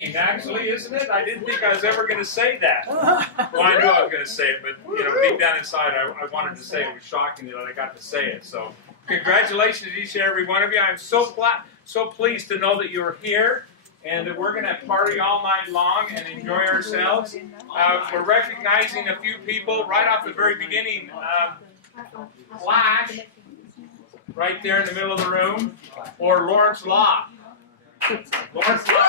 Actually, isn't it? I didn't think I was ever going to say that. Well, I knew I was going to say it, but deep down inside, I wanted to say it. It was shocking that I got to say it. So, congratulations to each and every one of you. I'm so pleased to know that you're here and that we're going to party all night long and enjoy ourselves. We're recognizing a few people right off the very beginning. Flash, right there in the middle of the room, or Lawrence Law. Lawrence Law.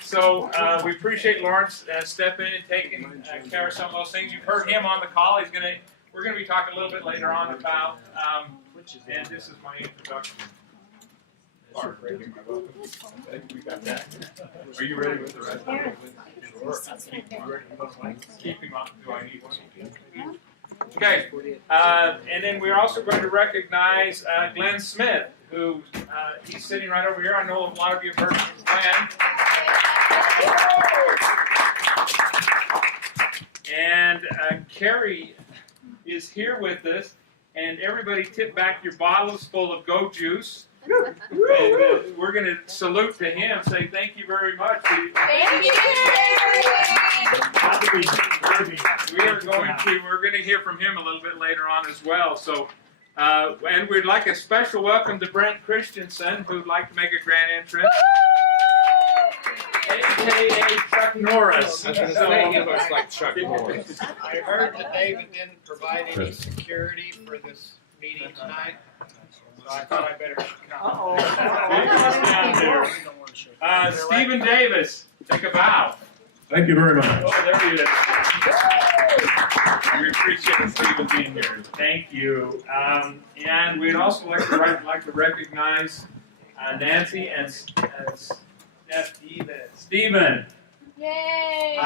So we appreciate Lawrence stepping in and taking care of some of those things. You've heard him on the call. We're going to be talking a little bit later on about, and this is my introduction. We got that. Are you ready with the rest of it? Keep him up. Do I need one? Okay. And then we're also going to recognize Glenn Smith, who he's sitting right over here. I know a lot of you have heard from Glenn. And Carrie is here with us. And everybody tip back your bottles full of Go Juice. And we're going to salute to him, say thank you very much. Thank you. We're going to hear from him a little bit later on as well. So, and we'd like a special welcome to Brent Christensen, who'd like to make a grand entrance. A.K.A. Chuck Norris. I was going to say, he looks like Chuck Norris. I heard that David didn't provide any security for this meeting tonight, so I thought I better come. Stephen Davis, take a bow. Thank you very much. Oh, there he is. We appreciate Stephen being here. Thank you. And we'd also like to recognize Nancy and Stephen. Yay!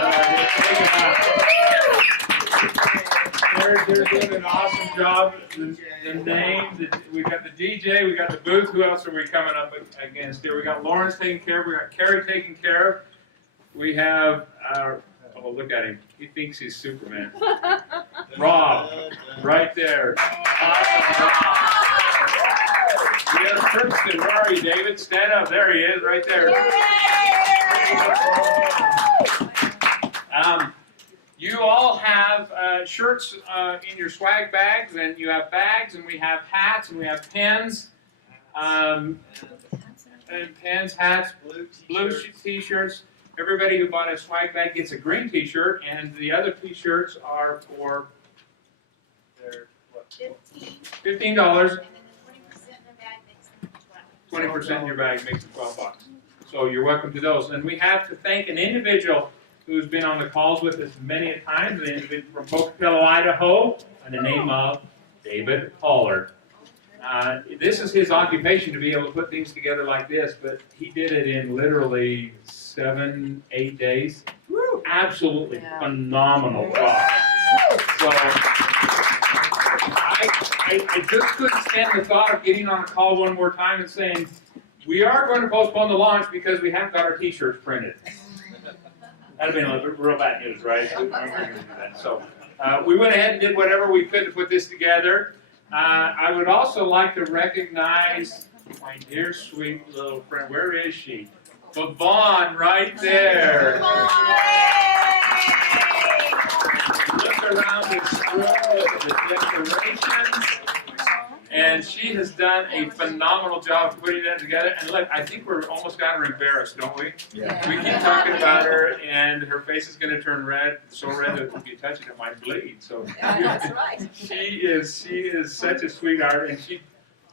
They're doing an awesome job. The name, we got the DJ, we got the booth. Who else are we coming up against here? We got Lawrence taken care of. We got Carrie taken care of. We have, oh, look at him. He thinks he's Superman. Rob, right there. We have Kirsten. Where are you, David? Stand up. There he is, right there. You all have shirts in your swag bags, and you have bags, and we have hats, and we have pens, and pens, hats, blue t-shirts. Everybody who bought a swag bag gets a green t-shirt, and the other t-shirts are for $15. 20% in your bag makes it $12. So you're welcome to those. And we have to thank an individual who's been on the calls with us many a time, an individual from Pocatello, Idaho, by the name of David Pollard. This is his occupation, to be able to put things together like this, but he did it in literally 7-8 days. Absolutely phenomenal job. So I just couldn't stand the thought of getting on a call one more time and saying, we are going to postpone the launch because we haven't got our t-shirts printed. That'd have been real bad news, right? So we went ahead and did whatever we could to put this together. I would also like to recognize my dear, sweet little friend. Where is she? Vaughn, right there. Look around this room, the decorations. And she has done a phenomenal job of putting that together. And look, I think we're almost got her embarrassed, don't we? Yeah. We keep talking about her, and her face is going to turn red, so red that if you touch it, it might bleed. So that's right. She is such a sweetheart, and she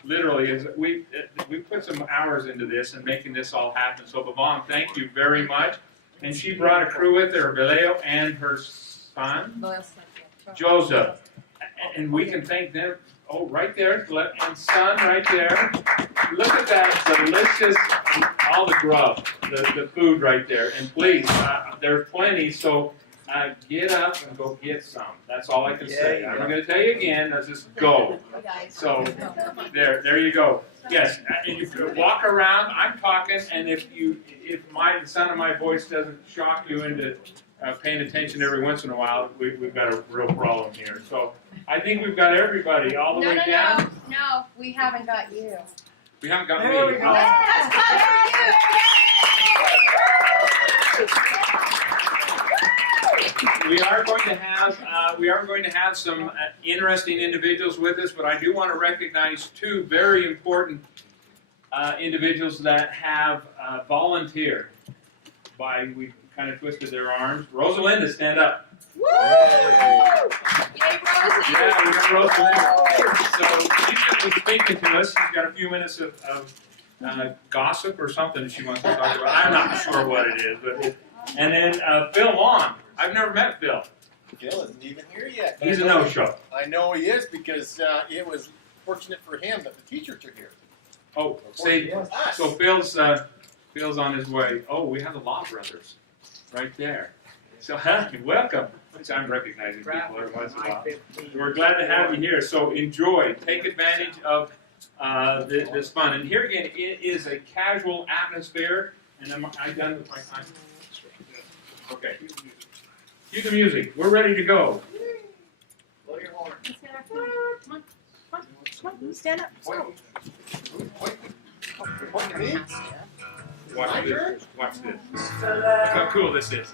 literally is. We put some hours into this and making this all happen. So Vaughn, thank you very much. And she brought a crew with her, Vallejo and her son, Joseph. And we can thank them. Oh, right there, and son right there. Look at that delicious, all the grub, the food right there. And please, there's plenty, so get up and go get some. That's all I can say. I'm not going to tell you again. Let's just go. So there you go. Yes, and you walk around. I'm talking, and if the sound of my voice doesn't shock you into paying attention every once in a while, we've got a real problem here. So I think we've got everybody all the way down. No, we haven't got you. We haven't got me. That's we are going to have some interesting individuals with us, but I do want to recognize two very important individuals that have volunteered. We kind of twisted their arms. Rosalinda, stand up. Woo! Yay, Rosie! Yeah, we got Rosalinda. So she's going to be speaking to us. She's got a few minutes of gossip or something she wants to talk about. I'm not sure what it is, but and then Phil Vaughn. I've never met Phil. Phil isn't even here yet. He's a no-show. I know he is because it was fortunate for him that the teachers are here. Oh, see, so Phil's on his way. Oh, we have the Law Brothers right there. So welcome. I'm recognizing people every once in a while. We're glad to have you here. So enjoy, take advantage of this fun. And here again, it is a casual atmosphere. And am I done with my time? Okay. Cue the music. We're ready to go. Blow your horn. Come on, stand up. Point to me. Watch this. Watch this. Look how cool this is.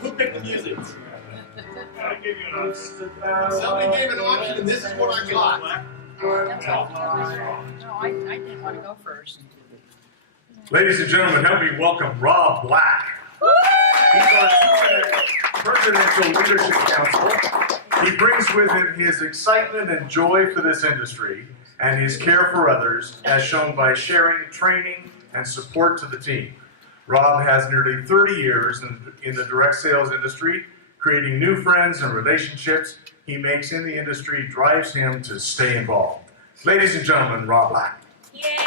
Who picked the music? I'll give you an option. Somebody gave an option, and this is what I got. No, I didn't want to go first. Ladies and gentlemen, help me welcome Rob Black. He's our Presidential Leadership Council. He brings with him his excitement and joy for this industry and his care for others, as shown by sharing, training, and support to the team. Rob has nearly 30 years in the direct sales industry, creating new friends and relationships he makes in the industry drives him to stay involved. Ladies and gentlemen, Rob Black. Yay!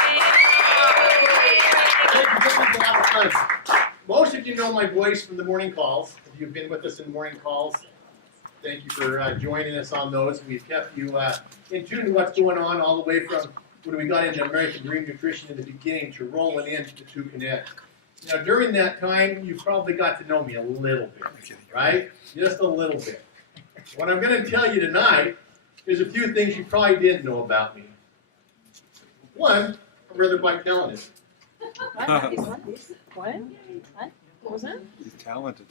Most of you know my voice from the morning calls. If you've been with us in morning calls, thank you for joining us on those. We've kept you in tune to what's going on all the way from when we got into American Dream Nutrition in the beginning to rolling into the 2 Connect. Now, during that time, you probably got to know me a little bit, right? Just a little bit. What I'm going to tell you tonight is a few things you probably didn't know about me. One, I'm rather quite talented. What? What was that? He's talented.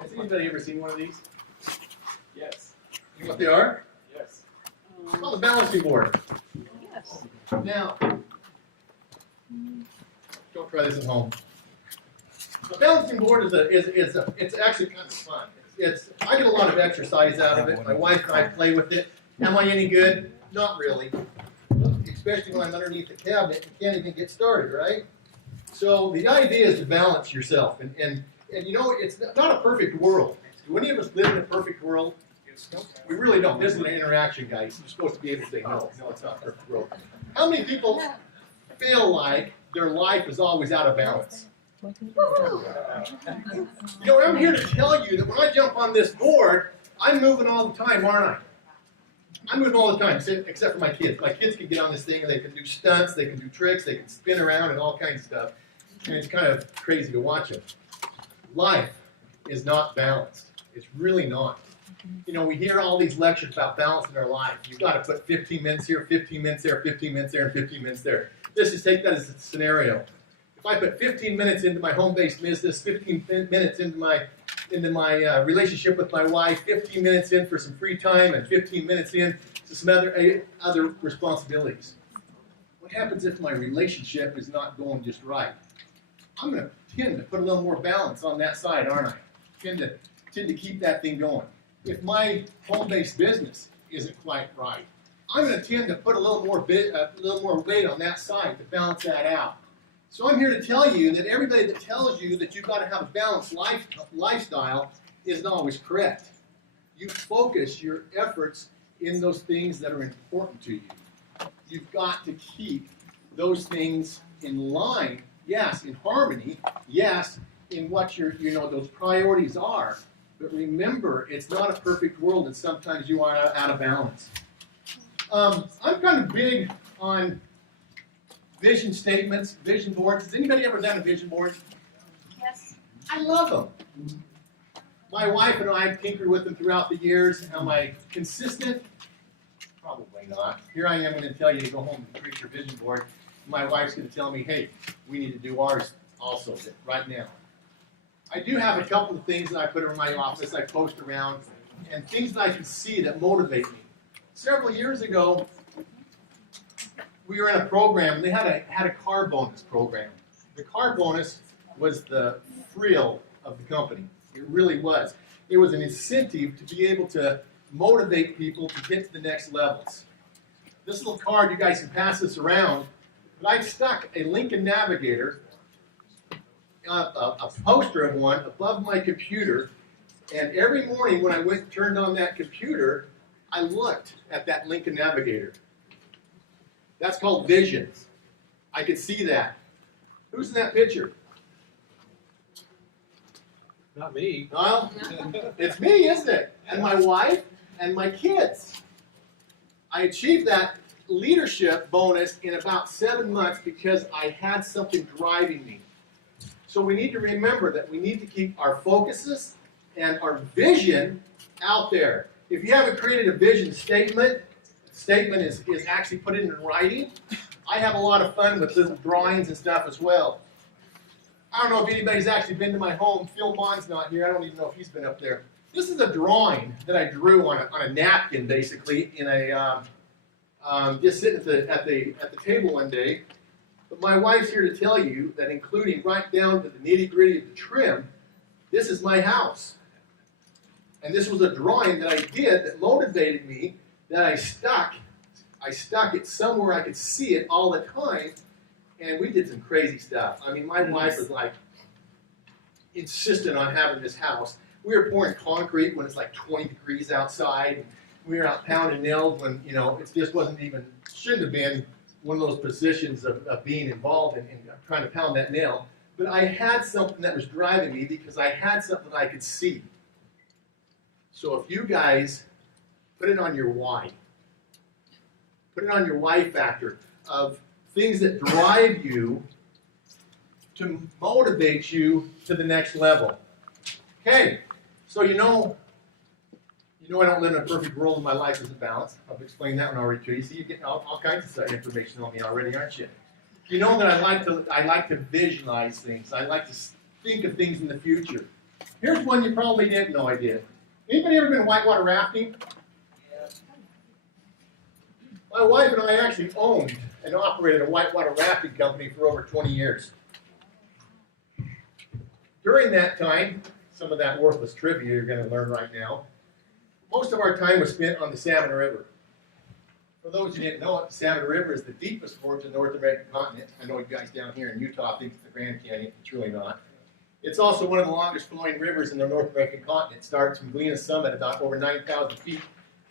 Has anybody ever seen one of these? Yes. You know what they are? Yes. It's called a balancing board. Yes. Now, don't try this at home. A balancing board it's actually kind of fun. I get a lot of exercise out of it. My wife and I play with it. Am I any good? Not really. Especially when I'm underneath the cabinet and can't even get started, right? So the idea is to balance yourself. And you know, it's not a perfect world. Do any of us live in a perfect world? We really don't. This is an interaction, guys. You're supposed to be able to say, no, it's not a perfect world. How many people feel like their life is always out of balance? You know, I'm here to tell you that when I jump on this board, I'm moving all the time, aren't I? I'm moving all the time, except for my kids. My kids can get on this thing and they can do stunts, they can do tricks, they can spin around and all kinds of stuff. And it's kind of crazy to watch them. Life is not balanced. It's really not. You know, we hear all these lectures about balance in our life. You've got to put 15 minutes here, 15 minutes there, 15 minutes there, and 15 minutes there. Let's just take that as a scenario. If I put 15 minutes into my home-based business, 15 minutes into my relationship with my wife, 15 minutes in for some free time, and 15 minutes in to some other responsibilities. What happens if my relationship is not going just right? I'm going to tend to put a little more balance on that side, aren't I? Tend to keep that thing going. If my home-based business isn't quite right, I'm going to tend to put a little more weight on that side to balance that out. So I'm here to tell you that everybody that tells you that you've got to have a balanced lifestyle isn't always correct. You focus your efforts in those things that are important to you. You've got to keep those things in line, yes, in harmony, yes, in what those priorities are. But remember, it's not a perfect world, and sometimes you are out of balance. I'm kind of big on vision statements, vision boards. Has anybody ever done a vision board? Yes. I love them. My wife and I tinkered with them throughout the years. Am I consistent? Probably not. Here I am going to tell you to go home and create your vision board. My wife's going to tell me, hey, we need to do ours also right now. I do have a couple of things that I put in my office, I post around, and things that I can see that motivate me. Several years ago, we were in a program, they had a car bonus program. The car bonus was the thrill of the company. It really was. It was an incentive to be able to motivate people to get to the next levels. This little card, you guys can pass this around, but I stuck a Lincoln Navigator, a poster of one above my computer, and every morning when I went and turned on that computer, I looked at that Lincoln Navigator. That's called vision. I could see that. Who's in that picture? Not me. Well, it's me, isn't it? And my wife and my kids. I achieved that leadership bonus in about 7 months because I had something driving me. So we need to remember that we need to keep our focuses and our vision out there. If you haven't created a vision statement, the statement is actually put in writing. I have a lot of fun with little drawings and stuff as well. I don't know if anybody's actually been to my home. Phil Bond's not here. I don't even know if he's been up there. This is a drawing that I drew on a napkin, basically, in a just sitting at the table one day. But my wife's here to tell you that, including right down to the nitty-gritty of the trim, this is my house. And this was a drawing that I did that motivated me, that I stuck it somewhere I could see it all the time, and we did some crazy stuff. I mean, my wife was like insistent on having this house. We were pouring concrete when it's like 20 degrees outside, and we were out pounding nails when, you know, it just wasn't even, shouldn't have been one of those positions of being involved in trying to pound that nail. But I had something that was driving me because I had something I could see. So if you guys put it on your why, put it on your why factor of things that drive you to motivate you to the next level. Okay, so you know I don't live in a perfect world and my life isn't balanced. I've explained that one already to you. So you're getting all kinds of information on me already, aren't you? You know that I like to visualize things. I like to think of things in the future. Here's one you probably didn't know I did. Anybody ever been whitewater rafting? My wife and I actually owned and operated a whitewater rafting company for over 20 years. During that time, some of that worthless trivia you're going to learn right now, most of our time was spent on the Salmon River. For those who didn't know it, the Salmon River is the deepest gorge in the North American continent. I know you guys down here in Utah think it's the Grand Canyon. It's really not. It's also one of the longest flowing rivers in the North American continent. It starts from Galena Summit about over 9,000 feet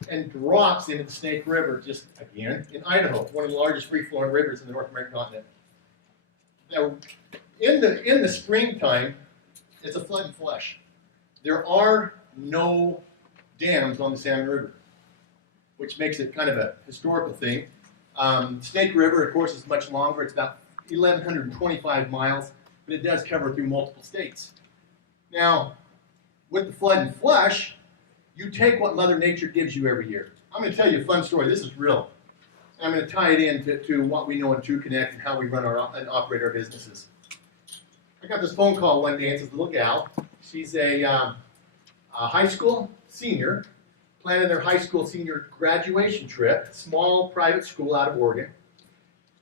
and drops into the Snake River, just again in Idaho, one of the largest free-flowing rivers in the North American continent. Now, in the springtime, it's a flood and flush. There are no dams on the Salmon River, which makes it kind of a historical thing. Snake River, of course, is much longer. It's about 1,125 miles, but it does cover through multiple states. Now, with the flood and flush, you take what Mother Nature gives you every year. I'm going to tell you a fun story. This is real. I'm going to tie it in to what we know in True Connect and how we run and operate our businesses. I got this phone call one day, and it's this little gal. She's a high school senior, planning their high school senior graduation trip, small private school out of Oregon.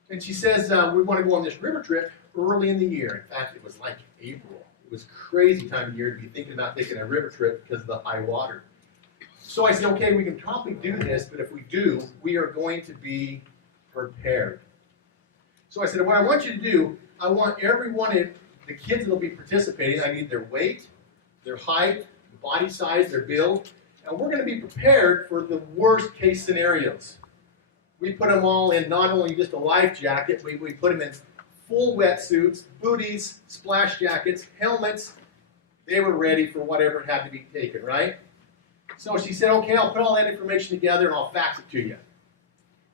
And she says, we want to go on this river trip early in the year. In fact, it was like April. It was crazy time of year to be thinking about taking a river trip because of the high water. So I said, okay, we can probably do this, but if we do, we are going to be prepared. So I said, what I want you to do, I want every one of the kids that will be participating, I need their weight, their height, body size, their build, and we're going to be prepared for the worst case scenarios. We put them all in not only just a life jacket, we put them in full wetsuits, booties, splash jackets, helmets. They were ready for whatever had to be taken, right? So she said, okay, I'll put all that information together and I'll fax it to you.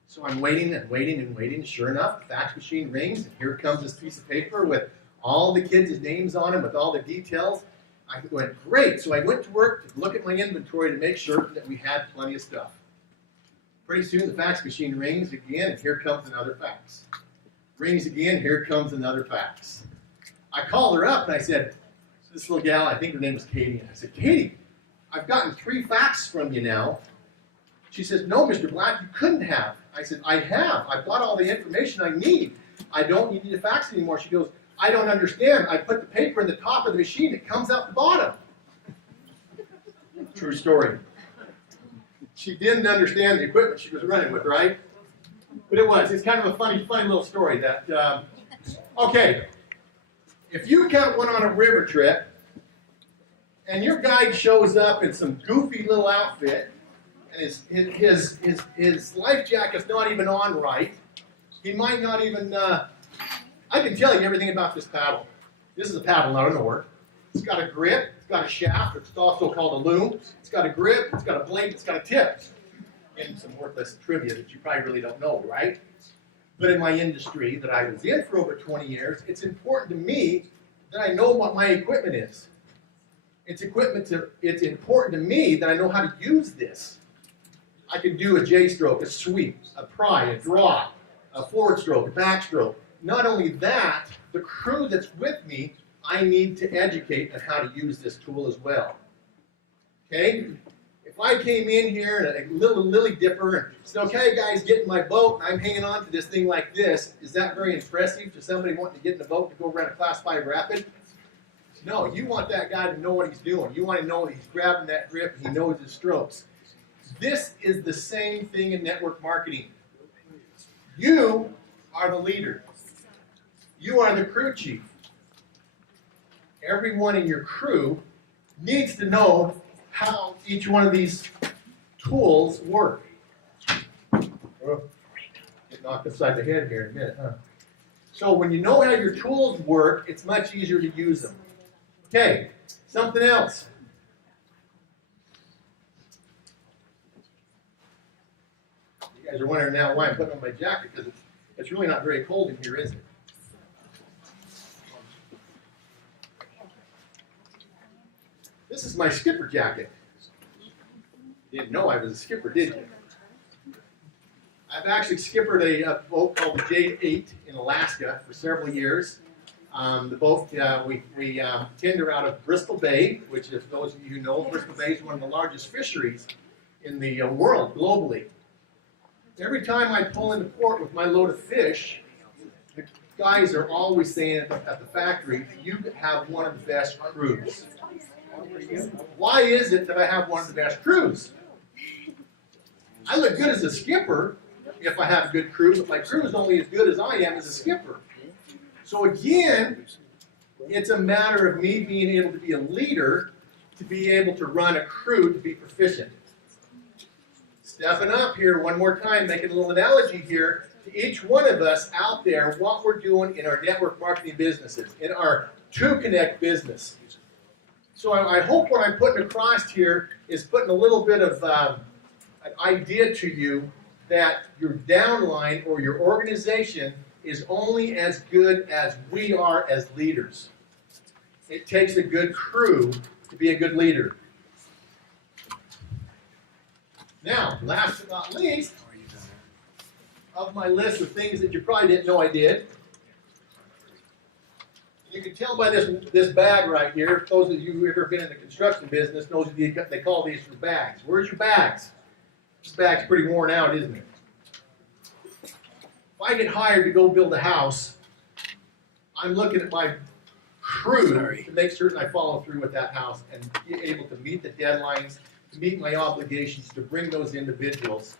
So I'm waiting and waiting and waiting. Sure enough, the fax machine rings, and here comes this piece of paper with all the kids' names on it, with all the details. I went, great. So I went to work to look at my inventory to make sure that we had plenty of stuff. Pretty soon the fax machine rings again, and here comes another fax. Rings again, here comes another fax. I called her up and I said, this little gal, I think her name was Katie, and I said, Katie, I've gotten 3 faxes from you now. She says, no, Mr. Black, you couldn't have. I said, I have. I've got all the information I need. I don't need to fax anymore. She goes, I don't understand. I put the paper in the top of the machine. It comes out the bottom. True story. She didn't understand the equipment she was running with, right? But it was. It's kind of a funny little story that, okay, if you went on a river trip and your guide shows up in some goofy little outfit and his life jacket's not even on right, he might not even, I can tell you everything about this paddle. This is a paddle, not an oar. It's got a grip, it's got a shaft, it's also called a loom. It's got a grip, it's got a blade, it's got a tip. And some worthless trivia that you probably really don't know, right? But in my industry that I was in for over 20 years, it's important to me that I know what my equipment is. It's important to me that I know how to use this. I can do a J-stroke, a sweep, a pry, a draw, a forward stroke, a back stroke. Not only that, the crew that's with me, I need to educate on how to use this tool as well. Okay? If I came in here and a little lily dipper and said, okay guys, get in my boat, and I'm hanging on to this thing like this, is that very impressive to somebody wanting to get in the boat to go around a Class 5 rapid? No, you want that guy to know what he's doing. You want to know that he's grabbing that grip, he knows his strokes. This is the same thing in network marketing. You are the leader. You are the crew chief. Everyone in your crew needs to know how each one of these tools work. Oh, get knocked upside the head here in a minute, huh? So when you know how your tools work, it's much easier to use them. Okay, something else. You guys are wondering now why I'm putting on my jacket, because it's really not very cold in here, is it? This is my skipper jacket. You didn't know I was a skipper, did you? I've actually skippered a boat called the Jade 8 in Alaska for several years. The boat, we tender out of Bristol Bay, which, if those of you who know, Bristol Bay is one of the largest fisheries in the world globally. Every time I pull into port with my load of fish, the guys are always saying at the factory, you have one of the best crews. Why is it that I have one of the best crews? I look good as a skipper if I have a good crew, but my crew is only as good as I am as a skipper. So again, it's a matter of me being able to be a leader, to be able to run a crew, to be proficient. Stepping up here one more time, making a little analogy here to each one of us out there, what we're doing in our network marketing businesses, in our TrueConnect business. So I hope what I'm putting across here is putting a little bit of an idea to you that your downline or your organization is only as good as we are as leaders. It takes a good crew to be a good leader. Now, last but not least, of my list of things that you probably didn't know I did, you can tell by this bag right here, those of you who have ever been in the construction business knows that they call these for bags. Where's your bags? This bag's pretty worn out, isn't it? If I get hired to go build a house, I'm looking at my crew to make certain I follow through with that house and be able to meet the deadlines, to meet my obligations, to bring those individuals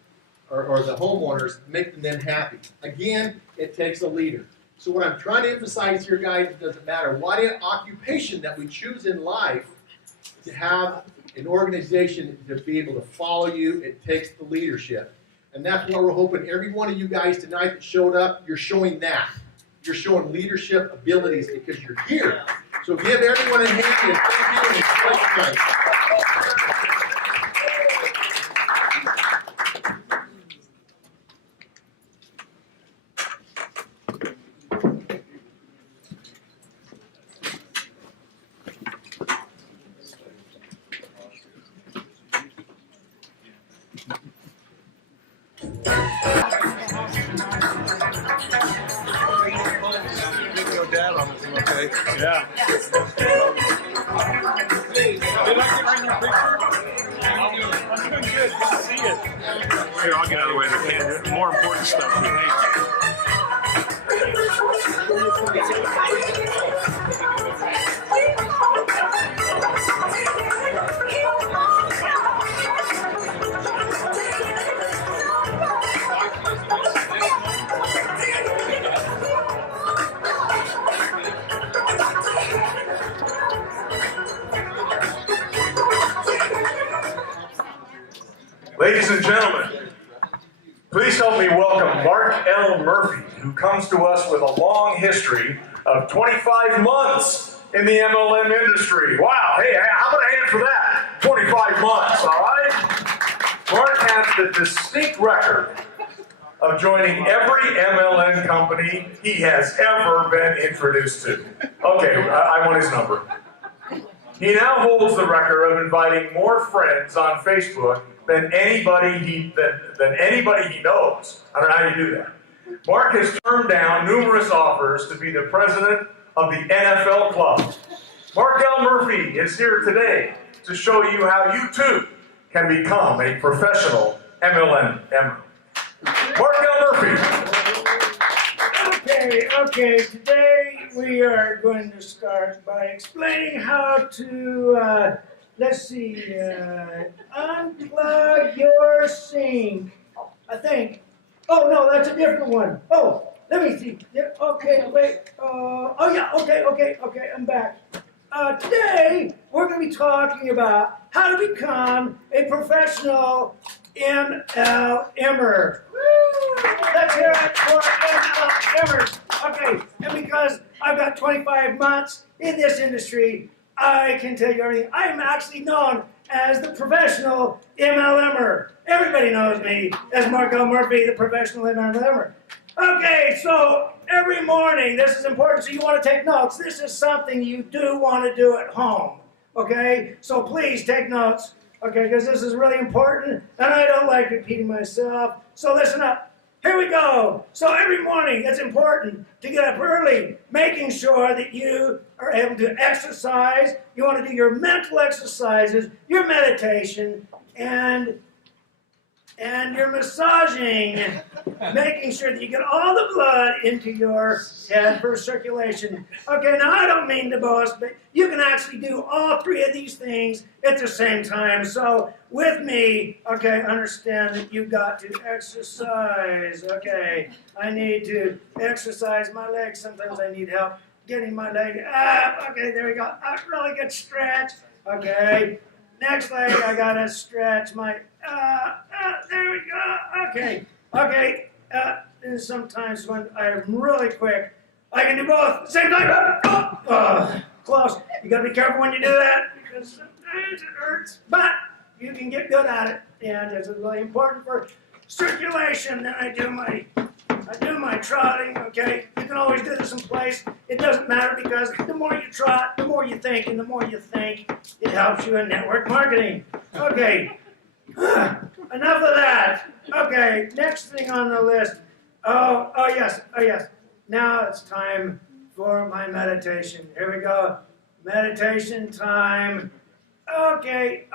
or the homeowners, make them then happy. Again, it takes a leader. So what I'm trying to emphasize here, guys, it doesn't matter what occupation that we choose in life, to have an organization to be able to follow you, it takes the leadership. And that's what we're hoping every one of you guys tonight that showed up, you're showing that. You're showing leadership abilities because you're here. So give everyone a hand and thank you and it's quite nice. Yeah. Here, I'll get out of the way. There's more important stuff here. Ladies and gentlemen, please help me welcome Mark L. Murphy, who comes to us with a long history of 25 months in the MLM industry. Wow, hey, how about a hand for that? 25 months, all right? Mark has the distinct record of joining every MLM company he has ever been introduced to. Okay, I want his number. He now holds the record of inviting more friends on Facebook than anybody he knows. I don't know how you do that. Mark has turned down numerous offers to be the president of the NFL club. Mark L. Murphy is here today to show you how you too can become a professional MLM. Mark L. Murphy. Okay, today we are going to start by explaining how to, let's see, unplug your sink, I think. Oh, no, that's a different one. Oh, let me see. Yeah, okay, wait. Okay, I'm back. Today, we're going to be talking about how to become a professional MLMer. Let's hear it for MLMers. Okay, and because I've got 25 months in this industry, I can tell you everything. I am actually known as the professional MLMer. Everybody knows me as Mark L. Murphy, the professional MLMer. Okay, so every morning, this is important, so you want to take notes. This is something you do want to do at home, okay? So please take notes, okay, because this is really important, and I don't like repeating myself, so listen up. Here we go. So every morning, it's important to get up early, making sure that you are able to exercise. You want to do your mental exercises, your meditation, and your massaging, making sure that you get all the blood into your head for circulation. Okay, now I don't mean to boast, but you can actually do all three of these things at the same time. So with me, okay, understand that you've got to exercise. Okay, I need to exercise my legs. Sometimes I need help getting my leg up. Okay, there we go. A really good stretch. Okay. Next leg, I gotta stretch my, there we go, okay, and sometimes when I'm really quick, I can do both at the same time, close. You gotta be careful when you do that, because sometimes it hurts, but you can get good at it, and it's really important for circulation. Then I do my trotting, okay? You can always do this in place. It doesn't matter because the more you trot, the more you think, and the more you think, it helps you in network marketing. Okay, enough of that. Okay, next thing on the list. Oh yes. Now it's time for my meditation. Here we go. Meditation time. Okay,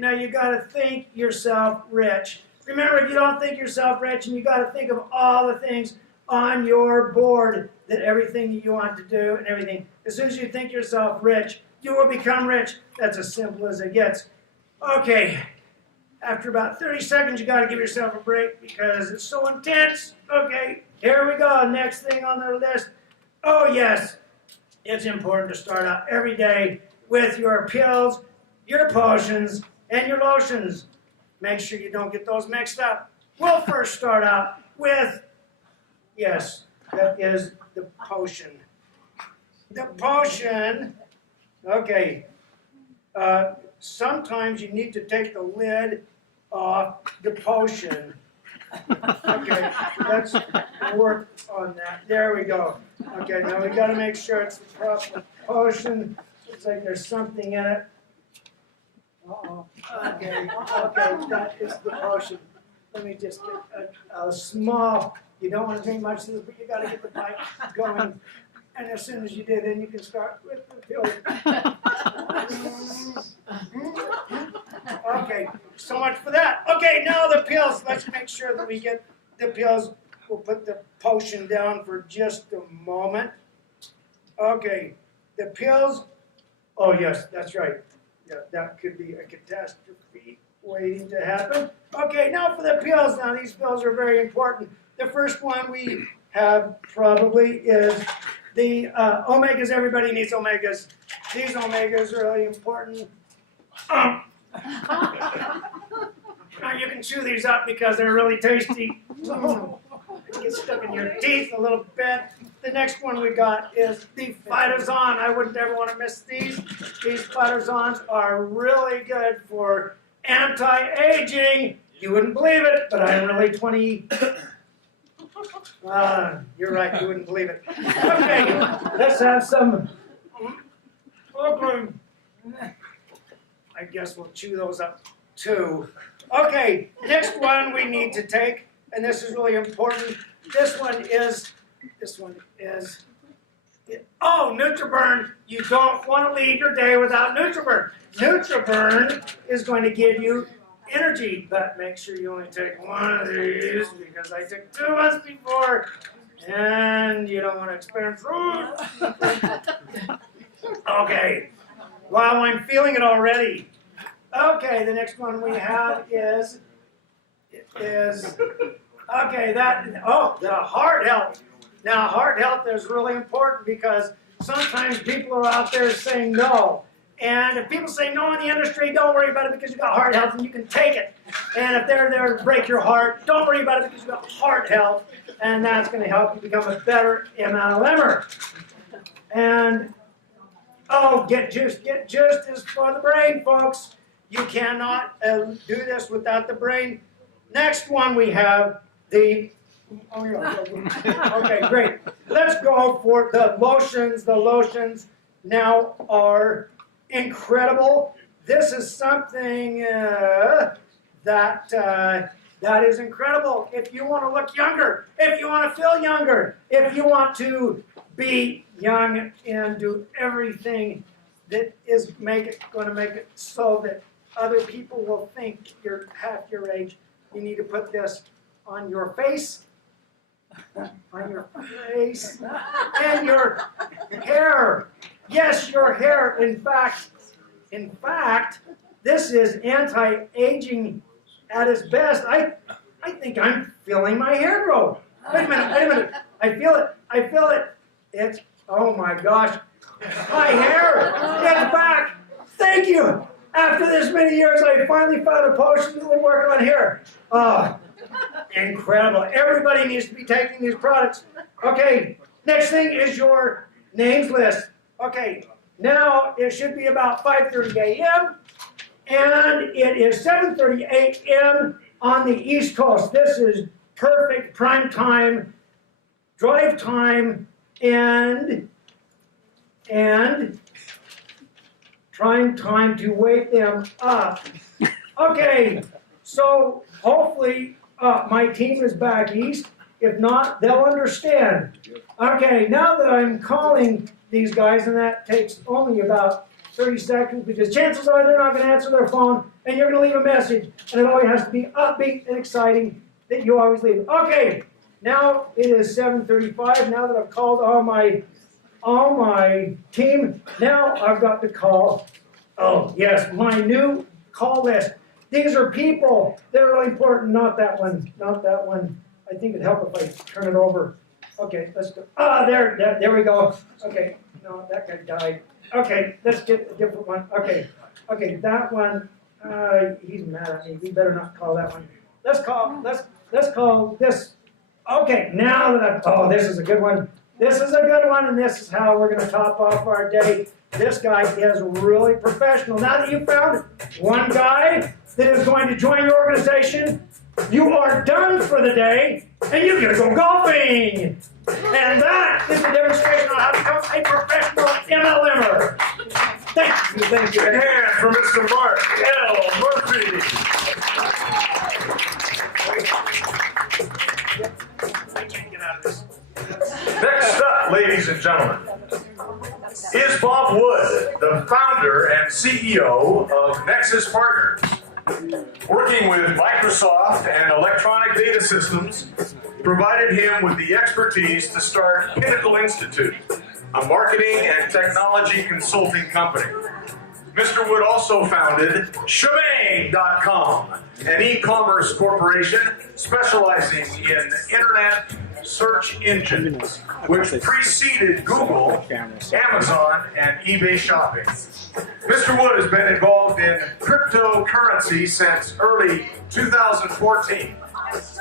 now you gotta think yourself rich. Remember, if you don't think yourself rich, and you got to think of all the things on your board, that everything that you want to do and everything. As soon as you think yourself rich, you will become rich. That's as simple as it gets. Okay, after about 30 seconds, you got to give yourself a break because it's so intense. Okay, here we go. Next thing on the list. Oh, yes, it's important to start out every day with your pills, your potions, and your lotions. Make sure you don't get those mixed up. We'll first start out with, yes, that is the potion. The potion, okay, sometimes you need to take the lid off the potion. Okay, let's work on that. There we go. Okay, now we got to make sure it's the proper potion. Looks like there's something in it. Uh-oh. Okay, that is the potion. Let me just get a small, you don't want to drink much of this, but you got to get the pipe going. And as soon as you do, then you can start with the pills. Okay, so much for that. Okay, now the pills. Let's make sure that we get the pills. We'll put the potion down for just a moment. Okay, the pills. Oh, yes, that's right. Yeah, that could be a catastrophe waiting to happen. Okay, now for the pills. Now, these pills are very important. The first one we have probably is the omegas. Everybody needs omegas. These omegas are really important. Now you can chew these up because they're really tasty. Get stuck in your teeth a little bit. The next one we got is the Phytozon. I wouldn't ever want to miss these. These Phytozons are really good for anti-aging. You wouldn't believe it, but I'm really 20. You're right, you wouldn't believe it. Okay, let's have some. Okay. I guess we'll chew those up too. Okay, next one we need to take, and this is really important. This one is, oh, NutriBurn. You don't want to leave your day without NutriBurn. NutriBurn is going to give you energy, but make sure you only take one of these because I took 2 once before, and you don't want to experience food. Okay, wow, I'm feeling it already. Okay, the next one we have is okay, the heart health. Now, heart health is really important because sometimes people are out there saying no. And if people say no in the industry, don't worry about it because you got heart health and you can take it. And if they're there to break your heart, don't worry about it because you got heart health, and that's going to help you become a better MLMer. And get juice is for the brain, folks. You cannot do this without the brain. Next one we have the. Oh yeah. Okay, great. Let's go for the lotions. The lotions now are incredible. This is something that is incredible. If you want to look younger, if you want to feel younger, if you want to be young and do everything that is going to make it so that other people will think you're half your age, you need to put this on your face, and your hair. Yes, your hair. In fact, this is anti-aging at its best. I think I'm feeling my hair grow. Wait a minute. I feel it. It's, oh my gosh, my hair is back. Thank you. After this many years, I finally found a potion that will work on hair. Oh, incredible. Everybody needs to be taking these products. Okay, next thing is your names list. Okay, now it should be about 5:30 a.m. and it is 7:30 a.m. on the East Coast. This is perfect prime time, drive time, and trying time to wake them up. Okay, so hopefully my team is back east. If not, they'll understand. Okay, now that I'm calling these guys, and that takes only about 30 seconds, because chances are they're not going to answer their phone, and you're going to leave a message, and it always has to be upbeat and exciting that you always leave. Okay, now it is 7:35. Now that I've called all my team, now I've got to call, my new call list. These are people that are really important, not that one. I think it'd help if I turn it over. Okay, let's go. There we go. Okay, no, that guy died. Okay, let's get a different one. Okay, that one, he's mad at me. We better not call that one. Let's call this. Okay, now that this is a good one. This is a good one, and this is how we're going to top off our day. This guy is really professional. Now that you found one guy that is going to join your organization, you are done for the day, and you're going to go golfing. And that is a demonstration on how to become a professional MLMer. Thank you. And for Mr. Mark L. Murphy. I can't get out of this. Next up, ladies and gentlemen, is Bob Wood, the founder and CEO of Nexus Partners. Working with Microsoft and Electronic Data Systems provided him with the expertise to start Pinnacle Institute, a marketing and technology consulting company. Mr. Wood also founded Shebang.com, an e-commerce corporation specializing in internet search engines, which preceded Google, Amazon, and eBay shopping. Mr. Wood has been involved in cryptocurrency since early 2014.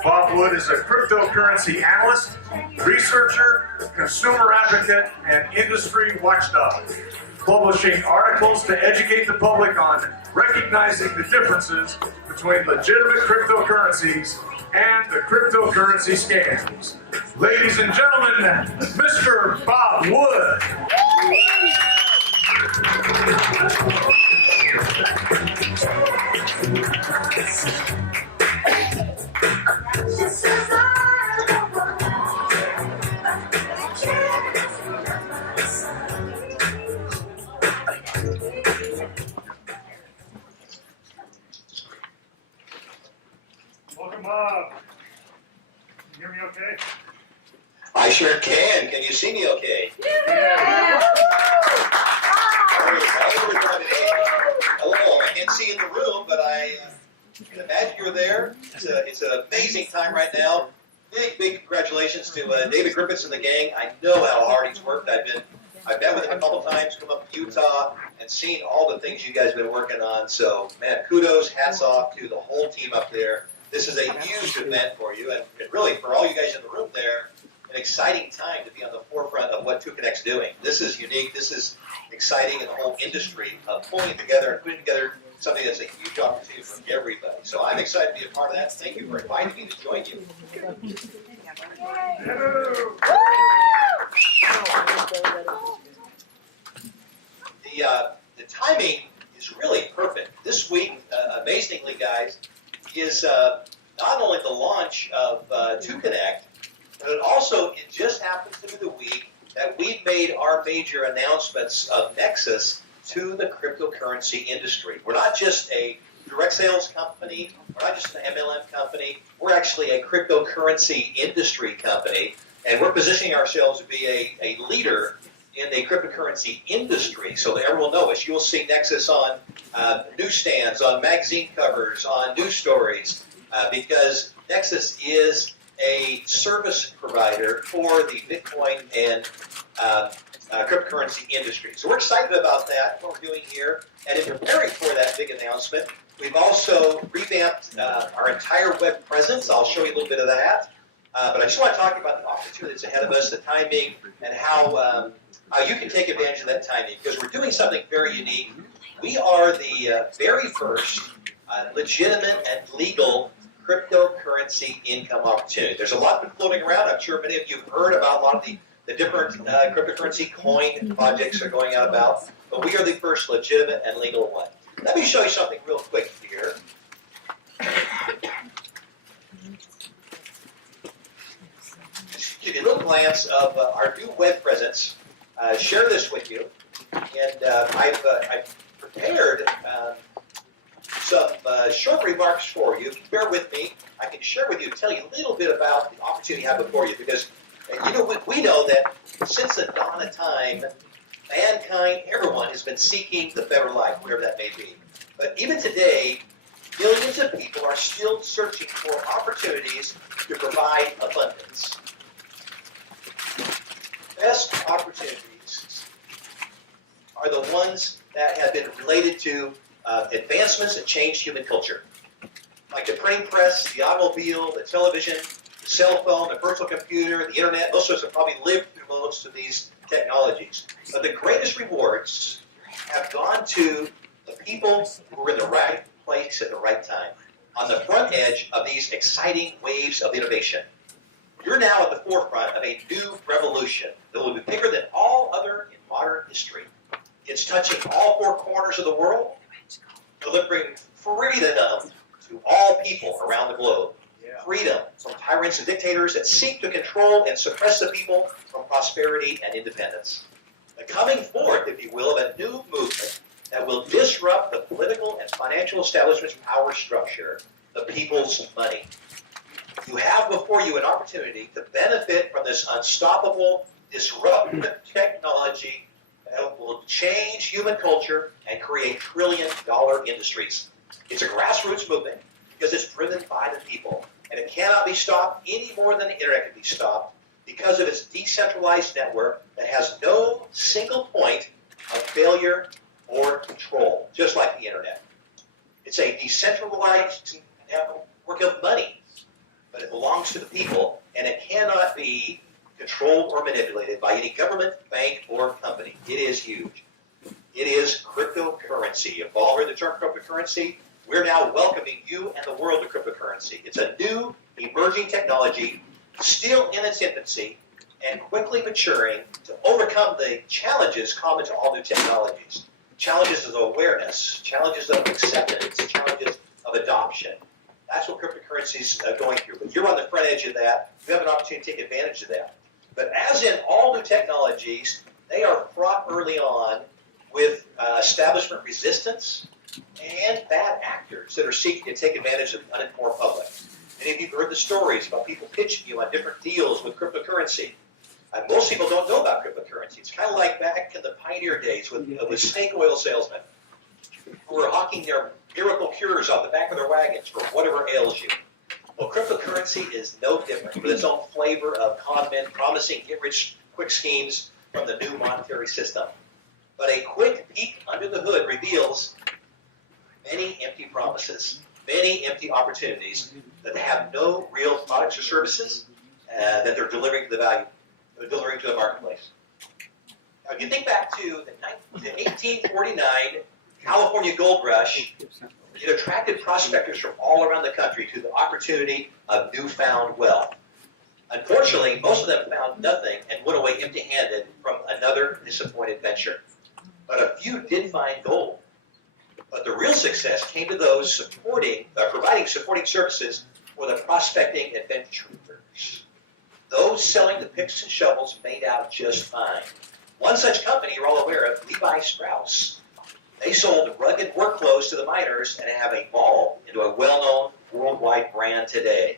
Bob Wood is a cryptocurrency analyst, researcher, consumer advocate, and industry watchdog, publishing articles to educate the public on recognizing the differences between legitimate cryptocurrencies and the cryptocurrency scams. Ladies and gentlemen, Mr. Bob Wood. Welcome, Bob. You hear me okay? I sure can. Can you see me okay? Hello, I can't see in the room, but I can imagine you're there. It's an amazing time right now. Big congratulations to David Griffiths and the gang. I know how hard he's worked. I've met with him a couple times, come up to Utah, and seen all the things you guys have been working on. So, man, kudos, hats off to the whole team up there. This is a huge event for you, and really for all you guys in the room there, an exciting time to be on the forefront of what 2Connect's doing. This is unique. This is exciting in the whole industry of pulling it together and putting together something that's a huge opportunity for everybody. So I'm excited to be a part of that. Thank you for inviting me to join you. The timing is really perfect. This week, amazingly, guys, is not only the launch of 2Connect, but it just happens to be the week that we've made our major announcements of Nexus to the cryptocurrency industry. We're not just a direct sales company, we're not just an MLM company, we're actually a cryptocurrency industry company, and we're positioning ourselves to be a leader in the cryptocurrency industry so that everyone will know us. You'll see Nexus on newsstands, on magazine covers, on news stories, because Nexus is a service provider for the Bitcoin and cryptocurrency industry. So we're excited about that, what we're doing here. And in preparing for that big announcement, we've also revamped our entire web presence. I'll show you a little bit of that. But I just want to talk about the opportunity that's ahead of us, the timing, and how you can take advantage of that timing, because we're doing something very unique. We are the very first legitimate and legal cryptocurrency income opportunity. There's a lot been floating around. I'm sure many of you have heard about a lot of the different cryptocurrency coin projects that are going out about, but we are the first legitimate and legal one. Let me show you something real quick here. Just give you a little glance of our new web presence. Share this with you, and I've prepared some short remarks for you. Bear with me. I can share with you, tell you a little bit about the opportunity you have before you, because we know that since the dawn of time, mankind, everyone has been seeking the better life, whatever that may be. But even today, millions of people are still searching for opportunities to provide abundance. Best opportunities are the ones that have been related to advancements that change human culture, like the printing press, the automobile, the television, the cell phone, the personal computer, the internet. Most of us have probably lived through most of these technologies. But the greatest rewards have gone to the people who were in the right place at the right time, on the front edge of these exciting waves of innovation. You're now at the forefront of a new revolution that will be bigger than all other in modern history. It's touching all four corners of the world, delivering freedom to all people around the globe. freedom from tyrants and dictators that seek to control and suppress the people from prosperity and independence. The coming forth, if you will, of a new movement that will disrupt the political and financial establishment's power structure, the people's money. You have before you an opportunity to benefit from this unstoppable, disruptive technology that will change human culture and create trillion-dollar industries. It's a grassroots movement because it's driven by the people, and it cannot be stopped any more than the internet can be stopped because of its decentralized network that has no single point of failure or control, just like the internet. It's a decentralized network of money, but it belongs to the people, and it cannot be controlled or manipulated by any government, bank, or company. It is huge. It is cryptocurrency. If all heard the term cryptocurrency, we're now welcoming you and the world to cryptocurrency. It's a new, emerging technology, still in its infancy, and quickly maturing to overcome the challenges common to all new technologies. Challenges of awareness, challenges of acceptance, challenges of adoption. That's what cryptocurrency is going through. But you're on the front edge of that. You have an opportunity to take advantage of that. But as in all new technologies, they are fraught early on with establishment resistance and bad actors that are seeking to take advantage of the uninformed public. Many of you have heard the stories about people pitching you on different deals with cryptocurrency. Most people don't know about cryptocurrency. It's kind of like back in the pioneer days with snake oil salesmen who were hawking their miracle cures off the back of their wagons for whatever ails you. Well, cryptocurrency is no different, with its own flavor of con men promising get-rich-quick schemes from the new monetary system. But a quick peek under the hood reveals many empty promises, many empty opportunities that have no real products or services that they're delivering to the marketplace. Now, if you think back to the 1849 California gold rush, it attracted prospectors from all around the country to the opportunity of newfound wealth. Unfortunately, most of them found nothing and went away empty-handed from another disappointed venture. But a few did find gold. But the real success came to those providing supporting services for the prospecting adventurers. Those selling the picks and shovels made out just fine. One such company you're all aware of, Levi Strauss. They sold rugged work clothes to the miners and have evolved into a well-known worldwide brand today.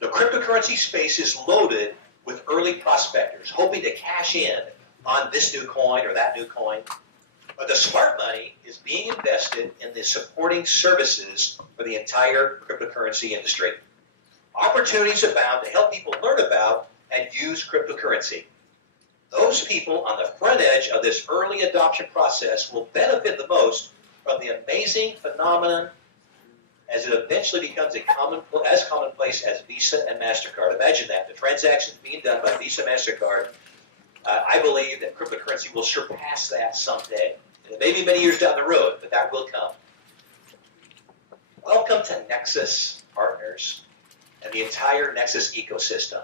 The cryptocurrency space is loaded with early prospectors hoping to cash in on this new coin or that new coin. But the smart money is being invested in the supporting services for the entire cryptocurrency industry. Opportunities abound to help people learn about and use cryptocurrency. Those people on the front edge of this early adoption process will benefit the most from the amazing phenomenon as it eventually becomes as commonplace as Visa and MasterCard. Imagine that, the transactions being done by Visa, MasterCard. I believe that cryptocurrency will surpass that someday. And it may be many years down the road, but that will come. Welcome to Nexus, partners, and the entire Nexus ecosystem.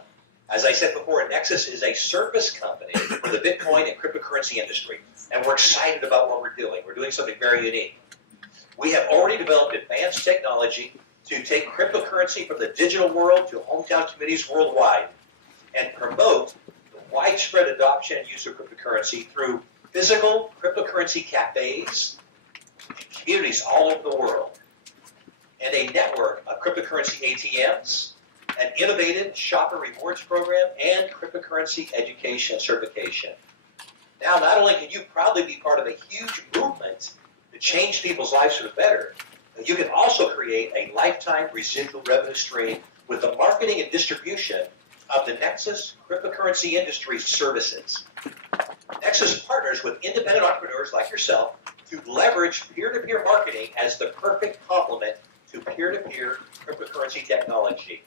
As I said before, Nexus is a service company for the Bitcoin and cryptocurrency industry, and we're excited about what we're doing. We're doing something very unique. We have already developed advanced technology to take cryptocurrency from the digital world to hometown communities worldwide and promote the widespread adoption and use of cryptocurrency through physical cryptocurrency cafes in communities all over the world, and a network of cryptocurrency ATMs, an innovative shopper rewards program, and cryptocurrency education and certification. Now, not only can you proudly be part of a huge movement to change people's lives for the better, but you can also create a lifetime residual revenue stream with the marketing and distribution of the Nexus cryptocurrency industry services. Nexus partners with independent entrepreneurs like yourself to leverage peer-to-peer marketing as the perfect complement to peer-to-peer cryptocurrency technology.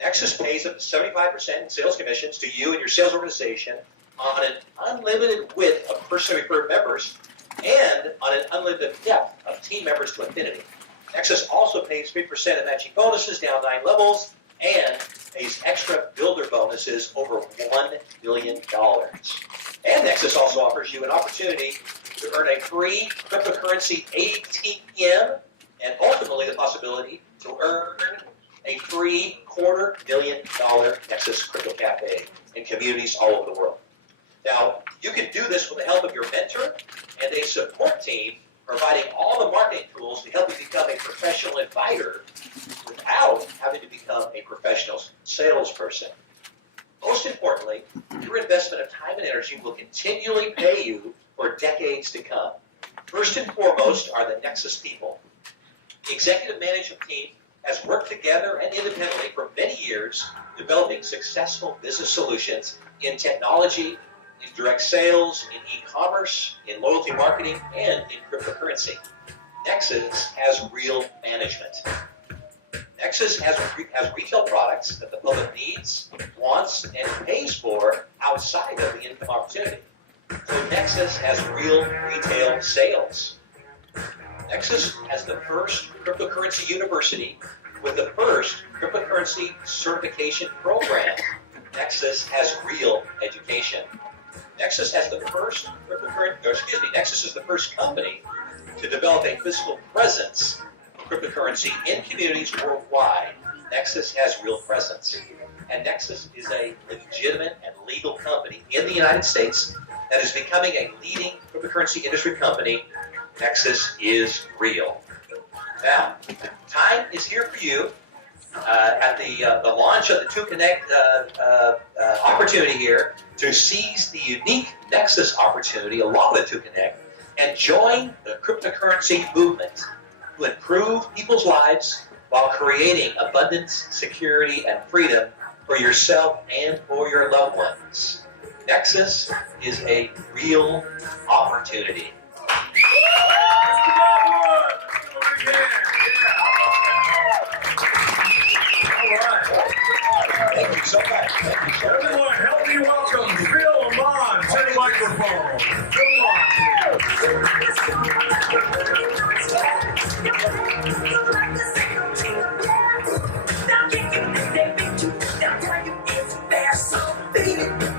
Nexus pays up to 75% in sales commissions to you and your sales organization on an unlimited width of personally referred members and on an unlimited depth of team members to infinity. Nexus also pays 3% of matching bonuses down 9 levels and pays extra builder bonuses over $1 million. And Nexus also offers you an opportunity to earn a free cryptocurrency ATM and ultimately the possibility to earn a free $250,000 Nexus Crypto Cafe in communities all over the world. Now, you can do this with the help of your mentor and a support team providing all the marketing tools to help you become a professional inviter without having to become a professional salesperson. Most importantly, your investment of time and energy will continually pay you for decades to come. First and foremost are the Nexus people. The executive management team has worked together and independently for many years, developing successful business solutions in technology, in direct sales, in e-commerce, in loyalty marketing, and in cryptocurrency. Nexus has real management. Nexus has retail products that the public needs, wants, and pays for outside of the income opportunity. So Nexus has real retail sales. Nexus has the first cryptocurrency university with the first cryptocurrency certification program. Nexus has real education. Nexus has the first Nexus is the first company to develop a physical presence of cryptocurrency in communities worldwide. Nexus has real presence. And Nexus is a legitimate and legal company in the United States that is becoming a leading cryptocurrency industry company. Nexus is real. Now, time is here for you at the launch of the 2Connect opportunity here to seize the unique Nexus opportunity along with 2Connect and join the cryptocurrency movement to improve people's lives while creating abundance, security, and freedom for yourself and for your loved ones. Nexus is a real opportunity. Thank you so much. Everyone, help me welcome Phil Amon to the microphone. Phil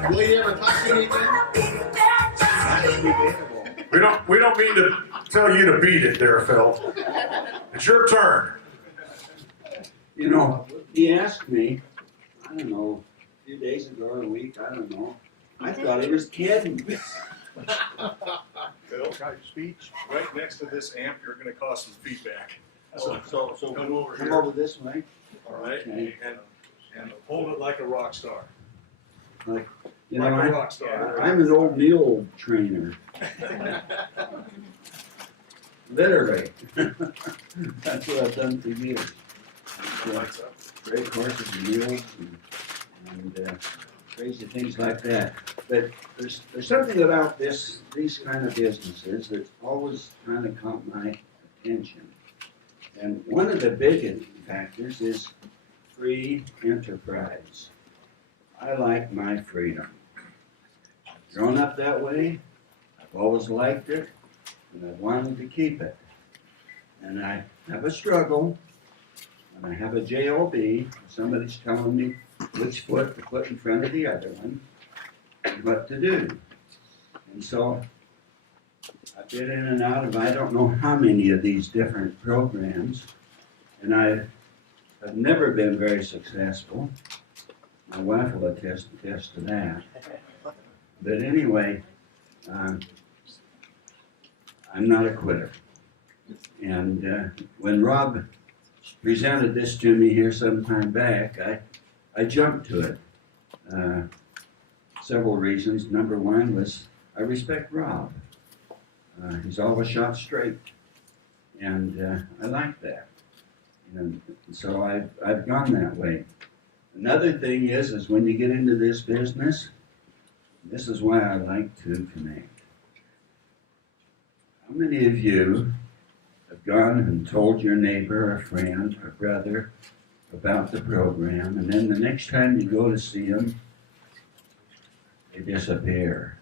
Will you ever talk to anything? We don't mean to tell you to beat it there, Phil. It's your turn. You know, he asked me, I don't know, a few days ago or a week, I don't know. I thought he was kidding. Phil, got your speech right next to this amp. You're going to cause some feedback. So come over Come here. over this way. All right, Okay. and hold it like a rock star. You know, Like a rock star. I'm an old mule trainer. Literally. That's what I've done for years. Lights up. Great horses and mules and crazy things like that. But there's something about these kind of businesses that's always kind of caught my attention. And one of the big factors is free enterprise. I like my freedom. Grown up that way, I've always liked it, and I've wanted to keep it. And I have a struggle, and I have a job. Somebody's telling me which foot to put in front of the other one, and what to do. And so I've been in and out of I don't know how many of these different programs, and I've never been very successful. My wife will attest to that. But anyway, I'm not a quitter. And when Rob presented this to me here some time back, I jumped to it. Several reasons. Number one was I respect Rob. He's always shot straight. And I like that. And so I've gone that way. Another thing is when you get into this business, this is why I like 2Connect. How many of you have gone and told your neighbor, or friend, or brother about the program, and then the next time you go to see them, they disappear?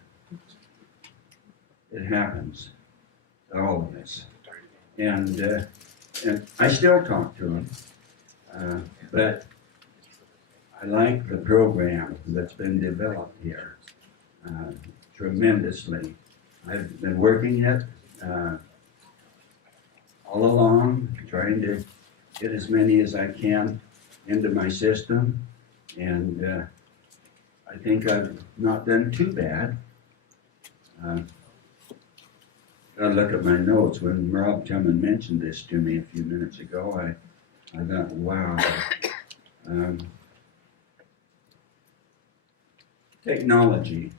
It happens to all of us. And I still talk to them, but I like the program that's been developed here tremendously. I've been working it all along, trying to get as many as I can into my system, and I think I've not done too bad. Gotta look at my notes. When Rob Tillman mentioned this to me a few minutes ago, I thought, wow. Technology.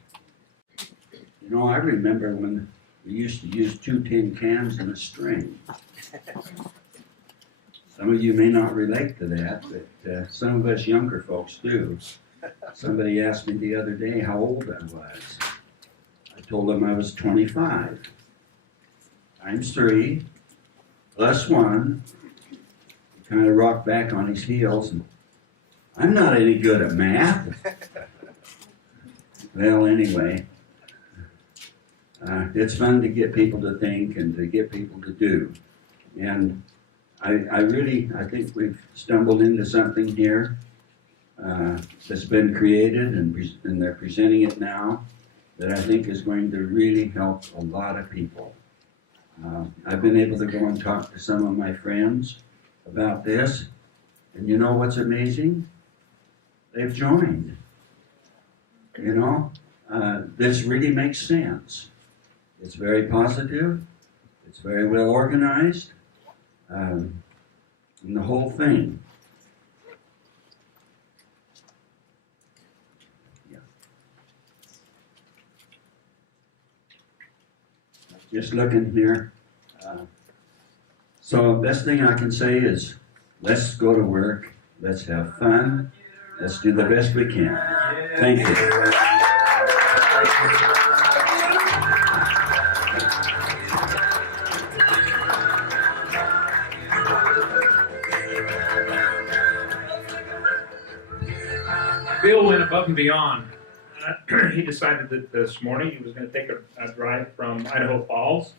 You know, I remember when we used to use 2 tin cans and a string. Some of you may not relate to that, but some of us younger folks do. Somebody asked me the other day how old I was. I told them I was 25. Times 3, plus 1. He kind of rocked back on his heels, and I'm not any good at math. Well, anyway, it's fun to get people to think and to get people to do. And I think we've stumbled into something here that's been created, and they're presenting it now, that I think is going to really help a lot of people. I've been able to go and talk to some of my friends about this, and you know what's amazing? They've joined. You know, this really makes sense. It's very positive, it's very well organized, and the whole thing. Yeah. Just looking here. So best thing I can say is, let's go to work, let's have fun, let's do the best we can. Thank you. Bill went above and beyond. He decided that this morning he was going to take a drive from Idaho Falls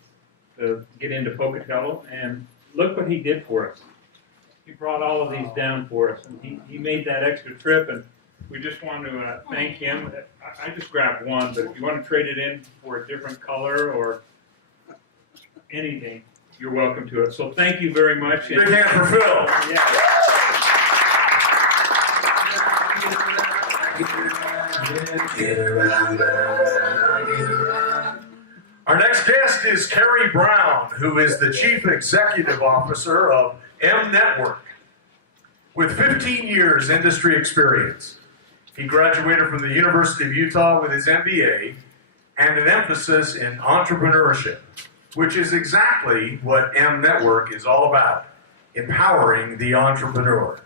to get into Pocatello, and look what he did for us. He brought all of these down for us, and he made that extra trip, and we just want to thank him. I just grabbed one, but if you want to trade it in for a different color or anything, you're welcome to it. So thank you very much. Big hand for Phil. Yeah. Our next guest is Kerry Brown, who is the Chief Executive Officer of M Network. With 15 years industry experience, he graduated from the University of Utah with his MBA and an emphasis in entrepreneurship, which is exactly what M Network is all about, empowering the entrepreneur.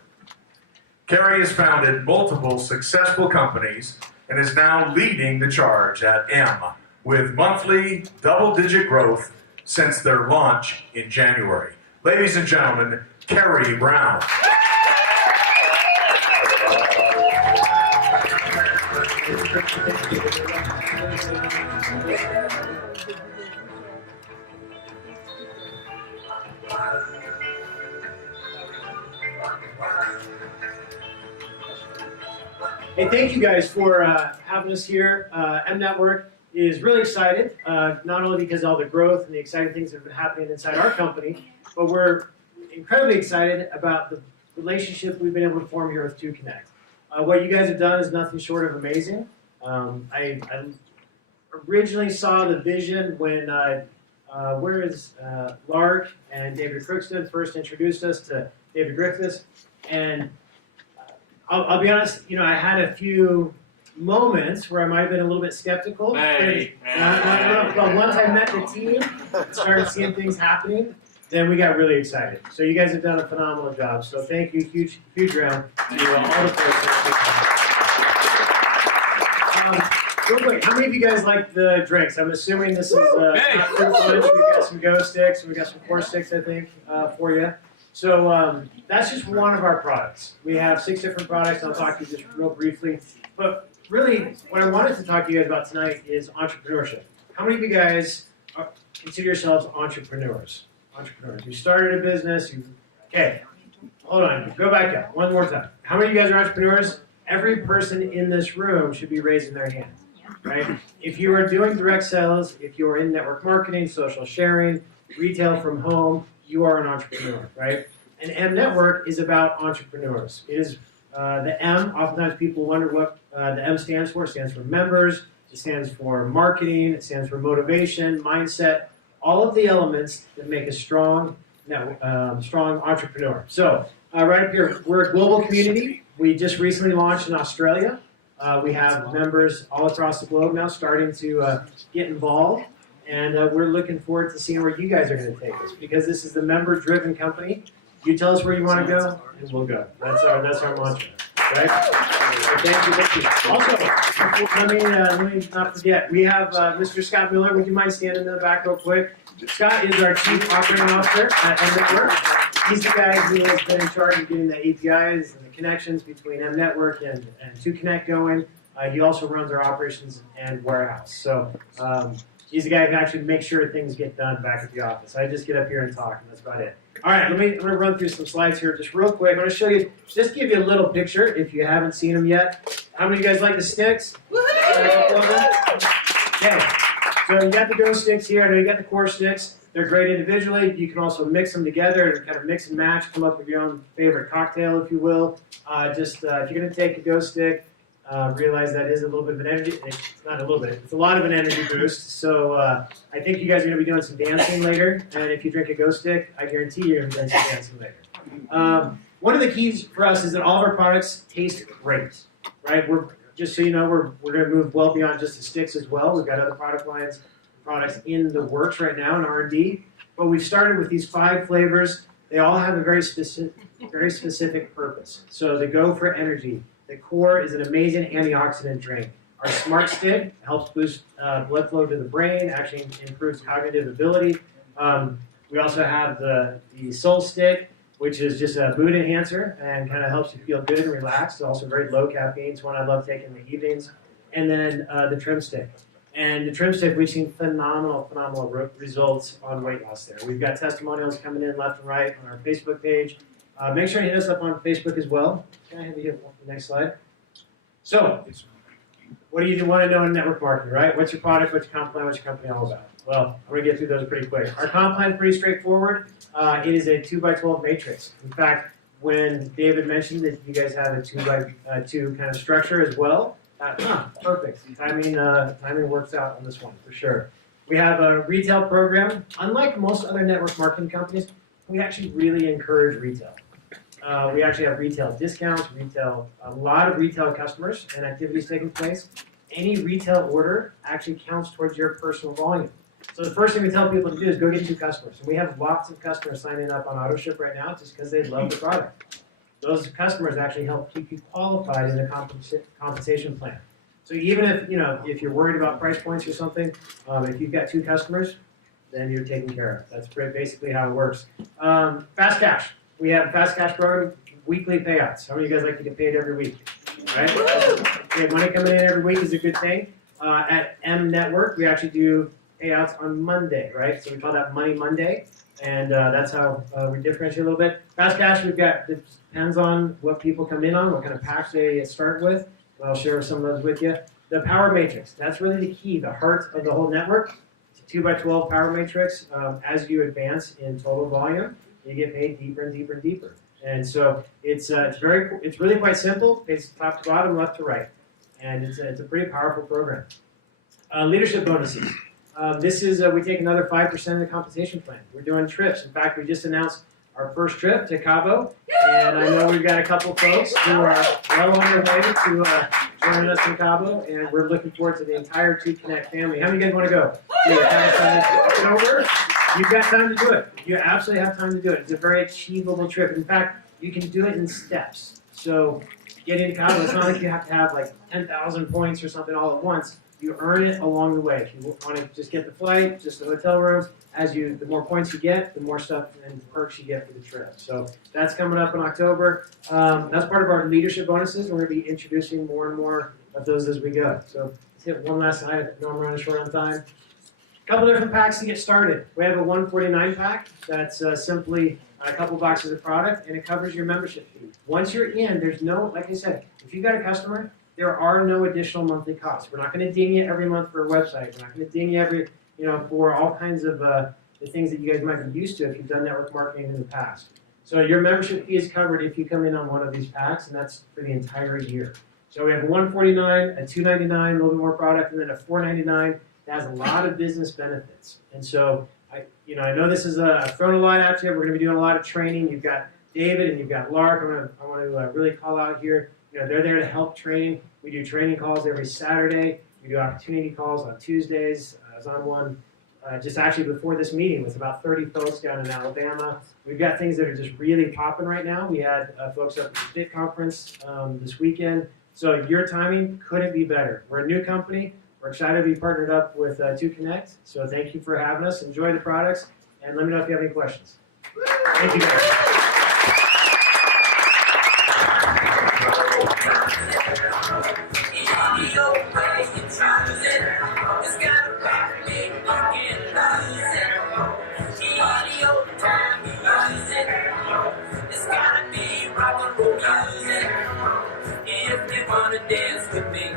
Kerry has founded multiple successful companies and is now leading the charge at M, with monthly double-digit growth since their launch in January. Ladies and gentlemen, Kerry Brown. Hey, thank you guys for having us here. M Network is really excited, not only because of all the growth and the exciting things that have been happening inside our company, but we're incredibly excited about the relationship we've been able to form here with 2Connect. What you guys have done is nothing short of amazing. I originally saw the vision when Lark and David Crookston first introduced us to David Griffiths, and I'll be honest, you know, I had a few moments where I might have been a little bit skeptical. But once I met the team, started seeing things happening, then we got really excited. So you guys have done a phenomenal job. So thank you, huge round to all the folks. Real quick, how many of you guys like the drinks? I'm assuming this is not fruit punch. We've got some Go sticks, we've got some Core sticks, I think, for you. So that's just one of our products. We have 6 different products. I'll talk to you just real briefly. But really, what I wanted to talk to you guys about tonight is entrepreneurship. How many of you guys consider yourselves entrepreneurs? You started a business. Okay, hold on. Go back up one more time. How many of you guys are entrepreneurs? Every person in this room should be raising their hand, right? If you are doing direct sales, if you are in network marketing, social sharing, retail from home, you are an entrepreneur, right? And M Network is about entrepreneurs. It is the M. Oftentimes people wonder what the M stands for. It stands for members. It stands for marketing. It stands for motivation, mindset, all of the elements that make a strong entrepreneur. So right up here, we're a global community. We just recently launched in Australia. We have members all across the globe now starting to get involved. And we're looking forward to seeing where you guys are going to take us, because this is the member-driven company. You tell us where you want to go, and we'll go. That's our mantra, right? So thank you. Also, let me not forget, we have Mr. Scott Miller. Would you mind standing in the back real quick? Scott is our Chief Operating Officer at M Network. He's the guy who has been in charge of getting the APIs and the connections between M Network and 2Connect going. He also runs our operations and warehouse. So he's the guy who actually makes sure things get done back at the office. I just get up here and talk, and that's about it. All right, I'm going to run through some slides here just real quick. I'm going to show you, just give you a little picture if you haven't seen them yet. How many of you guys like the sticks? Okay, so you got the Go sticks here. I know you got the core sticks. They're great individually. You can also mix them together and kind of mix and match, come up with your own favorite cocktail, if you will. If you're going to take a Go stick, realize that is a little bit of an energy, not a little bit, it's a lot of an energy boost. So I think you guys are going to be doing some dancing later. And if you drink a Go stick, I guarantee you're going to be doing some dancing later. One of the keys for us is that all of our products taste great, right? Just so you know, we're going to move well beyond just the sticks as well. We've got other products in the works right now in R&D. But we've started with these 5 flavors. They all have a very specific purpose. So the Go for energy. The core is an amazing antioxidant drink. Our Smart Stick helps boost blood flow to the brain, actually improves cognitive ability. We also have the Soul Stick, which is just a mood enhancer and kind of helps you feel good and relaxed. It's also very low caffeine. It's one I love taking in the evenings. And then the Trim Stick. And the Trim Stick, we've seen phenomenal results on weight loss there. We've got testimonials coming in left and right on our Facebook page. Make sure you hit us up on Facebook as well. Can I have you hit the next slide? So, what do you want to know in network marketing, right? What's your product, what's your comp plan, what's your company all about? Well, I'm going to get through those pretty quick. Our comp plan is pretty straightforward. It is a 2x12 matrix. In fact, when David mentioned that you guys have a 2x2 kind of structure as well, perfect. Timing works out on this one for sure. We have a retail program. Unlike most other network marketing companies, we actually really encourage retail. We actually have retail discounts, a lot of retail customers and activities taking place. Any retail order actually counts towards your personal volume. So the first thing we tell people to do is go get 2 customers. And we have lots of customers signing up on AutoShip right now just because they love the product. Those customers actually help keep you qualified in the compensation plan. So even if you're worried about price points or something, if you've got 2 customers, then you're taken care of. That's basically how it works. Fast cash. We have a fast cash program, weekly payouts. How many of you guys like to get paid every week? Right? Okay, money coming in every week is a good thing. At M Network, we actually do payouts on Monday, right? So we call that Money Monday, and that's how we differentiate a little bit. Fast cash, it depends on what people come in on, what kind of packs they start with. I'll share some of those with you. The power matrix, that's really the key, the heart of the whole network. It's a 2x12 power matrix. As you advance in total volume, you get paid deeper and deeper and deeper. And so it's really quite simple. It's top to bottom, left to right. And it's a pretty powerful program. Leadership bonuses. This is, we take another 5% of the compensation plan. We're doing trips. In fact, we just announced our first trip to Cabo. And I know we've got a couple folks who are well on their way to joining us in Cabo. And we're looking forward to the entire 2Connect family. How many of you guys want to go? October? You've got time to do it. You absolutely have time to do it. It's a very achievable trip. In fact, you can do it in steps. So getting to Cabo, it's not like you have to have like 10,000 points or something all at once. You earn it along the way. If you want to just get the flight, just the hotel rooms, the more points you get, the more stuff and perks you get for the trip. So that's coming up in October. That's part of our leadership bonuses. We're going to be introducing more and more of those as we go. So let's hit one last slide. I know I'm running short on time. A couple different packs to get started. We have a 149 pack that's simply a couple boxes of product, and it covers your membership fee. Once you're in, there's no, like I said, if you've got a customer, there are no additional monthly costs. We're not going to ding you every month for a website. We're not going to ding you for all kinds of the things that you guys might be used to if you've done network marketing in the past. So your membership fee is covered if you come in on one of these packs, and that's for the entire year. So we have a $149, a $299, a little bit more product, and then a $499 that has a lot of business benefits. And so I know this is I've thrown a lot out to you. We're going to be doing a lot of training. You've got David and you've got Lark. I want to really call out here. They're there to help train. We do training calls every Saturday. We do opportunity calls on Tuesdays. I was on one just actually before this meeting with about 30 folks down in Alabama. We've got things that are just really popping right now. We had folks up at the FIT conference this weekend. So your timing couldn't be better. We're a new company. We're excited to be partnered up with 2Connect. So thank you for having us. Enjoy the products. And let me know if you have any questions. Thank you guys. If you wanna dance with me,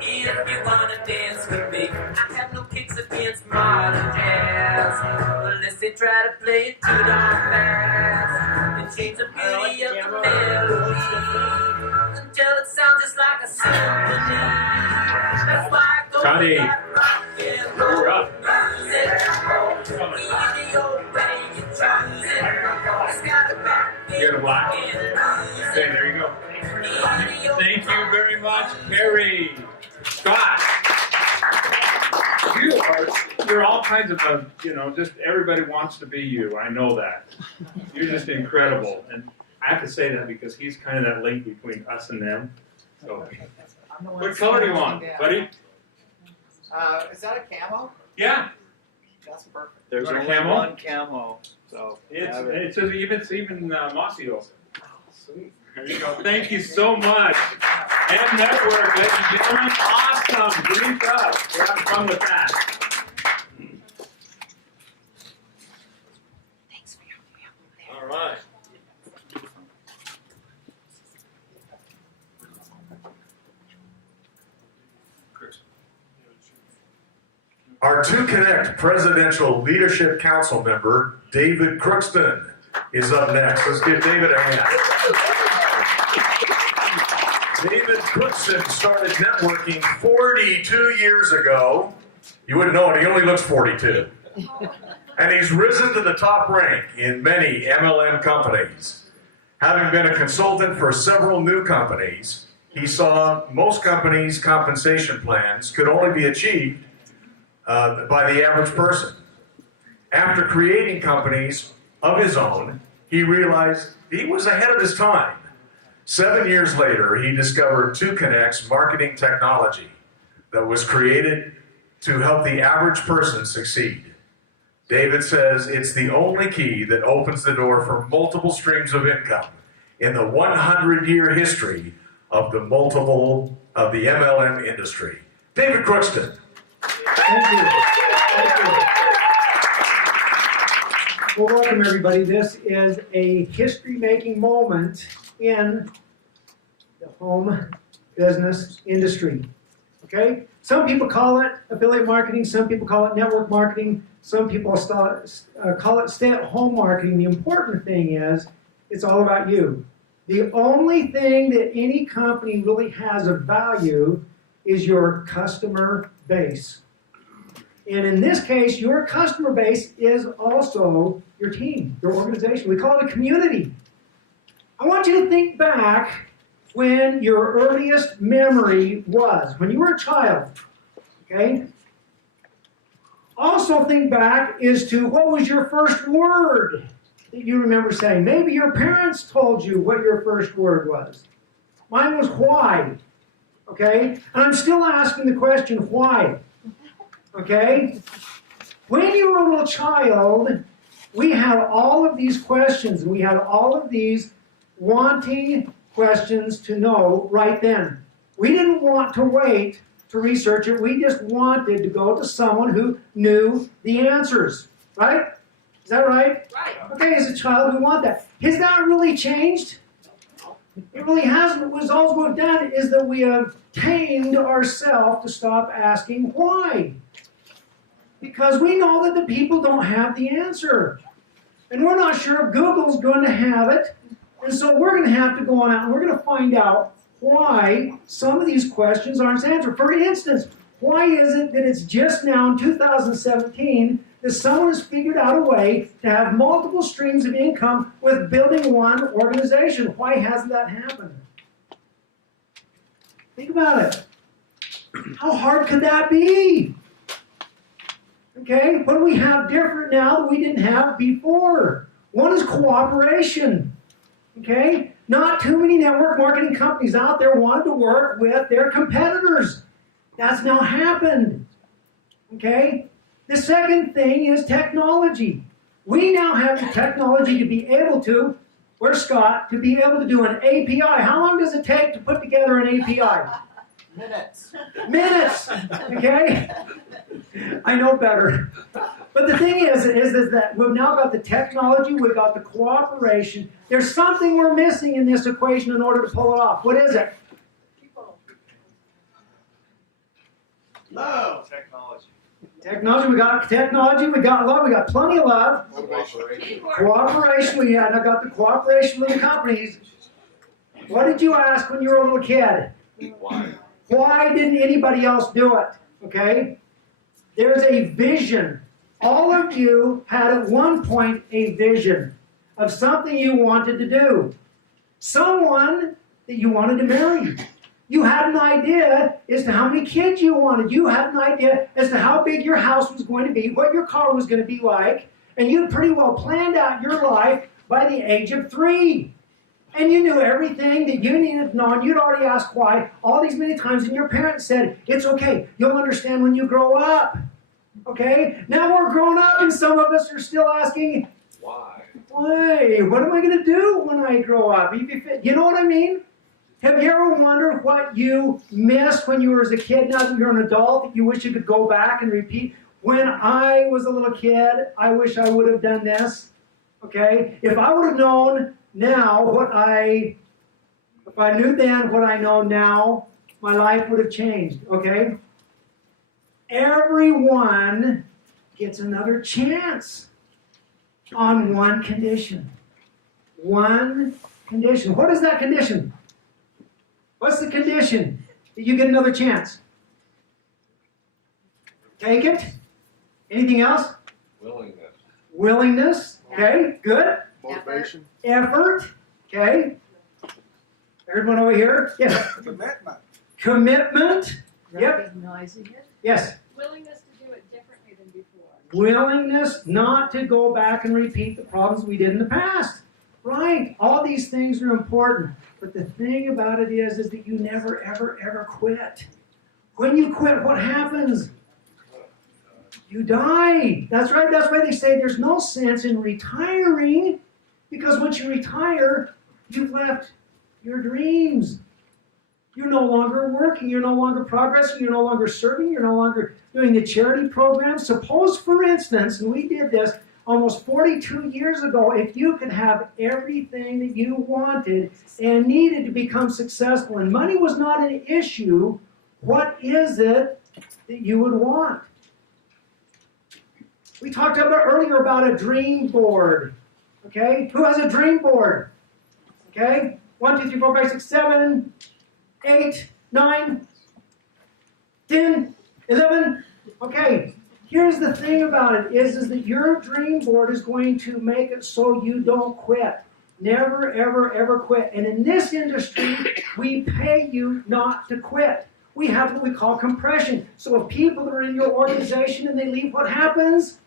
if you wanna dance with me, I have no kicks against modern jazz, unless they try to play it too darn fast and change the beauty of the melody until it sounds just like a symphony. That's why I go Connie, to that rock and roll you're up. music. Any old way you choose it, it's got a back. You got a black? Okay, there you go. Thank you very much, Perry. Scott, you're all kinds of, just everybody wants to be you. I know that. You're just incredible. And I have to say that because he's kind of that link between us and them. So, what color do you want, buddy? Is that a camo? Yeah. That's perfect. There's only camo? one camo, so. It's even Mossio. Sweet. There you go. Thank you so much. M Network, ladies and gentlemen, awesome. Brief up. We're having fun with that. Thanks for your help. All right. Our 2Connect Presidential Leadership Council member, David Crookston, is up next. Let's give David a hand. David Crookston started networking 42 years ago. You wouldn't know it, he only looks 42. And he's risen to the top rank in many MLM companies. Having been a consultant for several new companies, he saw most companies' compensation plans could only be achieved by the average person. After creating companies of his own, he realized he was ahead of his time. 7 years later, he discovered 2Connect's marketing technology that was created to help the average person succeed. David says it's the only key that opens the door for multiple streams of income in the 100-year history of the MLM industry. David Crookston. Thank you. Well, welcome everybody. This is a history-making moment in the home business industry. Okay? Some people call it affiliate marketing. Some people call it network marketing. Some people call it stay-at-home marketing. The important thing is it's all about you. The only thing that any company really has of value is your customer base. And in this case, your customer base is also your team, your organization. We call it a community. I want you to think back when your earliest memory was, when you were a child, okay? Also think back as to what was your first word that you remember saying. Maybe your parents told you what your first word was. Mine was why, okay? And I'm still asking the question, why? Okay? When you were a little child, we had all of these questions. We had all of these wanting questions to know right then. We didn't want to wait to research it. We just wanted to go to someone who knew the answers. Right? Is that right? Right. Okay, as a child, we want that. Has that really changed? It really hasn't. All we've done is that we have tamed ourselves to stop asking why. Because we know that the people don't have the answer. And we're not sure if Google's going to have it. And so we're going to have to go on out and we're going to find out why some of these questions aren't answered. For instance, why is it that it's just now in 2017 that someone has figured out a way to have multiple streams of income with building one organization? Why hasn't that happened? Think about it. How hard could that be? Okay, what do we have different now that we didn't have before? One is cooperation. Okay, not too many network marketing companies out there wanted to work with their competitors. That's now happened. Okay, the second thing is technology. We now have the technology to be able to, where's Scott, to be able to do an API. How long does it take to put together an API? Minutes. Minutes, okay? I know better. But the thing is that we've now got the technology, we've got the cooperation. There's something we're missing in this equation in order to pull it off. What is it? Love technology. Technology, we got technology, we got love, we got plenty of love. Cooperation, we got the cooperation with the companies. What did you ask when you were a little kid? Why didn't anybody else do it? Okay? There's a vision. All of you had at one point a vision of something you wanted to do. Someone that you wanted to marry. You had an idea as to how many kids you wanted. You had an idea as to how big your house was going to be, what your car was going to be like, and you pretty well planned out your life by the age of 3. And you knew everything that you needed to know, and you'd already asked why all these many times, and your parents said, it's okay, you'll understand when you grow up. Okay? Now we're grown up, and some of us are still asking, why? Why? What am I going to do when I grow up? You know what I mean? Have you ever wondered what you missed when you were as a kid, now that you're an adult, that you wish you could go back and repeat? When I was a little kid, I wish I would have done this. Okay? If I would have known now if I knew then what I know now, my life would have changed, okay? Everyone gets another chance on one condition. One condition. What is that condition? What's the condition that you get another chance? Take it. Anything else? Willingness. Willingness. Okay, good. Motivation. Effort. Okay. Heard one over here? Yes. Commitment. Commitment. Yep. Recognizing it. Yes. Willingness to do it differently than before. Willingness not to go back and repeat the problems we did in the past. Right. All these things are important. But the thing about it is that you never, ever, ever quit. When you quit, what happens? You die. That's right. That's why they say there's no sense in retiring, because once you retire, you've left your dreams. You're no longer working. You're no longer progressing. You're no longer serving. You're no longer doing the charity program. Suppose, for instance, and we did this almost 42 years ago, if you could have everything that you wanted and needed to become successful, and money was not an issue, what is it that you would want? We talked earlier about a dream board. Okay? Who has a dream board? Okay? 1, 2, 3, 4, 5, 6, 7, 8, 9, 10, 11. Okay. Here's the thing about it is that your dream board is going to make it so you don't quit. Never, ever, ever quit. And in this industry, we pay you not to quit. We have what we call compression. So if people are in your organization and they leave, what happens?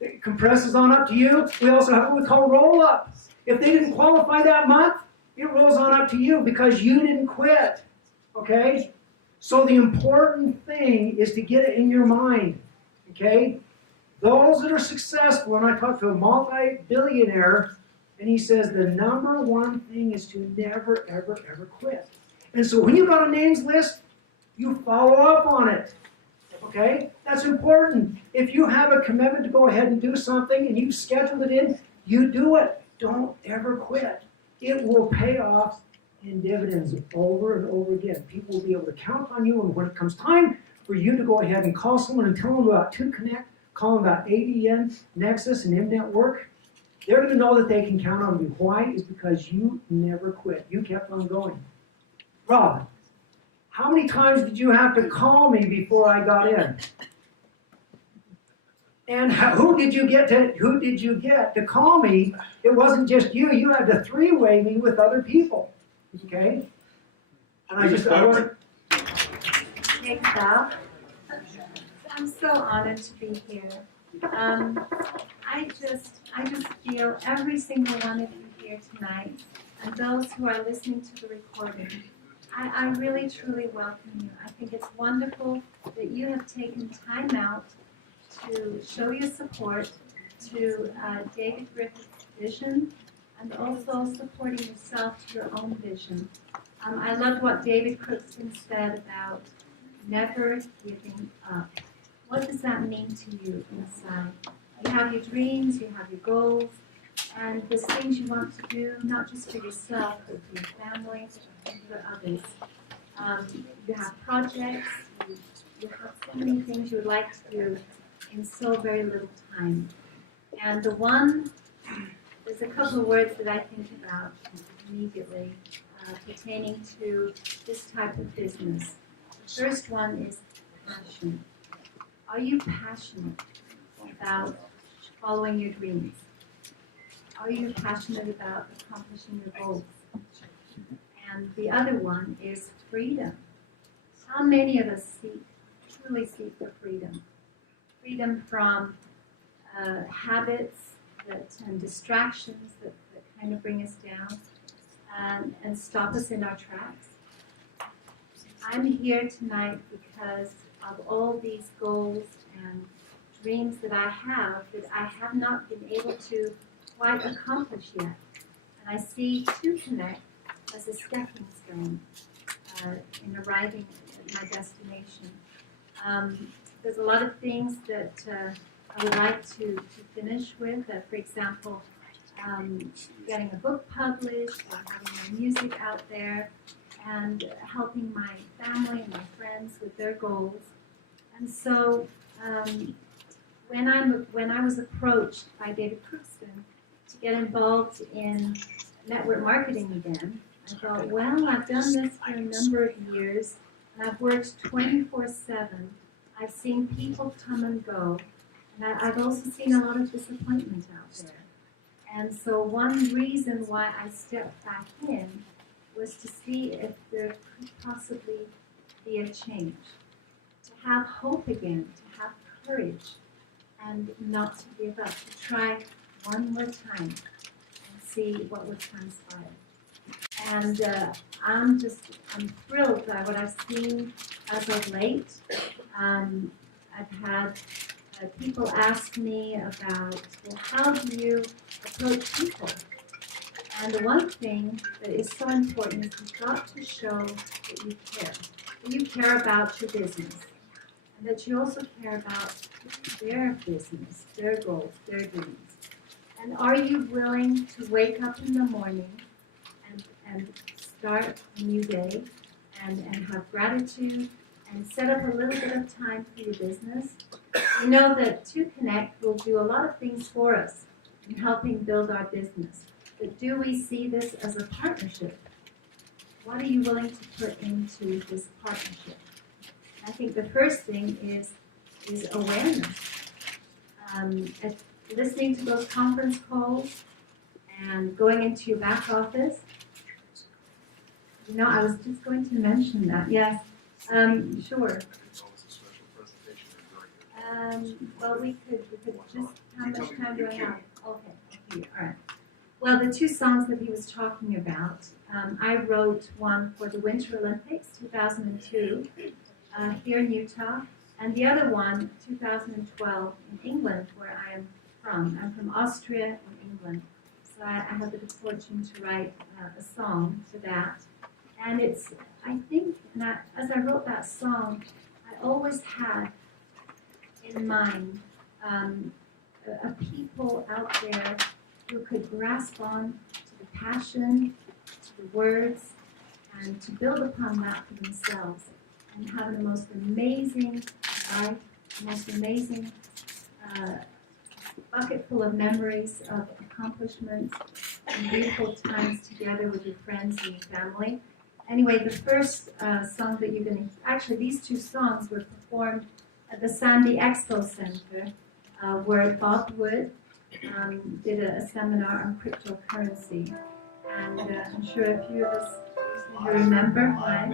It compresses on up to you. We also have what we call roll-up. If they didn't qualify that month, it rolls on up to you because you didn't quit. Okay? So the important thing is to get it in your mind. Okay? Those that are successful, and I talked to a multi-billionaire, and he says the number one thing is to never, ever, ever quit. And so when you've got a names list, you follow up on it. Okay? That's important. If you have a commitment to go ahead and do something and you've scheduled it in, you do it. Don't ever quit. It will pay off in dividends over and over again. People will be able to count on you, and when it comes time for you to go ahead and call someone and tell them about 2Connect, calling about ADN, Nexus, and M-Network, they're going to know that they can count on you. Why? Is because you never quit. You kept on going. Rob, how many times did you have to call me before I got in? And who did you get to call me? It wasn't just you. You had to three-way me with other people. Okay? And I wasn't. Thanks, Bob. I'm so honored to be here. I just feel every single one of you here tonight, and those who are listening to the recording, I really truly welcome you. I think it's wonderful that you have taken time out to show your support to David Griffith's vision, and also supporting yourself to your own vision. I love what David Crookston said about never giving up. What does that mean to you inside? You have your dreams, you have your goals, and there's things you want to do, not just for yourself, but for your family and for others. You have projects, you have so many things you would like to do in so very little time. And there's a couple of words that I think about immediately pertaining to this type of business. The first one is passion. Are you passionate about following your dreams? Are you passionate about accomplishing your goals? And the other one is freedom. How many of us truly seek for freedom? Freedom from habits and distractions that kind of bring us down and stop us in our tracks. I'm here tonight because of all these goals and dreams that I have not been able to quite accomplish yet. And I see To Connect as a stepping stone in arriving at my destination. There's a lot of things that I would like to finish with. For example, getting a book published, or having my music out there, and helping my family and my friends with their goals. And so when I was approached by David Crookston to get involved in network marketing again, I thought, well, I've done this for a number of years, and I've worked 24/7. I've seen people come and go, and I've also seen a lot of disappointment out there. And so one reason why I stepped back in was to see if there could possibly be a change, to have hope again, to have courage, and not to give up, to try one more time and see what would transpire. And I'm thrilled by what I've seen as of late. I've had people ask me about, well, how do you approach people? And the one thing that is so important is you've got to show that you care. That you care about your business. And that you also care about their business, their goals, their dreams. And are you willing to wake up in the morning and start a new day and have gratitude and set up a little bit of time for your business? We know that To Connect will do a lot of things for us in helping build our business. But do we see this as a partnership? What are you willing to put into this partnership? I think the first thing is awareness. Listening to those conference calls and going into your back office. You know, I was just going to mention that. Yes, sure. Well, we could just, how much time do I have? Okay, all right. Well, the two songs that he was talking about, I wrote one for the Winter Olympics, 2002, here in Utah, and the other one, 2012, in England, where I am from. I'm from Austria and England, so I had the good fortune to write a song to that. And it's, I think, as I wrote that song, I always had in mind a people out there who could grasp on to the passion, to the words, and to build upon that for themselves and have the most amazing life, the most amazing bucket full of memories of accomplishments and beautiful times together with your friends and your family. Anyway, the first song that you're going to, actually these two songs were performed at the Sandy Expo Center, where Bob Wood did a seminar on cryptocurrency. And I'm sure a few of us remember, right?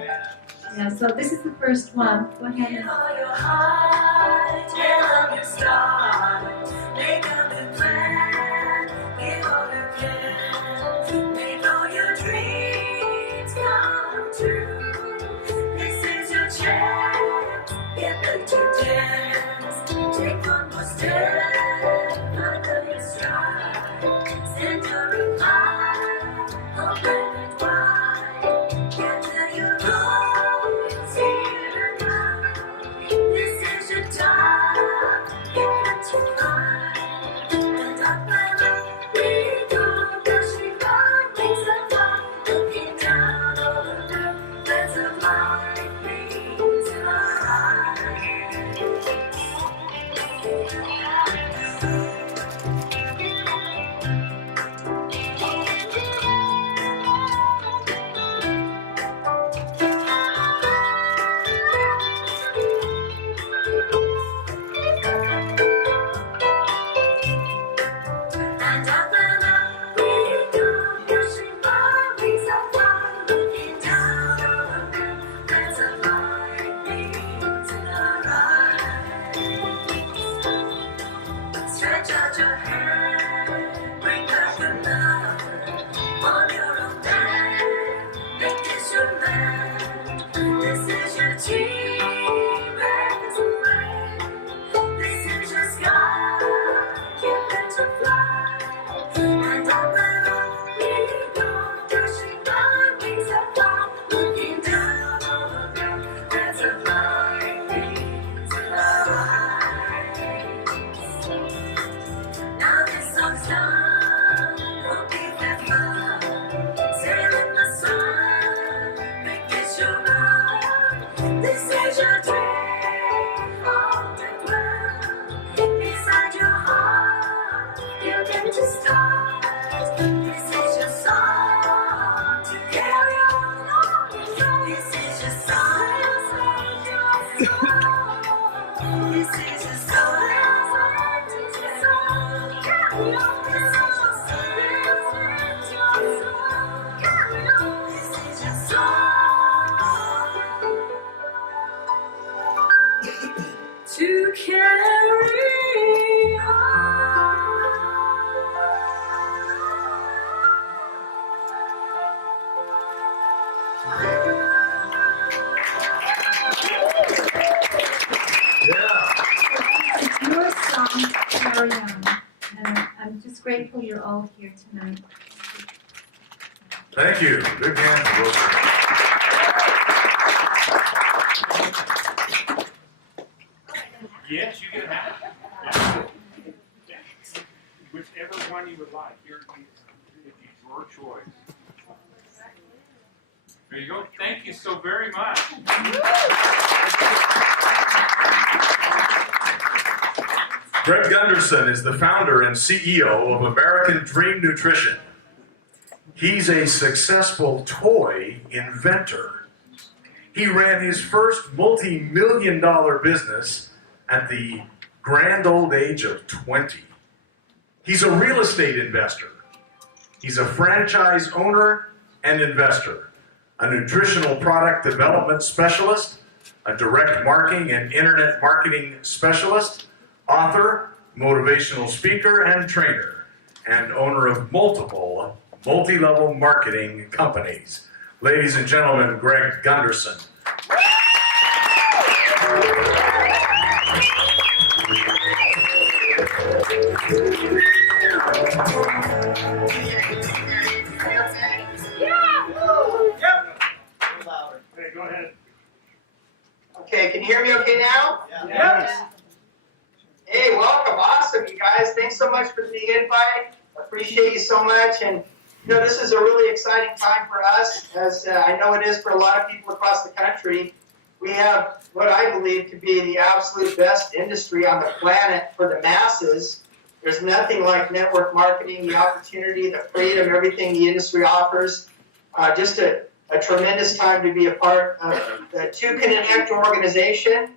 Yeah, so this is the first one. Go ahead and... All your heart, tell them your stars, make a new plan, give all you can, make all your dreams come true. This is your chance, get them to dance, take one more step, under your stride, send a reply, open it wide, get to your goal, see it now. This is your time, get them to find, and up and up we go, dashing by wings of light, looking down on the road, that's a light beams in our eyes. And up we go, dashing by wings of light, looking down on the road, that's a light beams in our eyes. Stretch out your hand, bring back another, on your own land, make this your land. This is your team, there's a way. This is your sky, give them to fly. And up we go, dashing by wings of light, looking down on the road, there's a light beams in our eyes. Now this song's done, won't be that fun, sail in the sun, make this your run. This is your dream, hold it well, beside your heart, you get to start. This is your song to carry on. This is your song, this is your song to carry on. This is your song, carry on. This is your song to carry on. It's your song, Carry On. And I'm just grateful you're all here tonight. Thank you. Big hand for Wilson. Yes, you can have it. Whichever one you would like. It's your choice. There you go. Thank you so very much. Greg Gunderson is the founder and CEO of American Dream Nutrition. He's a successful toy inventor. He ran his first multi-million-dollar business at the grand old age of 20. He's a real estate investor. He's a franchise owner and investor, a nutritional product development specialist, a direct marketing and internet marketing specialist, author, motivational speaker, and trainer, and owner of multiple multi-level marketing companies. Ladies and gentlemen, Greg Gunderson. Hey, go ahead. Okay, can you hear me okay now? Yes. Hey, welcome. Awesome, you guys. Thanks so much for the invite. I appreciate you so much. And, you know, this is a really exciting time for us, as I know it is for a lot of people across the country. we have what I believe to be the absolute best industry on the planet for the masses. There's nothing like network marketing, the opportunity, the freedom, everything the industry offers. Just a tremendous time to be a part of the 2Connect organization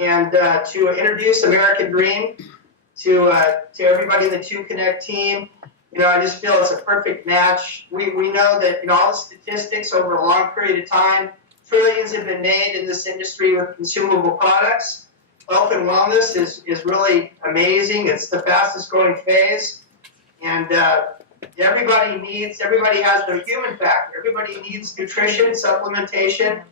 and to introduce American Dream to everybody in the 2Connect team. You know, I just feel it's a perfect match. We know that, you know, all the statistics over a long period of time, trillions have been made in this industry with consumable products. Health and wellness is really amazing. It's the fastest growing phase. And everybody has the human factor. Everybody needs nutrition, supplementation.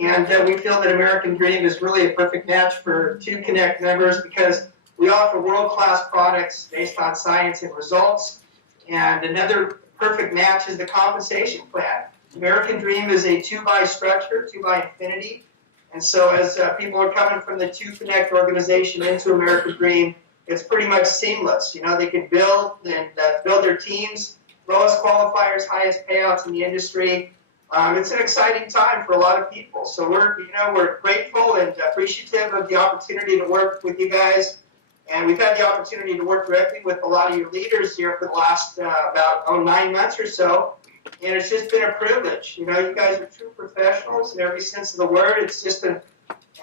And we feel that American Dream is really a perfect match for 2Connect members because we offer world-class products based on science and results. And another perfect match is the compensation plan. American Dream is a 2-by structure, 2-by infinity. And so as people are coming from the 2Connect organization into American Dream, it's pretty much seamless. You know, they can build their teams, lowest qualifiers, highest payouts in the industry. It's an exciting time for a lot of people. So we're grateful and appreciative of the opportunity to work with you guys. And we've had the opportunity to work directly with a lot of your leaders here for the last about 9 months or so. And it's just been a privilege. You know, you guys are true professionals in every sense of the word. It's just an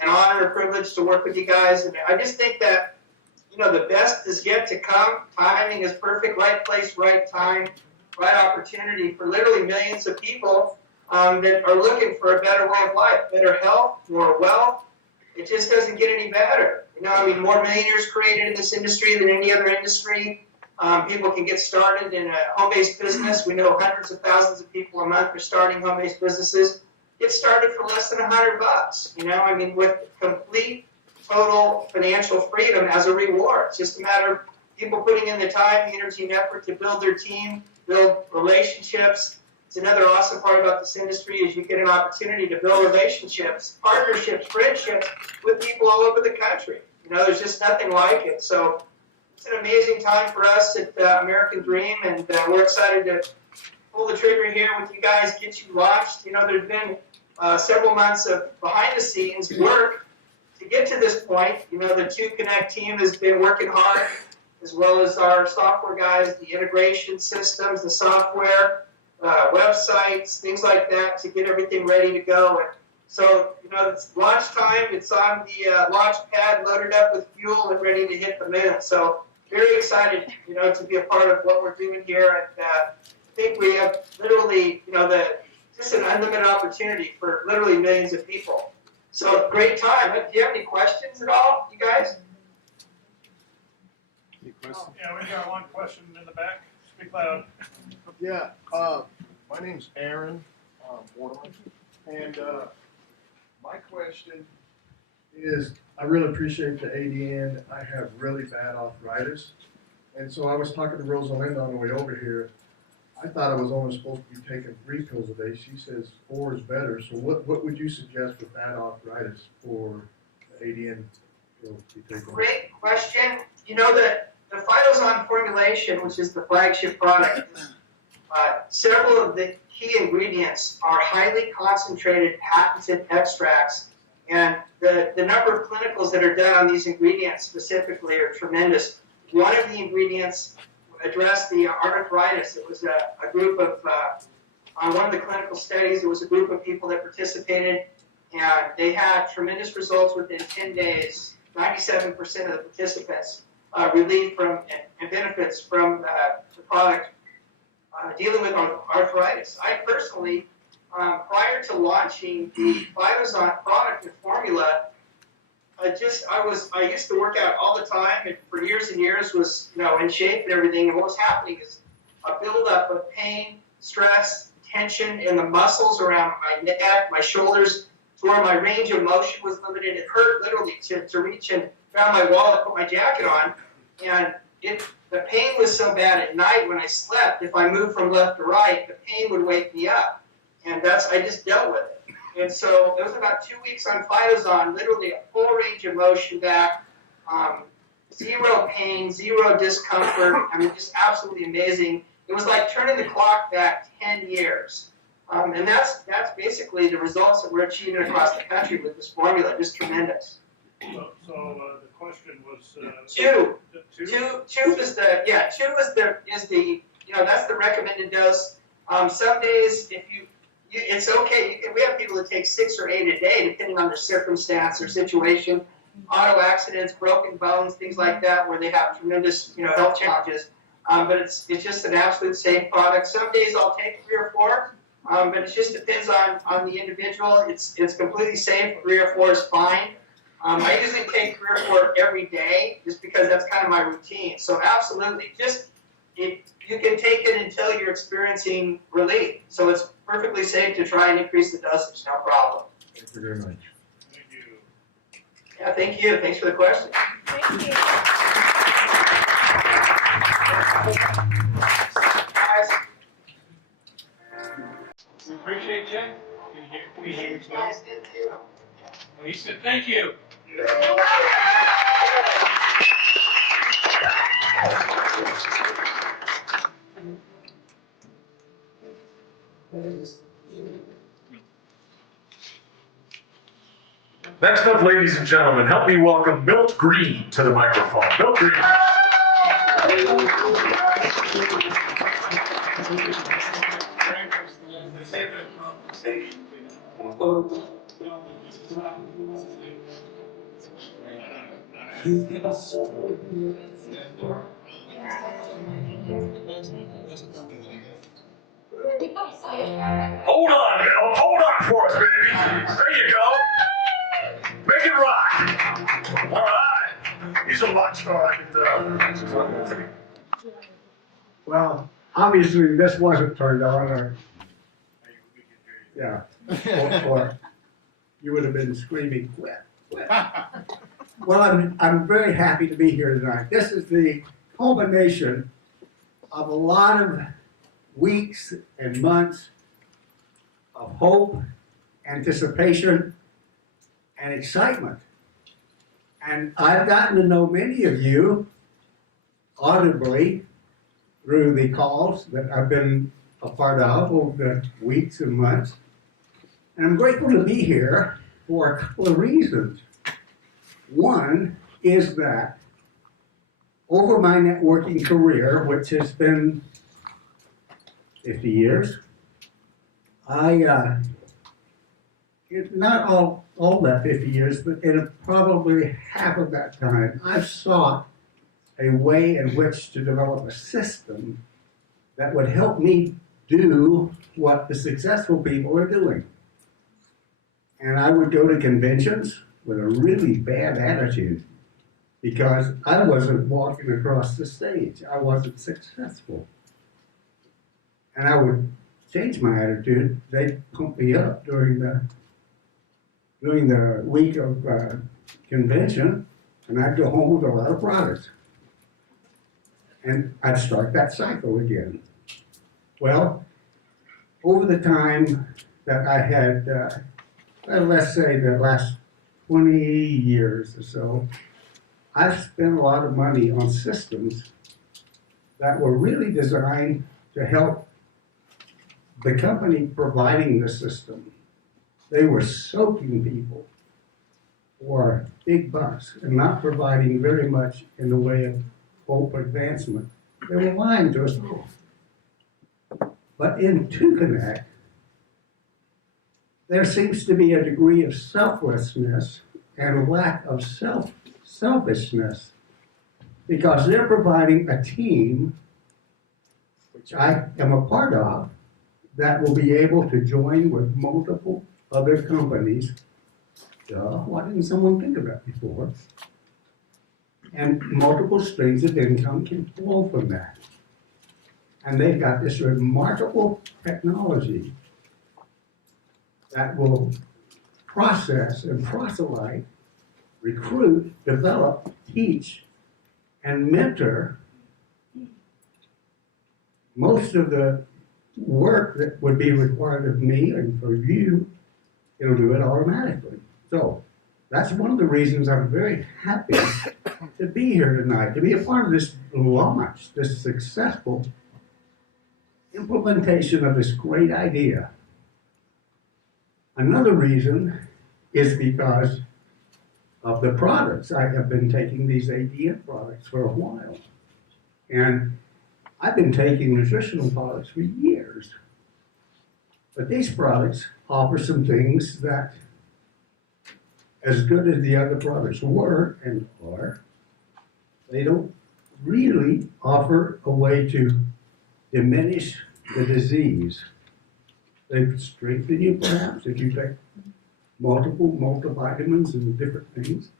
honor and privilege to work with you guys. And I just think that, you know, the best is yet to come. Timing is perfect. Right place, right time, right opportunity for literally millions of people that are looking for a better way of life, better health, more wealth. It just doesn't get any better. You know, I mean, more millionaires created in this industry than any other industry. People can get started in a home-based business. We know hundreds of thousands of people a month are starting home-based businesses. Get started for less than $100. You know, I mean, with complete, total financial freedom as a reward. It's just a matter of people putting in the time, the energy, and effort to build their team, build relationships. It's another awesome part about this industry is you get an opportunity to build relationships, partnerships, friendships with people all over the country. You know, there's just nothing like it. So it's an amazing time for us at American Dream, and we're excited to pull the trigger here with you guys, get you launched. You know, there's been several months of behind-the-scenes work to get to this point. You know, the 2Connect team has been working hard, as well as our software guys, the integration systems, the software, websites, things like that, to get everything ready to go. And so, you know, it's launch time. It's on the launch pad, loaded up with fuel and ready to hit the moon. So very excited, you know, to be a part of what we're doing here. And I think we have literally, you know, just an unlimited opportunity for literally millions of people. So great time. Do you have any questions at all, you guys? Any questions? Yeah, we got one question in the back. Speak loud. Yeah, my name's Aaron Borderman, and my question is, I really appreciate the ADN. I have really bad arthritis, and so I was talking to Rosalinda on the way over here. I thought I was only supposed to be taking 3 pills a day. She says 4 is better. So what would you suggest for bad arthritis for the ADN pill to be taken? Great question. You know, the Phytozone formulation, which is the flagship product, several of the key ingredients are highly concentrated, patented extracts, and the number of clinicals that are done on these ingredients specifically are tremendous. One of the ingredients addressed the arthritis. It was a group of, on one of the clinical studies, it was a group of people that participated, and they had tremendous results within 10 days. 97% of the participants relief from and benefits from the product dealing with arthritis. I personally, prior to launching the Phytozone product and formula, I used to work out all the time, and for years and years was, you know, in shape and everything. And what was happening is a buildup of pain, stress, tension in the muscles around my neck, my shoulders, to where my range of motion was limited. It hurt literally to reach and grab my wallet, put my jacket on, and the pain was so bad at night when I slept. If I moved from left to right, the pain would wake me up, and I just dealt with it. And so it was about 2 weeks on Phytozone, literally a full range of motion back, zero pain, zero discomfort. I mean, just absolutely amazing. It was like turning the clock back 10 years. And that's basically the results that we're achieving across the country with this formula, just tremendous. So the question was. Two is the that's the recommended dose. Some days if it's okay. We have people that take 6 or 8 a day, depending on their circumstance or situation. Auto accidents, broken bones, things like that, where they have tremendous, health challenges. But it's just an absolute safe product. Some days I'll take 3 or 4, but it just depends on the individual. It's completely safe. 3 or 4 is fine. I usually take 3 or 4 every day, just because that's kind of my routine. So absolutely, you can take it until you're experiencing relief. So it's perfectly safe to try and increase the dosage, no problem. Thank you very much. Thank you. Yeah, thank you. Thanks for the question. Thank you. Guys. We appreciate you. We hear you. Guys did too. He said, thank you. Next up, ladies and gentlemen, help me welcome Milt Green to the microphone. Milt Green. Hold on, Milt. Hold on for us, baby. There you go. Make it rock. All right. He's a rock star, I can tell. Well, obviously this wasn't turned on, or yeah, or you would have been screaming, quit, quit. Well, I'm very happy to be here tonight. This is the culmination of a lot of weeks and months of hope, anticipation, and excitement. And I've gotten to know many of you audibly through the calls that I've been a part of over the weeks and months. And I'm grateful to be here for a couple of reasons. One is that over my networking career, which has been 50 years, not all that 50 years, but in probably half of that time, I've sought a way in which to develop a system that would help me do what the successful people are doing. And I would go to conventions with a really bad attitude because I wasn't walking across the stage. I wasn't successful. And I would change my attitude. They'd pump me up during the week of convention, and I'd go home with a lot of products. And I'd start that cycle again. Well, over the time that I had, let's say the last 20 years or so, I've spent a lot of money on systems that were really designed to help the company providing the system. They were soaking people for big bucks and not providing very much in the way of hope advancement. They were lying to us all. But in TwoConnect, there seems to be a degree of selflessness and a lack of selfishness because they're providing a team, which I am a part of, that will be able to join with multiple other companies. Why didn't someone think of that before? And multiple streams of income can flow from that. And they've got this remarkable technology that will process and proselyte, recruit, develop, teach, and mentor most of the work that would be required of me and for you. It'll do it automatically. So that's one of the reasons I'm very happy to be here tonight, to be a part of this launch, this successful implementation of this great idea. Another reason is because of the products. I have been taking these ADM products for a while. And I've been taking nutritional products for years. But these products offer some things that, as good as the other products were and are, they don't really offer a way to diminish the disease. They strengthen you perhaps if you take multiple multivitamins and different things.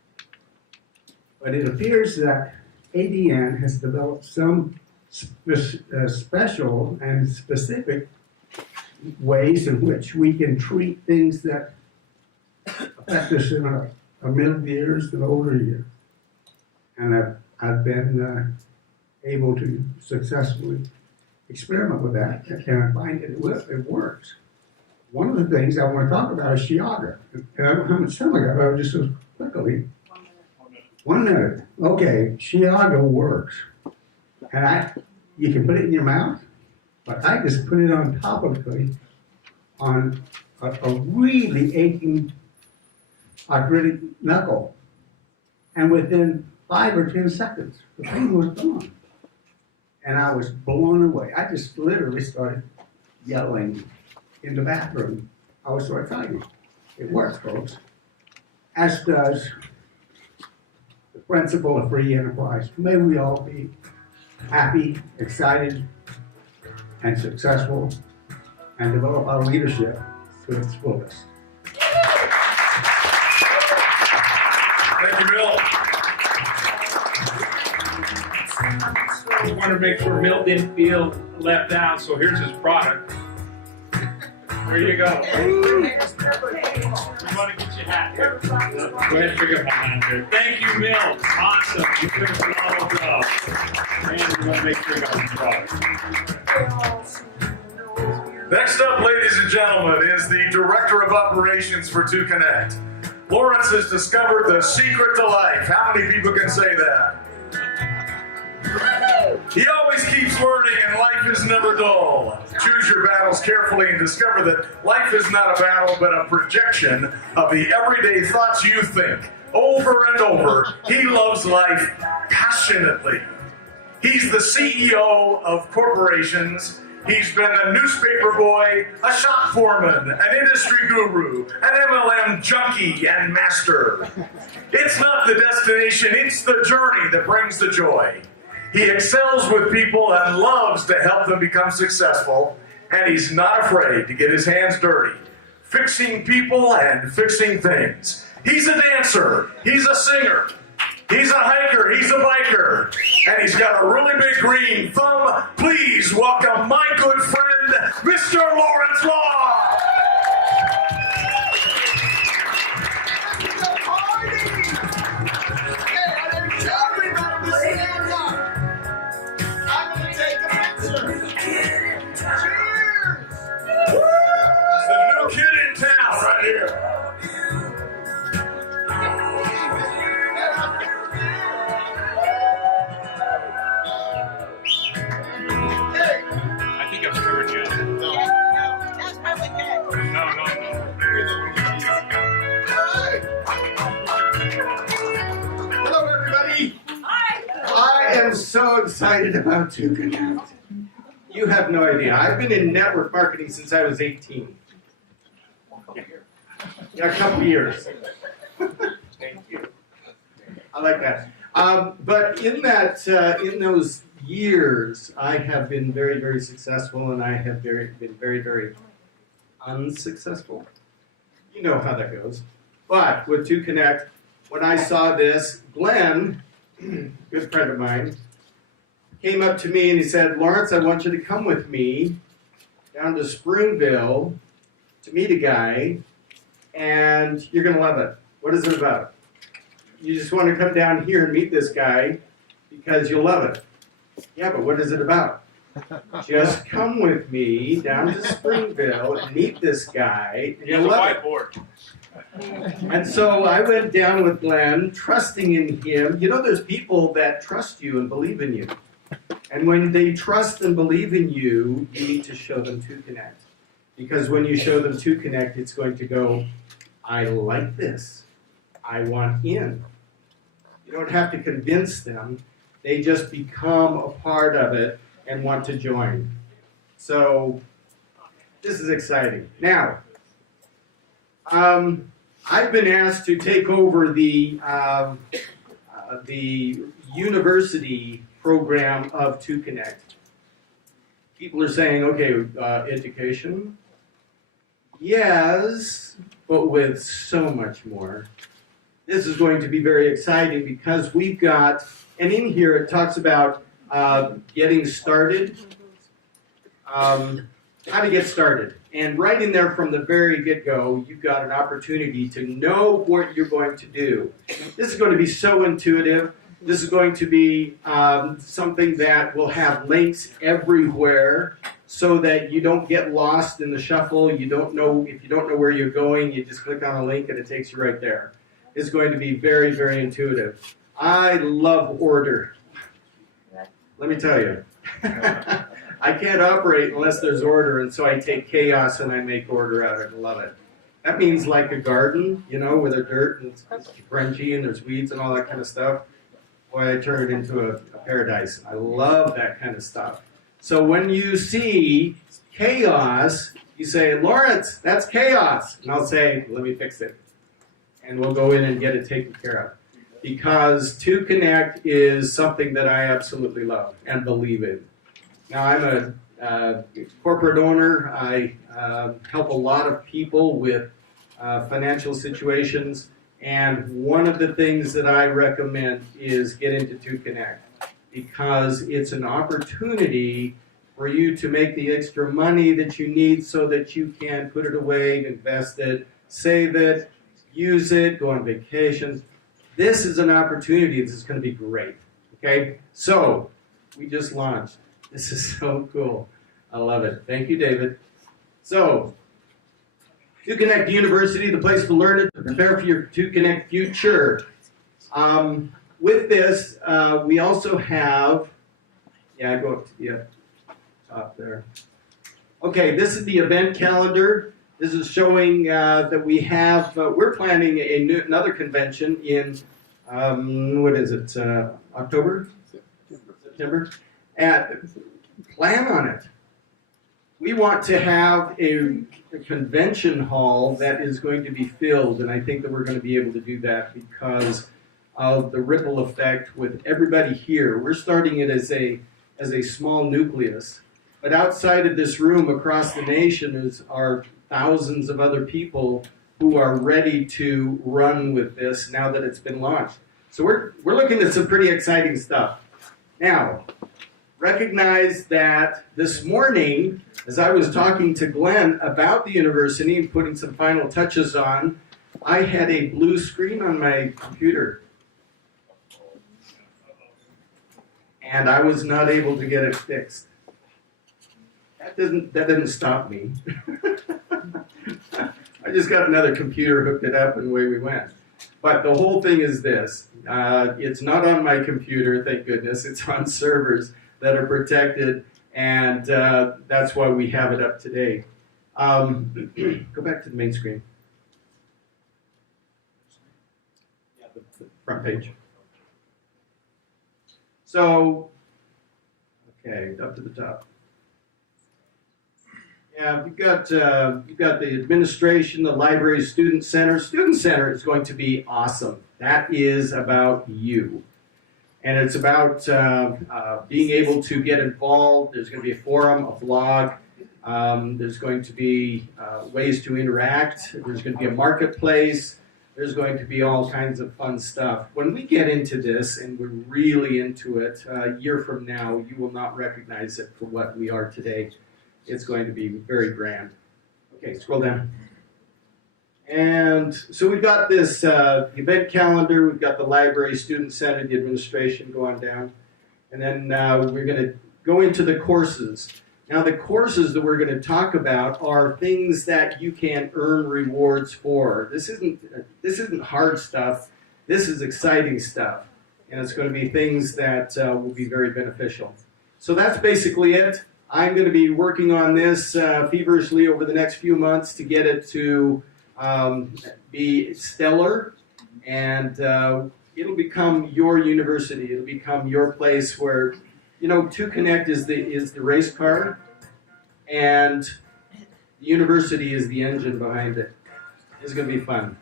But it appears that ADN has developed some special and specific ways in which we can treat things that affect us in our middle years and older years. And I've been able to successfully experiment with that, and I find it works. One of the things I want to talk about is Shiaga. And I don't know how much time I got, but I'll just so quickly. 1 minute. Okay, Shiaga works. And you can put it in your mouth, but I just put it on topically on a really aching arthritic knuckle. And within 5 or 10 seconds, the pain was gone. And I was blown away. I just literally started yelling in the bathroom. I was sort of telling you, it works, folks. As does the principle of free enterprise. May we all be happy, excited, and successful, and develop our leadership to its fullest. Thank you, Bill. We want to make sure Milt didn't feel left out, so here's his product. There you go. We want to get you happy. Go ahead and pick up my hand there. Thank you, Milt. Awesome. You did a phenomenal job. And we want to make sure you got the product. Next up, ladies and gentlemen, is the Director of Operations for 2Connect. Lawrence has discovered the secret to life. How many people can say that? He always keeps learning and life is never dull. Choose your battles carefully and discover that life is not a battle but a projection of the everyday thoughts you think. Over and over, he loves life passionately. He's the CEO of corporations. He's been a newspaper boy, a shop foreman, an industry guru, an MLM junkie and master. It's not the destination, it's the journey that brings the joy. He excels with people and loves to help them become successful, and he's not afraid to get his hands dirty, fixing people and fixing things. He's a dancer, he's a singer, he's a hiker, he's a biker, and he's got a really big green thumb. Please welcome my good friend, Mr. Lawrence Law. Right here. I think I've covered you. No. That's probably good. No. Hello, everybody. Hi. I am so excited about 2Connect. You have no idea. I've been in network marketing since I was 18. Yeah, a couple years. Thank you. I like that. But in those years, I have been very, very successful, and I have been very, very unsuccessful. You know how that goes. But with 2Connect, when I saw this, Glenn, good friend of mine, came up to me and he said, "Lawrence, I want you to come with me down to Springville to meet a guy, and you're going to love it." What is it about? You just want to come down here and meet this guy because you'll love it. Yeah, but what is it about? Just come with me down to Springville and meet this guy, and you'll love it. And so I went down with Glenn, trusting in him. You know, there's people that trust you and believe in you. And when they trust and believe in you, you need to show them 2Connect. Because when you show them to connect, it's going to go, I like this. I want in. You don't have to convince them. They just become a part of it and want to join. So this is exciting. Now, I've been asked to take over the university program of 2Connect. People are saying, okay, education? Yes, but with so much more. This is going to be very exciting because we've got, and in here it talks about getting started, how to get started. And right in there from the very get-go, you've got an opportunity to know what you're going to do. This is going to be so intuitive. This is going to be something that will have links everywhere so that you don't get lost in the shuffle. You don't know, if you don't know where you're going, you just click on a link and it takes you right there. It's going to be very, very intuitive. I love order. Let me tell you. I can't operate unless there's order, and so I take chaos and I make order out of it. I love it. That means like a garden, you know, where there's dirt and it's crunchy and there's weeds and all that kind of stuff. Boy, I turn it into a paradise. I love that kind of stuff. So when you see chaos, you say, Lawrence, that's chaos. And I'll say, let me fix it. And we'll go in and get it taken care of. Because 2Connect is something that I absolutely love and believe in. Now, I'm a corporate owner. I help a lot of people with financial situations. And one of the things that I recommend is get into 2Connect because it's an opportunity for you to make the extra money that you need so that you can put it away, invest it, save it, use it, go on vacations. This is an opportunity. This is going to be great. Okay? So, we just launched. This is so cool. I love it. Thank you, David. So, 2Connect University, the place to learn it, to prepare for your 2Connect future. With this, we also have, go up to the top there. Okay, this is the event calendar. This is showing that we have, we're planning another convention in, October? September? Plan on it. We want to have a convention hall that is going to be filled, and I think that we're going to be able to do that because of the ripple effect with everybody here. We're starting it as a small nucleus, but outside of this room, across the nation, are thousands of other people who are ready to run with this now that it's been launched. So we're looking at some pretty exciting stuff. Now, recognize that this morning, as I was talking to Glenn about the university and putting some final touches on, I had a blue screen on my computer. And I was not able to get it fixed. That didn't stop me. I just got another computer, hooked it up, and away we went. But the whole thing is this. It's not on my computer, thank goodness. It's on servers that are protected, and that's why we have it up today. Go back to the main screen. Yeah, the front page. So, okay, up to the top. Yeah, you've got the administration, the library, student center. Student center is going to be awesome. That is about you. And it's about being able to get involved. There's going to be a forum, a blog. There's going to be ways to interact. There's going to be a marketplace. There's going to be all kinds of fun stuff. When we get into this, and we're really into it, a year from now, you will not recognize it for what we are today. It's going to be very grand. Okay, scroll down. And so we've got this event calendar, we've got the library, student center, the administration, go on down. And then we're going to go into the courses. Now the courses that we're going to talk about are things that you can earn rewards for. This isn't hard stuff. This is exciting stuff. And it's going to be things that will be very beneficial. So that's basically it. I'm going to be working on this feverishly over the next few months to get it to be stellar, and it'll become your university. It'll become your place where, you know, 2Connect is the race car, and the university is the engine behind it. It's going to be fun.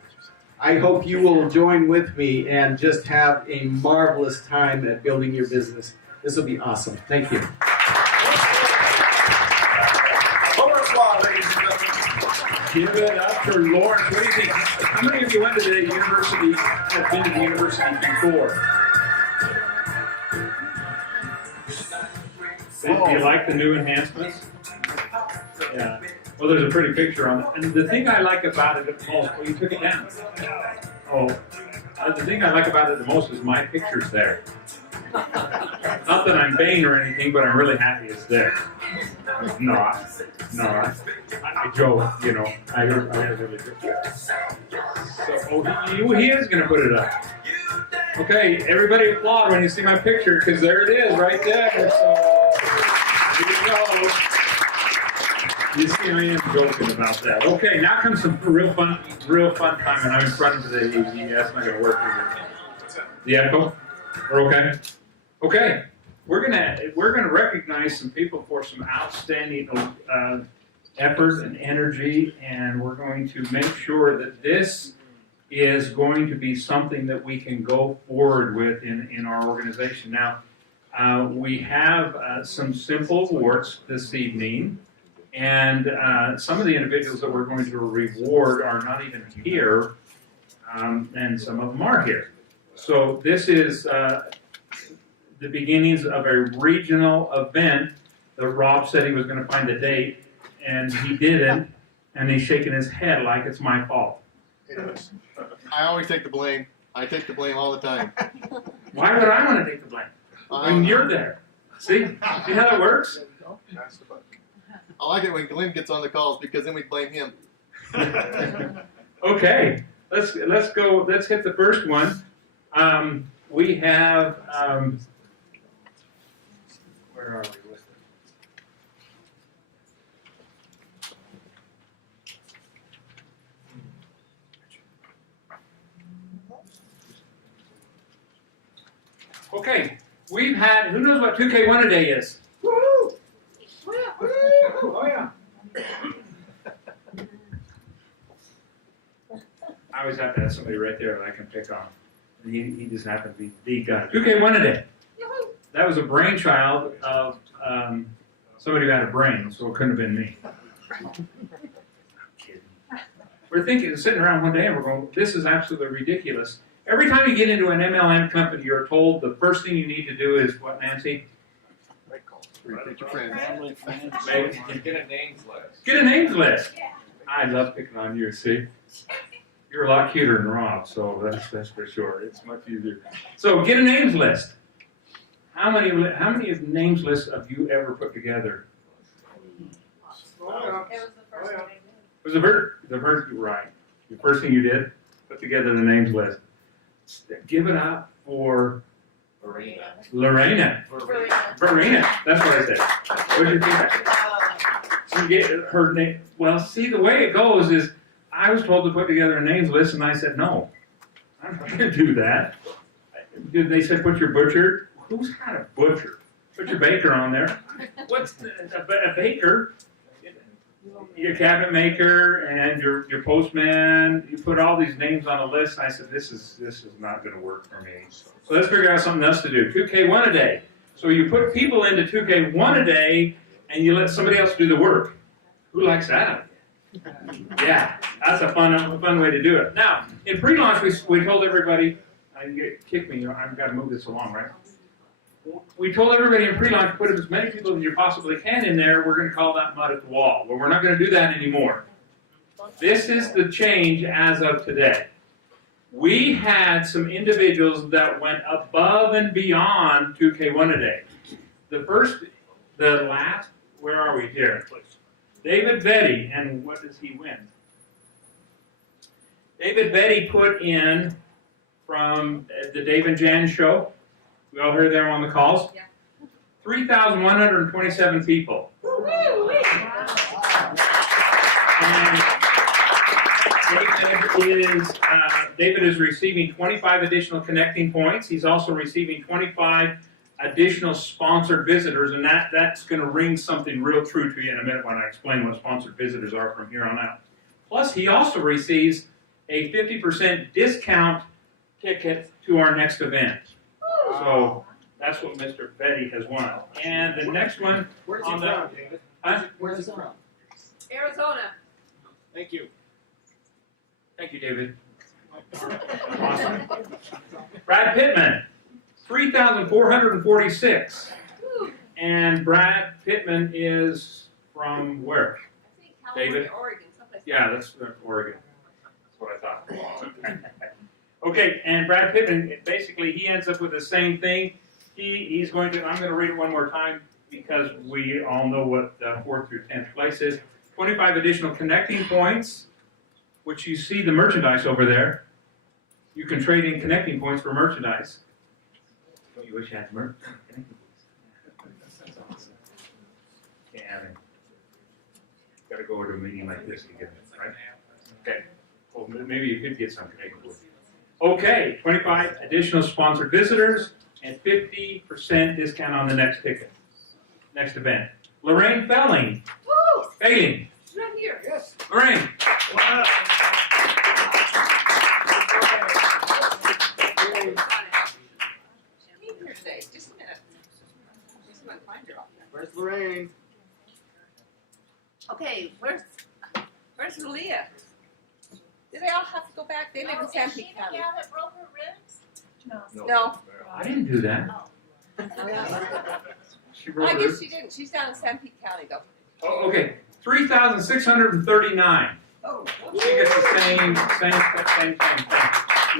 I hope you will join with me and just have a marvelous time at building your business. This will be awesome. Thank you. Give it up for Lawrence. What do you think? How many of you went to the university, have been to the university before? Do you like the new enhancements? Yeah. Well, there's a pretty picture on it. And the thing I like about it the most, well, you took it down. Oh, the thing I like about it the most is my picture's there. Not that I'm vain or anything, but I'm really happy it's there. No, I joke, you know. I really do. So, he is going to put it up. Okay, everybody applaud when you see my picture, because there it is, right there. So, here you go. You see, I am joking about that. Okay, now comes some real fun time, and I'm in front of the AV. That's not going to work. The echo? We're okay? Okay. We're gonna recognize some people for some outstanding effort and energy, and we're going to make sure that this is going to be something that we can go forward with in our organization. Now, we have some simple awards this evening, and some of the individuals that we're going to reward are not even here, and some of them are here. So this is the beginnings of a regional event that Rob said he was going to find a date, and he didn't, and he's shaking his head like it's my fault. It is. I always take the blame. I take the blame all the time. Why would I want to take the blame when you're there? See how that works? I like it when Glenn gets on the calls, because then we blame him. Okay, let's go. Let's hit the first one. We have. Where are we with it? Okay, we've had, who knows what 2K1 a day is? Woo! Oh yeah. I always have to have somebody right there that I can pick on. And he just happened to be the guy. 2K1 a day. That was a brainchild of somebody who had a brain, so it couldn't have been me. We're thinking, sitting around one day, and we're going, this is absolutely ridiculous. Every time you get into an MLM company, you're told the first thing you need to do is what, Nancy? Get your friends. Get a names list. Get a names list. I love picking on you, see? You're a lot cuter than Rob, so that's for sure. It's much easier. So get a names list. How many names lists have you ever put together? It was the first thing I did. It was the first, right. The first thing you did, put together the names list. Give it up for Lorena. Verena. That's what I said. What did you think? She get her name. Well, see, the way it goes is, I was told to put together a names list, and I said, no, I'm not going to do that. They said, put your butcher. Who's had a butcher? Put your baker on there. What's a baker? Your cabinet maker and your postman. You put all these names on a list. I said, this is not going to work for me. So let's figure out something else to do. 2K1 a day. So you put people into 2K1 a day, and you let somebody else do the work. Who likes that? Yeah, that's a fun way to do it. Now, in pre-launch, we told everybody, kick me, I've got to move this along, right? We told everybody in pre-launch, put as many people as you possibly can in there. We're going to call that mud at the wall. Well, we're not going to do that anymore. This is the change as of today. We had some individuals that went above and beyond 2K1 a day. The last, where are we here? David Betty, and what does he win? David Betty put in from the Dave and Jan show. We all heard them on the calls. Yeah. 3,127 people. David is receiving 25 additional connecting points. He's also receiving 25 additional sponsored visitors, and that's going to ring something real true to you in a minute when I explain what sponsored visitors are from here on out. Plus, he also receives a 50% discount ticket to our next event. So that's what Mr. Betty has won. And the next one Where's on he the... from, David? Huh? Where's he from? Arizona. Thank you. Thank you, David. Awesome. Brad Pittman, 3,446. And Brad Pittman is from where? David? Oregon, someplace. Yeah, that's Oregon. That's what I thought. Okay, and Brad Pittman, basically, he ends up with the same thing. He's going to, I'm going to read it one more time because we all know what 4th through 10th place is. 25 additional connecting points, which you see the merchandise over there. You can trade in connecting points for merchandise. Don't you wish you had connecting points? That's awesome. Can't have it. Got to go over to a meeting like this to get it, right? Okay. Well, maybe you could get some connecting points. Okay, 25 additional sponsored visitors and 50% discount on the next ticket, next event. Lorraine Felling. Woo! Failing. She's right here. Yes. Lorraine. Wow. Came here today. Just a minute. Just want to find her. Where's Lorraine? Okay, where's Leah? Did they all have to go back? They live in San Pete County. that broke her ribs? No. I didn't do that. She wrote I her- guess she didn't. She's down in San Pete County though. Oh, okay. 3,639. Oh. She gets the same thing.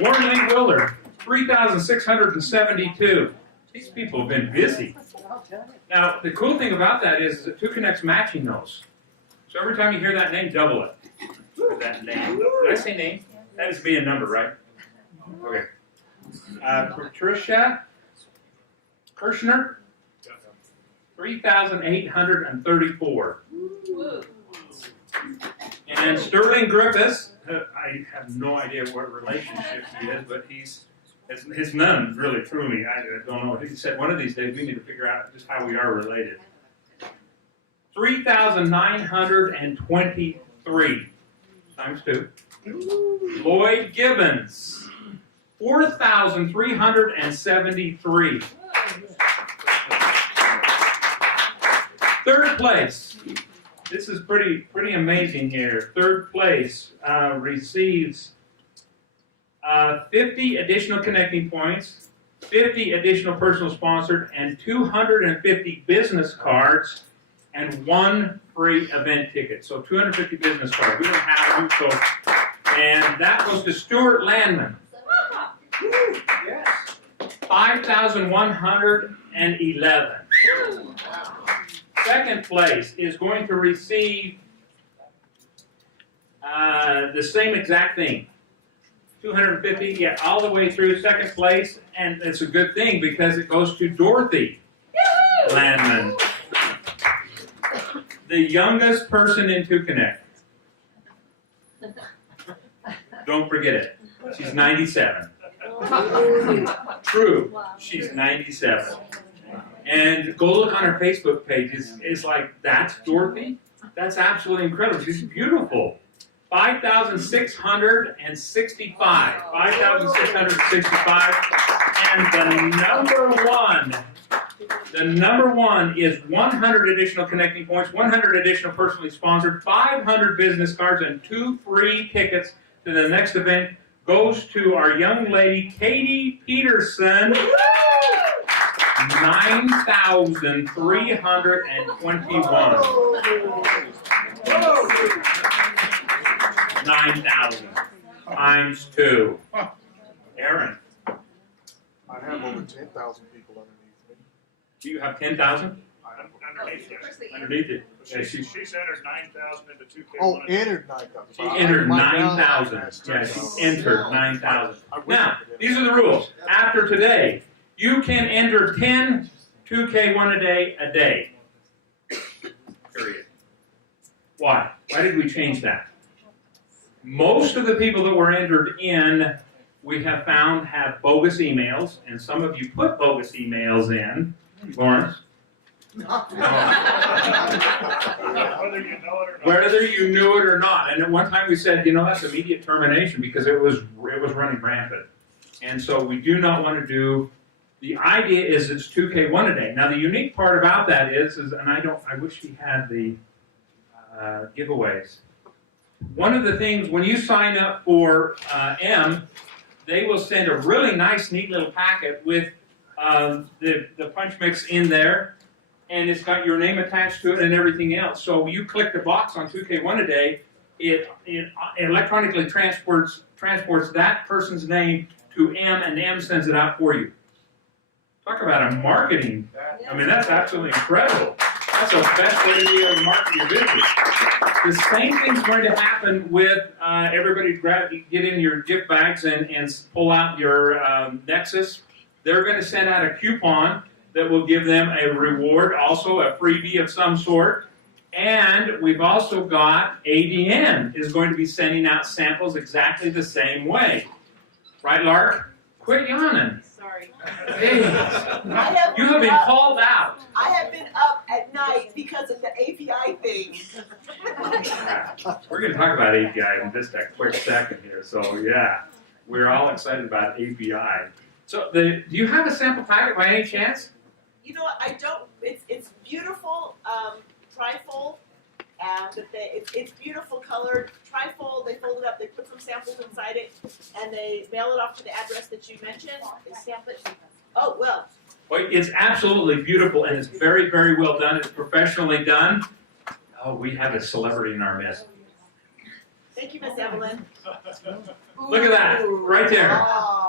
Warren Lee Willard, 3,672. These people have been busy. Now, the cool thing about that is that 2Connect's matching those. So every time you hear that name, double it. That name. Did I say name? That is be a number, right? Okay. Patricia Kirshner, 3,834. And Sterling Griffiths, I have no idea what relationship he is, but his none really truly. I don't know. He said one of these days we need to figure out just how we are related. 3,923 times 2. Lloyd Gibbons, 4,373. Third place. This is pretty amazing here. Third place receives 50 additional connecting points, 50 additional personal sponsored, and 250 business cards, and 1 free event ticket. So 250 business cards. We don't have them, so. And that goes to Stuart Landman. Yes. 5,111. Second place is going to receive the same exact thing. 250, yeah, all the way through second place, and it's a good thing because it goes to Dorothy Landman, the youngest person in 2Connect. Don't forget it. She's 97. True, she's 97. And go look on her Facebook page. It's like, that's Dorothy? That's absolutely incredible. She's beautiful. 5,665. 5,665. And the number one is 100 additional connecting points, 100 additional personally sponsored, 500 business cards, and 2 free tickets to the next event goes to our young lady, Katie Peterson. 9,321. 9,000 times 2. Aaron. I have over 10,000 people underneath me. Do you have 10,000? Underneath it. Underneath it. Yeah, She's entered 9,000 into 2K. Oh, entered 9,000. She entered 9,000. Yeah, she entered 9,000. Now, these are the rules. After today, you can enter 10 2K1 a day. Period. Why? Why did we change that? Most of the people that were entered in, we have found have bogus emails, and some of you put bogus emails in. Lawrence? Whether you knew it or not. And at one time we said, you know, that's immediate termination because it was running rampant. And so we do not want to do. The idea is it's 2K1 a day. Now the unique part about that is and I wish we had the giveaways. One of the things when you sign up for M, they will send a really nice, neat little packet with the punch mix in there, and it's got your name attached to it and everything else. So you click the box on 2K1 a day, it electronically transports that person's name to M, and M sends it out for you. Talk about a marketing. I mean, that's absolutely incredible. That's the best way to be able to market your business. The same thing's going to happen with everybody get in your gift bags and pull out your Nexus. They're going to send out a coupon that will give them a reward, also a freebie of some sort. And we've also got ADN is going to be sending out samples exactly the same way. Right, Lark? Quit yawning. Sorry. Hey, you have been called out. I have been up at night because of the API thing. We're going to talk about API in just a quick second here. So yeah, we're all excited about API. So do you have a sample packet by any chance? You know what? I don't. It's beautiful trifold, and it's beautiful colored trifold. They fold it up. They put some samples inside it, and they mail it off to the address that you mentioned. They stamp it. Oh well. Well, it's absolutely beautiful, and it's very, very well done. It's professionally done. Oh, we have a celebrity in our midst. Thank you, Miss Evelyn. Look at that, right there.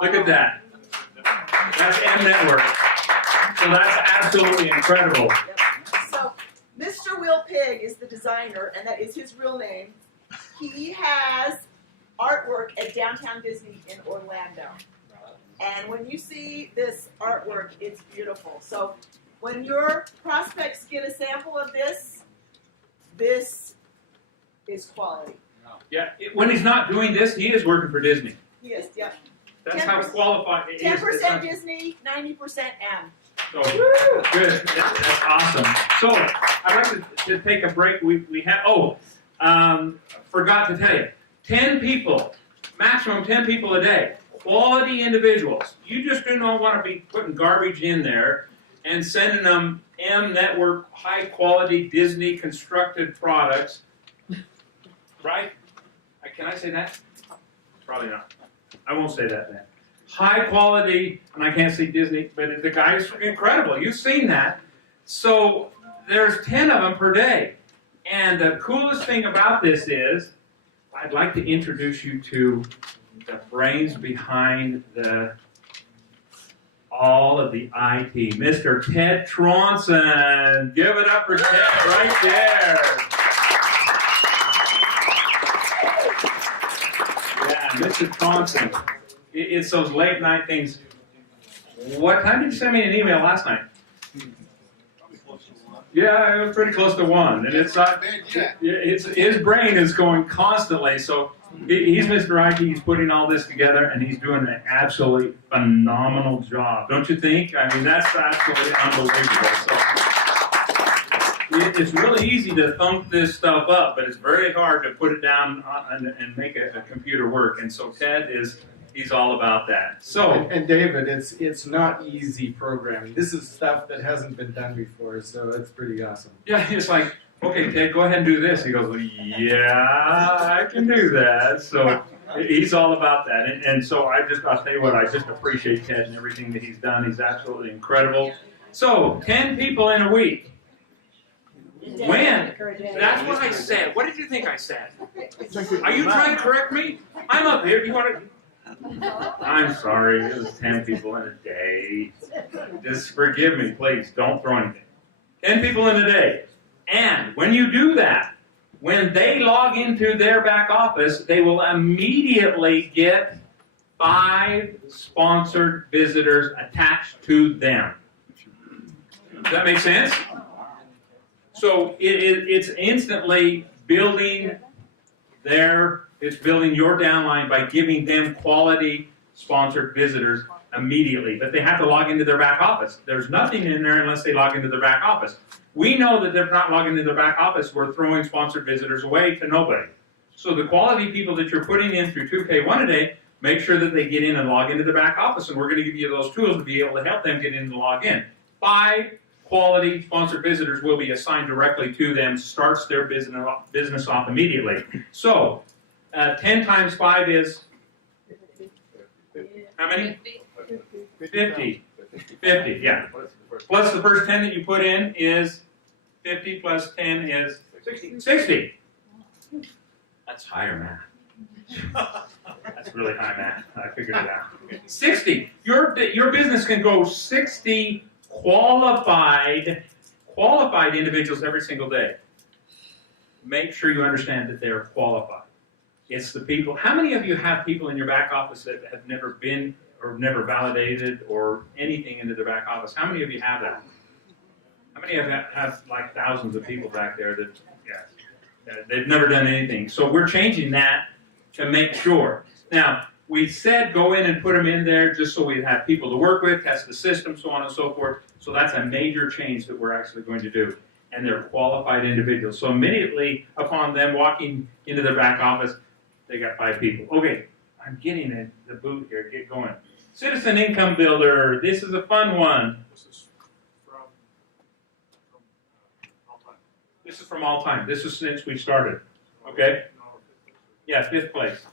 Look at that. That's M Network. So that's absolutely incredible. So, Mr. Will Pig is the designer, and that is his real name. He has artwork at Downtown Disney in Orlando. And when you see this artwork, it's beautiful. So when your prospects get a sample of this, this is quality. Yeah, when he's not doing this, he is working for Disney. He is, yep. That's how qualified it is. 10% Disney, 90% M. So, good. That's awesome. So, I'd like to take a break. We have, forgot to tell you, 10 people, maximum 10 people a day. Quality individuals. You just do not want to be putting garbage in there and sending them M Network high quality Disney constructed products. Right? Can I say that? Probably not. I won't say that then. High quality, and I can't say Disney, but the guy's incredible. You've seen that. So there's 10 of them per day. And the coolest thing about this is, I'd like to introduce you to the brains behind all of the IT. Mr. Ted Tronson. Give it up for Ted right there. Yeah, Mr. Tronson. It's those late night things. What time did you send me an email last night? Yeah, it was pretty close to 1. And his brain is going constantly. So he's Mr. IT. He's putting all this together, and he's doing an absolutely phenomenal job. Don't you think? I mean, that's absolutely unbelievable. So it's really easy to thump this stuff up, but it's very hard to put it down and make a computer work. And so Ted he's all about that. So and David, it's not easy programming. This is stuff that hasn't been done before, so it's pretty awesome. Yeah, it's like, okay, Ted, go ahead and do this. He goes, yeah, I can do that. So he's all about that. And so I'll tell you what, I just appreciate Ted and everything that he's done. He's absolutely incredible. So 10 people in a week. When? That's what I said. What did you think I said? Are you trying to correct me? I'm up here. Do you want to? I'm sorry, it was 10 people in a day. Just forgive me, please. Don't throw anything. 10 people in a day. And when you do that, when they log into their back office, they will immediately get 5 sponsored visitors attached to them. Does that make sense? So it's instantly building their It's building your downline by giving them quality sponsored visitors immediately. But they have to log into their back office. There's nothing in there unless they log into their back office. We know that they're not logging into their back office. We're throwing sponsored visitors away to nobody. So the quality people that you're putting in through 2K1 a day, make sure that they get in and log into their back office. And we're going to give you those tools to be able to help them get in and log in. 5 quality sponsored visitors will be assigned directly to them, starts their business off immediately. So 10 times 5 is how many? 50. 50, yeah. Plus the first 10 that you put in is 50 plus 10 is 60. That's higher math. That's really high math. I figured it out. 60. Your business can go 60 qualified individuals every single day. Make sure you understand that they are qualified. It's the people. How many of you have people in your back office that have never been or never validated or anything into their back office? How many of you have that? How many of you have like thousands of people back there that, they've never done anything? So we're changing that to make sure. Now, we said go in and put them in there just so we have people to work with, test the system, so on and so forth. So that's a major change that we're actually going to do. And they're qualified individuals. So immediately upon them walking into their back office, they got 5 people. Okay, I'm getting the boot here. Get going. Citizen Income Builder. This is a fun one. This is from all time. This is since we started. Okay? Yeah, 5th place.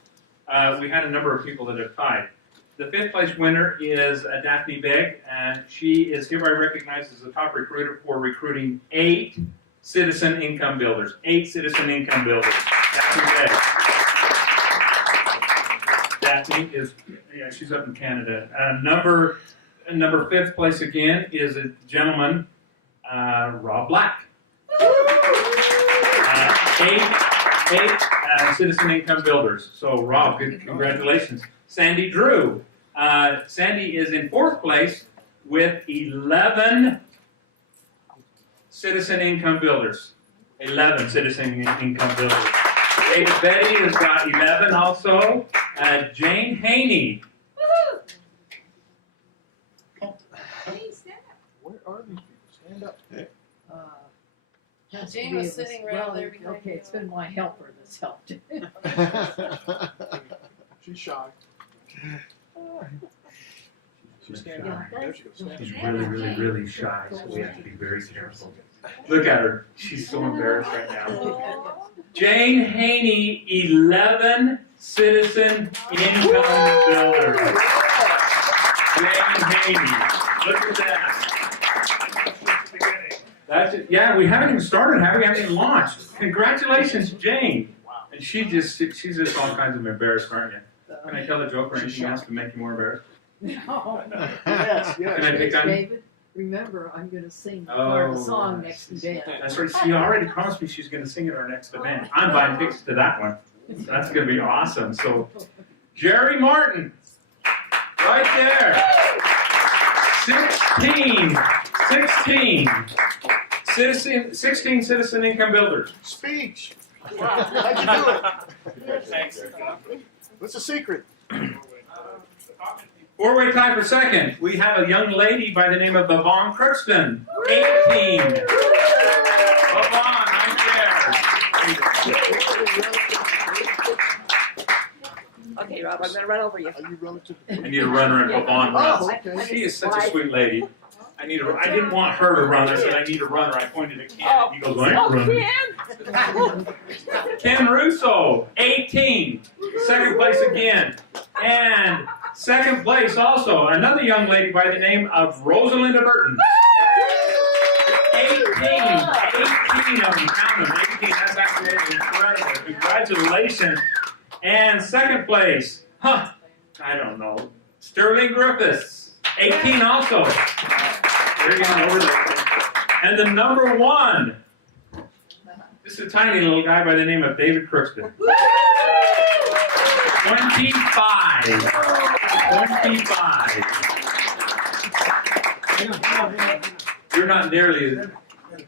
We had a number of people that have tied. The 5th place winner is Daphne Begg, and she is hereby recognized as the top recruiter for recruiting 8 citizen income builders. 8 citizen income builders. Daphne Begg. Daphne is, she's up in Canada. Number 5th place again is a gentleman, Rob Black. 8 citizen income builders. So Rob, good, congratulations. Sandy Drew. Sandy is in 4th place with 11 citizen income builders. 11 citizen income builders. David Betty has got 11 also. Jane Haney. Where are these people? Stand up. Jane was sitting right there behind Okay, it's been my helper that's helped. She's shy. She's She's really, really, really shy, so we have to be very careful. Look at her. She's so embarrassed right now. Jane Haney, 11 citizen income builders. Jane Haney. Look at that. That's it. Yeah, we haven't even started, have we? We haven't even launched. Congratulations, Jane. And she's just all kinds of embarrassed, aren't you? Can I tell a joke or anything else to make you more embarrassed? No. Yes, yes. Can I pick on you? David, remember, I'm going to sing part of the song next event. That's right. She already promised me she's going to sing at our next event. I'm buying tickets to that one. That's going to be awesome. So, Jerry Martin, right there. 16 citizen income builders. Speech. Wow, how'd you do it? Thanks. What's the secret? 4-way tie for 2nd. We have a young lady by the name of Yvonne Crookston, 18. Yvonne, right there. Okay, Rob, I'm going to run over you. Are you relative? I need to run her and Yvonne runs. Oh, okay. She is such a sweet lady. I didn't want her to run. I said, I need to run her. I pointed at Ken. He goes, I ain't running. Ken Russo, 18. 2nd place again. And 2nd place also, another young lady by the name of Rosalinda Burton. 18 of them. Count them. 18. That's actually incredible. Congratulations. And 2nd place, I don't know, Sterling Griffiths, 18 also. There you go, over there. And the number 1, this is a tiny little guy by the name of David Crookston. 25. 25. You're not nearly as.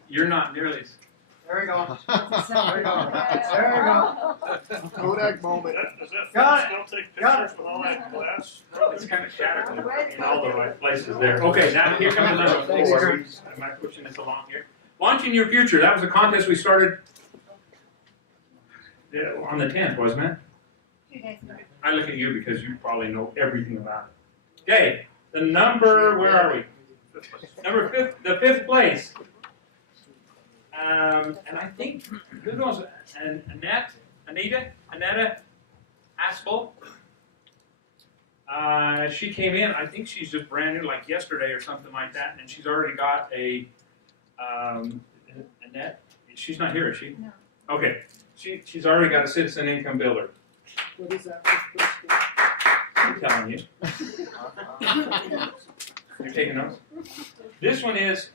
There we go. There we go. Kodak moment. Does that Got phone still take pictures with all that glass? It's kind of shattered in all the right places there. Okay, now here comes another four. Am I pushing this along here? Launching Your Future. That was a contest we started on the 10th, wasn't it? 2 days ago. I look at you because you probably know everything about it. Okay, the number, where are we? Number the fifth place. And I think, who knows, Aneta Aspel. She came in, I think she's just brand new, like yesterday or something like that, and she's already got a, Annette, she's not here, is she? No. Okay, she's already got a citizen income builder. What is that supposed to be? I'm telling you. You're taking notes? This one is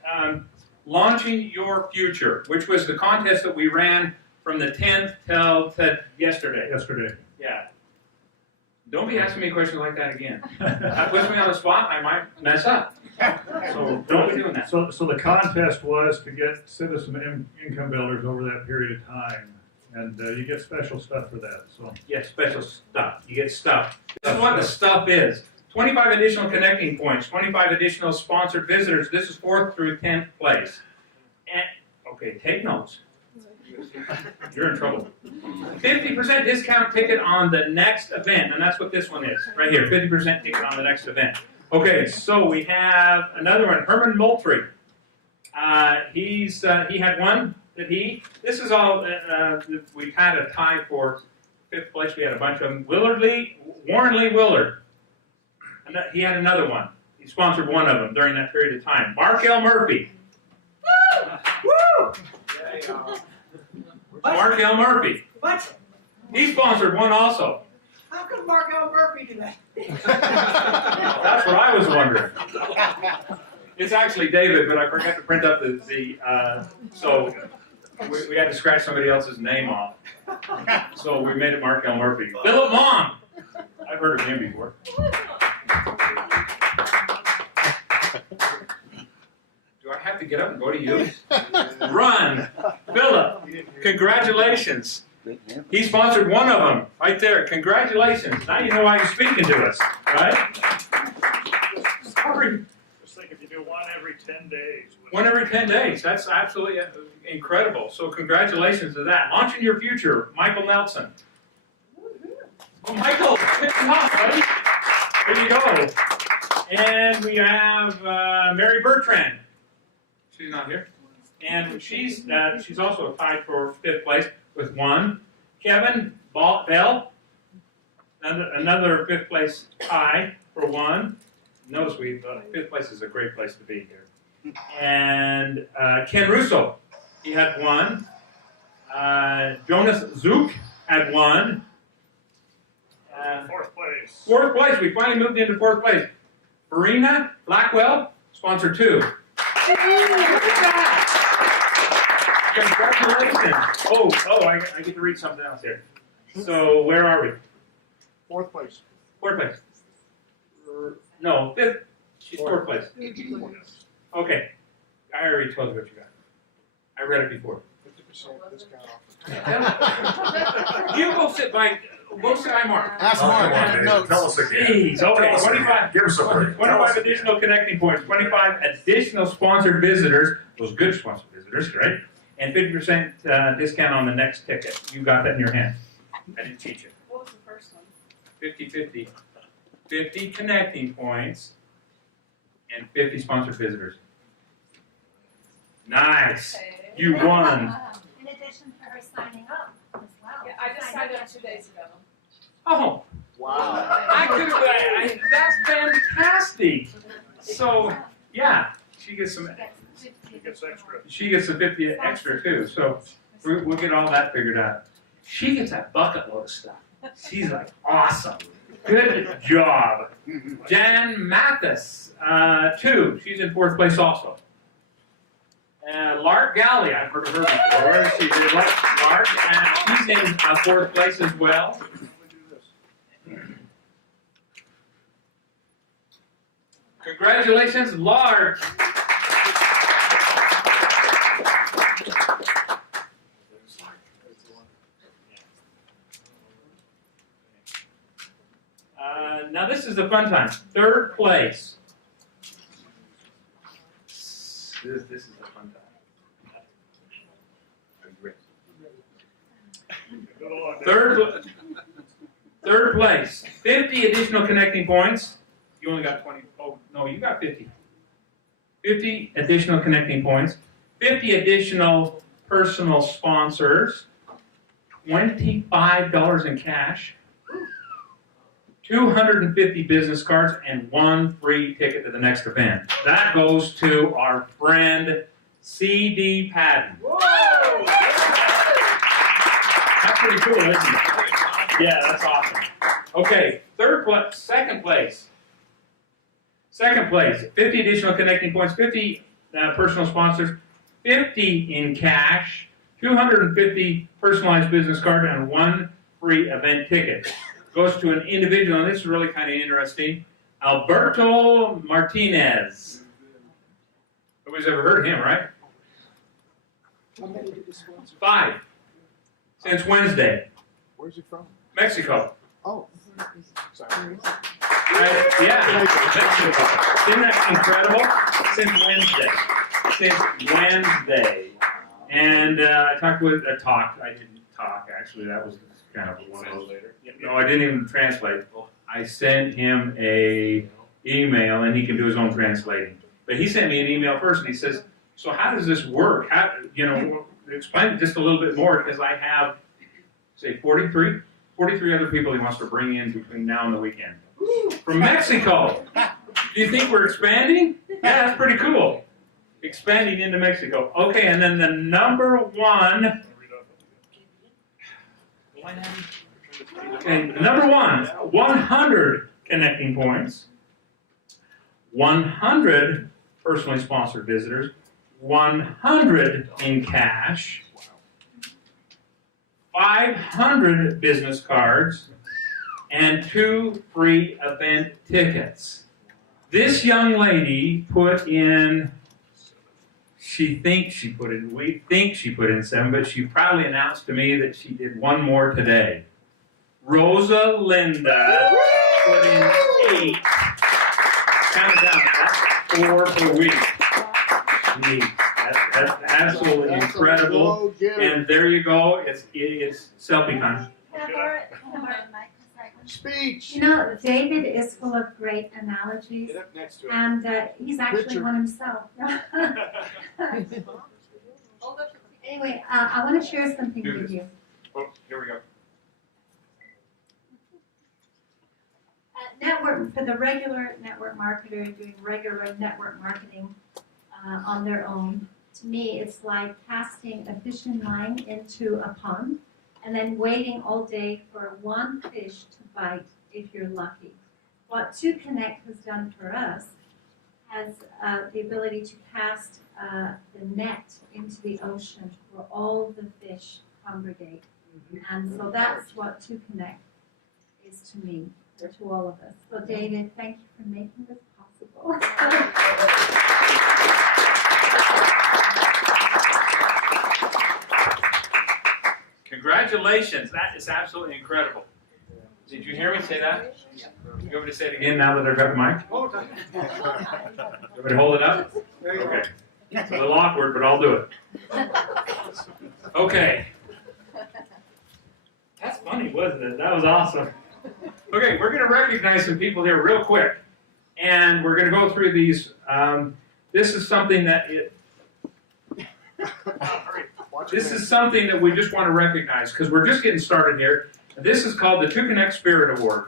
Launching Your Future, which was the contest that we ran from the 10th till yesterday. Yeah. Don't be asking me questions like that again. That puts me on the spot, I might mess up. So don't be doing that. So the contest was to get citizen income builders over that period of time, and you get special stuff for that. So Yes, special stuff. You get stuff. This is what the stuff is. 25 additional connecting points, 25 additional sponsored visitors. This is 4th through 10th place. And, okay, take notes. You're in trouble. 50% discount ticket on the next event, and that's what this one is, right here. 50% ticket on the next event. Okay, so we have another one, Herman Moultrie. He had one that this is all, we've had a tie for 5th place. We had a bunch of them. Warren Lee Willard. And he had another one. He sponsored one of them during that period of time. Mark L. Murphy. Woo! Mark L. Murphy. What? He sponsored one also. How could Mark L. Murphy do that? That's what I was wondering. It's actually David, but I forgot to print up so we had to scratch somebody else's name off. So we made it Mark L. Murphy. Philip Long. I've heard of him before. Do I have to get up and go to you? Run! Philip, congratulations. He sponsored one of them, right there. Congratulations. Now you know why he's speaking to us, right? Sorry. just think if you do one every 10 days. One every 10 days. That's absolutely incredible. So congratulations to that. Launching Your Future, Michael Nelson. Oh, Michael, good job, buddy. There you go. And we have Mary Bertrand. She's not here. And she's also tied for 5th place with one. Kevin Bell, another 5th place tie for one. Notice 5th place is a great place to be here. And Ken Russo, he had one. Jonas Zook had one. 4th place. 4th place, we finally moved into 4th place. Farina Blackwell, sponsor 2. Look at that! Congratulations. Oh, I get to read something else here. So, where are we? 4th place. 4th place. No, 5th. She's 4th place. Okay. I already told you what you got. I read it before. 50% discount off. You go sit by Mark. Ask Mark. Tell us again. Jeez, okay, 25, Give us a break. 25 additional connecting points, 25 additional sponsored visitors, those good sponsored visitors, right? And 50% discount on the next ticket. You got that in your hand. I didn't teach you. What was the first one? 50-50. 50 connecting points and 50 sponsored visitors. Nice. You won. In addition to her signing up as well. Yeah, I just signed up 2 days ago. Oh. Wow. I could have. That's fantastic. So, yeah, she gets some. She gets extra. She gets the 50 extra too. So we'll get all that figured out. She gets a bucket load of stuff. She's like awesome. Good job, Jan Mathis. 2. She's in 4th place also. And Lark Galley, I've heard of her before. Where is she? Lark, and she's in 4th place as well. Congratulations, Lark. this is the fun time. Third place. This is the fun time. Third place. 50 additional connecting points. You only got 20. Oh, no, you got 50. 50 additional connecting points. 50 additional personal sponsors. $25 in cash. 250 business cards and 1 free ticket to the next event. That goes to our friend C.D. Patton. That's pretty cool, isn't it? Yeah, that's awesome. Okay, second place. Second place, 50 additional connecting points, 50 personal sponsors, 50 in cash, 250 personalized business card, and 1 free event ticket. Goes to an individual, and this is really kind of interesting, Alberto Martinez. Nobody's ever heard of him, right? How many did you sponsor? 5. Since Wednesday. Where's he from? Mexico. Oh. Sorry. Yeah, Mexico. Isn't that incredible? Since Wednesday. And I didn't talk, actually. That was kind of one of those. No, I didn't even translate. I sent him a email, and he can do his own translating. But he sent me an email first, and he says, so how does this work? Explain it just a little bit more, because I have, say, 43 other people he wants to bring in between now and the weekend. From Mexico. Do you think we're expanding? Yeah, that's pretty cool. Expanding into Mexico. Okay, and then the number one. Okay, number 100 connecting points, 100 personally sponsored visitors, 100 in cash, 500 business cards, and 2 free event tickets. This young lady put in, we think she put in 7, but she probably announced to me that she did 1 more today. Rosa Linda put in 8. Count it down. That's 4 per week. Jeez, that's absolutely incredible. And there you go. It's selfie time. Speech. You know, David is full of great analogies, Get up next to him. and he's actually Picture. one himself. Anyway, I want to share something with you. Oh, here we go. Network, for the regular network marketer doing regular network marketing on their own, to me it's like casting a fishing line into a pond and then waiting all day for one fish to bite if you're lucky. What 2Connect has done for us has the ability to cast the net into the ocean where all the fish congregate. And so that's what 2Connect is to me, or to all of us. So David, thank you for making this possible. Congratulations. That is absolutely incredible. Did you hear me say that? You want me to say it again now that I've got the mic? You want me to hold it up? Okay. It's a little awkward, but I'll do it. Okay. That's funny, wasn't it? That was awesome. Okay, we're going to recognize some people here real quick. And we're going to go through these. This is something that we just want to recognize because we're just getting started here. This is called the 2Connect Spirit Award.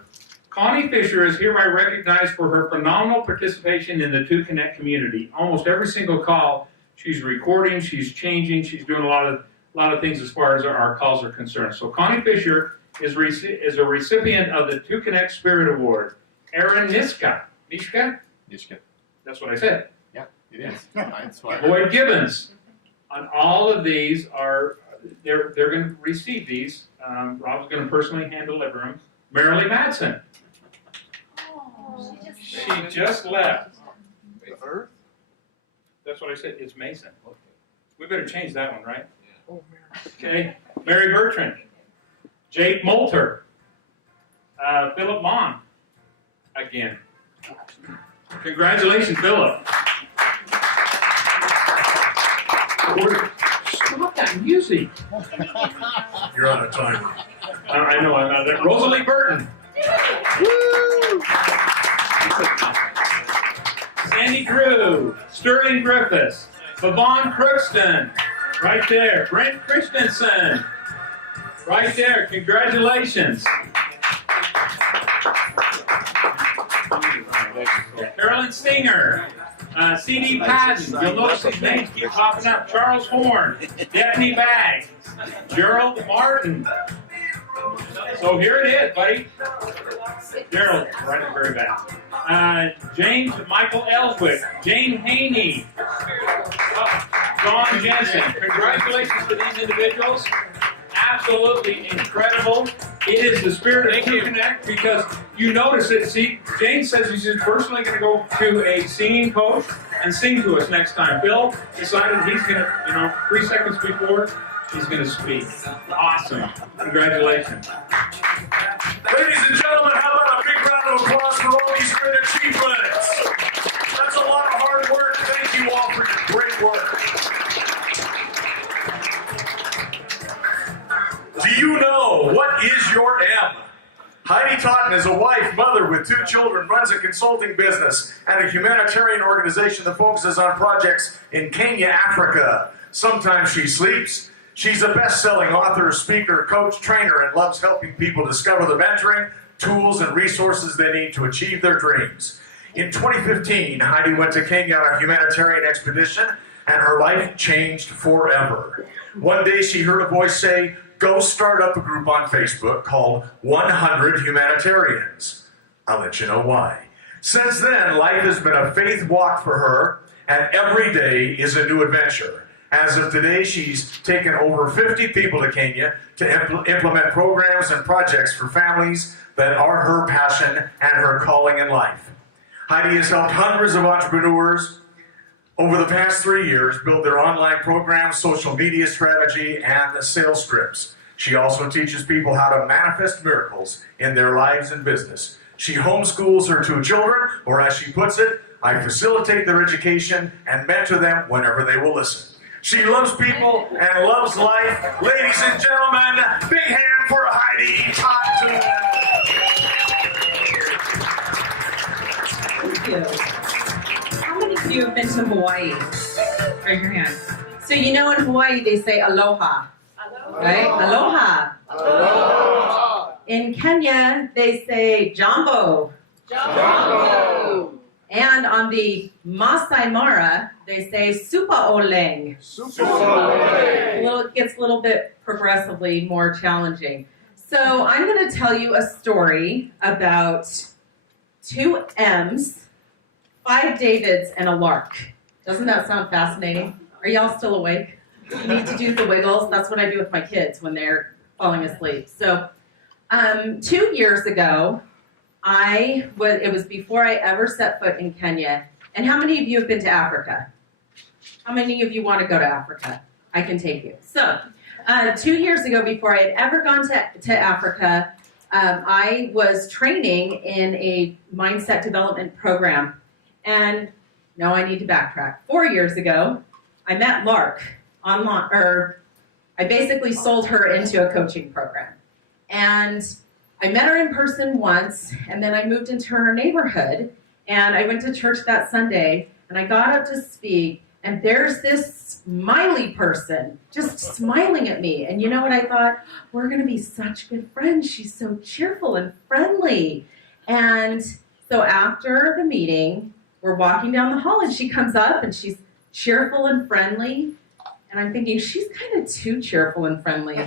Connie Fisher is hereby recognized for her phenomenal participation in the 2Connect community. Almost every single call, she's recording, she's changing, she's doing a lot of things as far as our calls are concerned. So Connie Fisher is a recipient of the 2Connect Spirit Award. Aaron Niska. That's what I said. Yeah, it is. That's why. Lloyd Gibbons. On all of these they're going to receive these. Rob's going to personally hand deliver them. Marilee Madsen. Oh, She just left. The Earth? That's what I said. It's Mason. We better change that one, right? Oh, man. Okay. Mary Bertrand. Jake Moulter. Philip Mon. again. Congratulations, Philip. Stop that music. You're on a timer. I know, I'm out of Rosalie Burton. Sandy Drew, Sterling Griffiths, Vaughn Crookston, right there. Brent Christensen, right there. Congratulations. Carolyn Stinger, C.D. Patton, you'll notice these names keep popping up. Charles Horn, Daphne Baggs, Gerald Martin. So here it is, buddy. Gerald, right at the very back. James Michael Ellswick, Jane Haney, John Jensen. Congratulations to these individuals. Absolutely incredible. It is the spirit of True Connect because you notice it. See, James says he's personally going to go to a singing coach and sing to us next time. Bill decided he's going to, 3 seconds before, he's going to speak. Awesome. Congratulations. Ladies and gentlemen, how about a big round of applause for all these great achievements? That's a lot of hard work. Thank you all for your great work. Do you know what is your M? Heidi Totten is a wife, mother with 2 children, runs a consulting business and a humanitarian organization that focuses on projects in Kenya, Africa. Sometimes she sleeps. She's a best-selling author, speaker, coach, trainer, and loves helping people discover the mentoring, tools, and resources they need to achieve their dreams. In 2015, Heidi went to Kenya on a humanitarian expedition, and her life changed forever. One day she heard a voice say, "Go start up a group on Facebook called 100 Humanitarians." I'll let you know why. Since then, life has been a faith walk for her, and every day is a new adventure. As of today, she's taken over 50 people to Kenya to implement programs and projects for families that are her passion and her calling in life. Heidi has helped hundreds of entrepreneurs over the past 3 years build their online programs, social media strategy, and sales scripts. She also teaches people how to manifest miracles in their lives and business. She homeschools her 2 children, or as she puts it, I facilitate their education and mentor them whenever they will listen. She loves people and loves life. Ladies and gentlemen, big hand for Heidi Totten. Thank you. How many of you have been to Hawaii? Raise your hand. So you know in Hawaii they say aloha, right? Aloha. Aloha. In Kenya they say jambo. Jambo. And on the Masai Mara, they say supa oleng. It gets a little bit progressively more challenging. So I'm going to tell you a story about 2 M's, 5 Davids, and a lark. Doesn't that sound fascinating? Are y'all still awake? You need to do the wiggles. That's what I do with my kids when they're falling asleep. So 2 years ago, it was before I ever set foot in Kenya. And how many of you have been to Africa? How many of you want to go to Africa? I can take you. So 2 years ago, before I had ever gone to Africa, I was training in a mindset development program. And no, I need to backtrack. 4 years ago, I met Lark online, or I basically sold her into a coaching program. And I met her in person once, and then I moved into her neighborhood, and I went to church that Sunday, and I got up to speak, and there's this smiley person just smiling at me. And you know what I thought? We're going to be such good friends. She's so cheerful and friendly. And so after the meeting, we're walking down the hall, and she comes up, and she's cheerful and friendly. And I'm thinking, she's kind of too cheerful and friendly.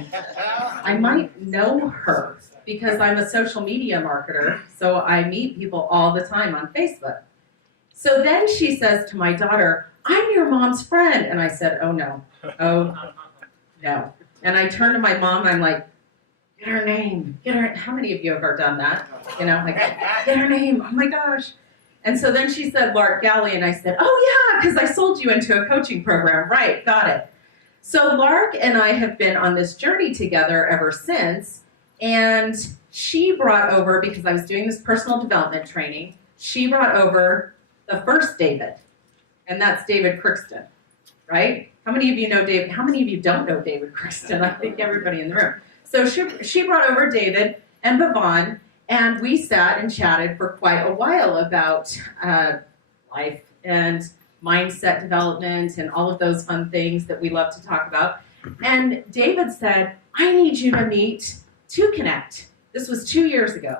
I might know her, because I'm a social media marketer, so I meet people all the time on Facebook. So then she says to my daughter, "I'm your mom's friend." And I said, "Oh no, oh no." And I turned to my mom, and I'm like, "Get her name, get her." How many of you have ever done that? Like, get her name, oh my gosh. And so then she said, "Lark Galley," and I said, "Oh yeah, because I sold you into a coaching program." Right, got it. So Lark and I have been on this journey together ever since. And she brought over, because I was doing this personal development training, she brought over the first David, and that's David Crookston, right? How many of you know David? How many of you don't know David Crookston? I think everybody in the room. So she brought over David and Bhavon, and we sat and chatted for quite a while about life and mindset development and all of those fun things that we love to talk about. And David said, I need you to meet 2Connect. This was 2 years ago.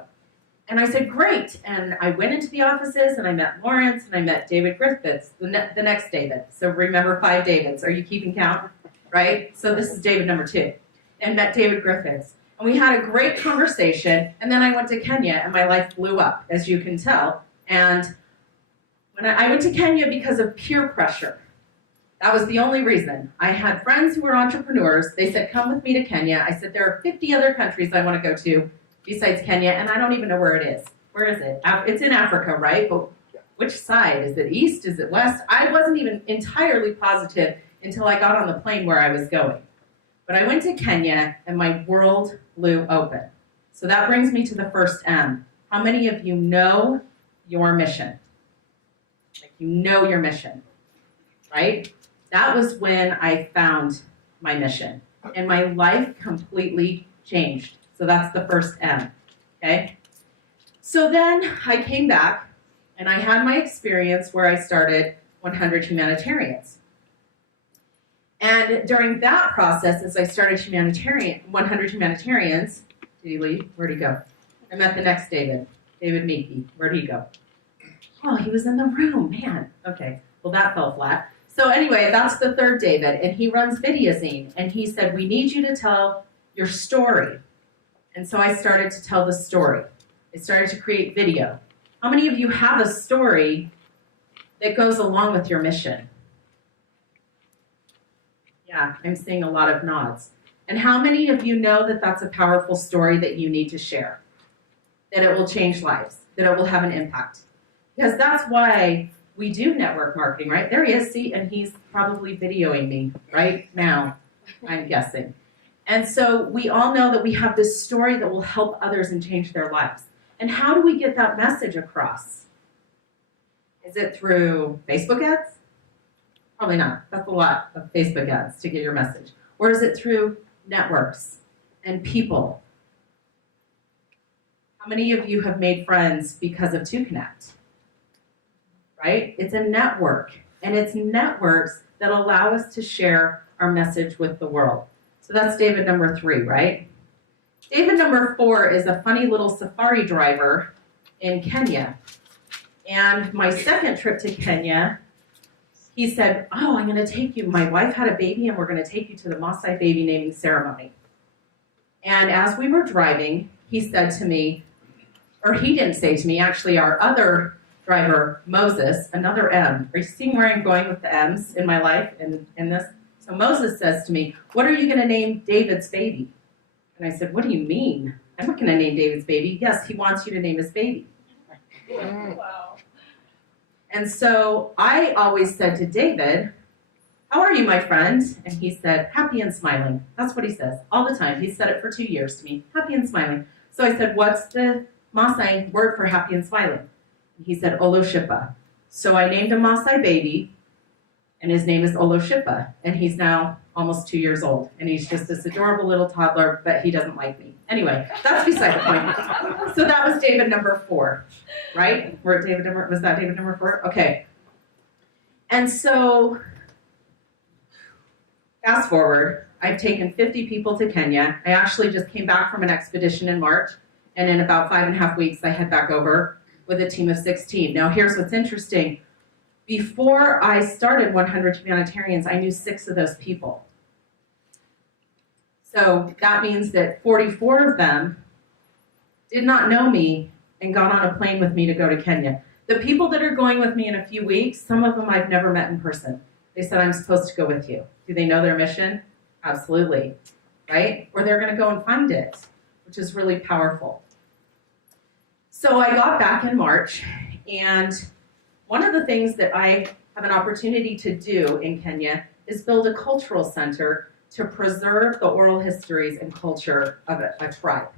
And I said, great. And I went into the offices and I met Lawrence and I met David Griffiths, the next David. So remember 5 Davids. Are you keeping count? Right? So this is David number 2. And met David Griffiths. And we had a great conversation. And then I went to Kenya and my life blew up, as you can tell. And when I went to Kenya because of peer pressure. That was the only reason. I had friends who were entrepreneurs. They said, come with me to Kenya. I said, there are 50 other countries I want to go to besides Kenya, and I don't even know where it is. Where is it? It's in Africa, right? But which side? Is it east? Is it west? I wasn't even entirely positive until I got on the plane where I was going. But I went to Kenya, and my world blew open. So that brings me to the first M. How many of you know your mission? Like, you know your mission, right? That was when I found my mission, and my life completely changed. So that's the first M, okay? So then I came back, and I had my experience where I started 100 Humanitarians. And during that process, as I started 100 Humanitarians, did he leave? Where'd he go? I met the next David Meeky. Where'd he go? Oh, he was in the room, man. Okay, well that fell flat. So anyway, that's the third David, and he runs Videozine, and he said, we need you to tell your story. And so I started to tell the story. I started to create video. How many of you have a story that goes along with your mission? Yeah, I'm seeing a lot of nods. And how many of you know that that's a powerful story that you need to share? That it will change lives, that it will have an impact. Because that's why we do network marketing, right? There he is, see, and he's probably videoing me right now, I'm guessing. And so we all know that we have this story that will help others and change their lives. And how do we get that message across? Is it through Facebook ads? Probably not. That's a lot of Facebook ads to get your message. Or is it through networks and people? How many of you have made friends because of 2Connect? Right? It's a network. And it's networks that allow us to share our message with the world. So that's David number 3, right? David number 4 is a funny little safari driver in Kenya. And my second trip to Kenya, he said, oh, I'm going to take you. My wife had a baby, and we're going to take you to the Maasai baby naming ceremony. And as we were driving, he said to me, or he didn't say to me, actually, our other driver, Moses, another M. Are you seeing where I'm going with the M's in my life in this? So Moses says to me, what are you going to name David's baby? And I said, what do you mean? I'm not going to name David's baby. Yes, he wants you to name his baby. Wow. And so I always said to David, how are you, my friend? And he said, happy and smiling. That's what he says all the time. He said it for 2 years to me, happy and smiling. So I said, what's the Maasai word for happy and smiling? And he said, Oloshipa. So I named a Maasai baby, and his name is Oloshipa. And he's now almost 2 years old. And he's just this adorable little toddler, but he doesn't like me. Anyway, that's beside the point. So that was David number 4, right? Was that David number 4? Okay. And so, fast forward, I've taken 50 people to Kenya. I actually just came back from an expedition in March, and in about 5.5 weeks, I head back over with a team of 16. Now, here's what's interesting. Before I started 100 Humanitarians, I knew 6 of those people. So that means that 44 of them did not know me and got on a plane with me to go to Kenya. The people that are going with me in a few weeks, some of them I've never met in person. They said, I'm supposed to go with you. Do they know their mission? Absolutely, right? Or they're going to go and find it, which is really powerful. So I got back in March, and one of the things that I have an opportunity to do in Kenya is build a cultural center to preserve the oral histories and culture of a tribe.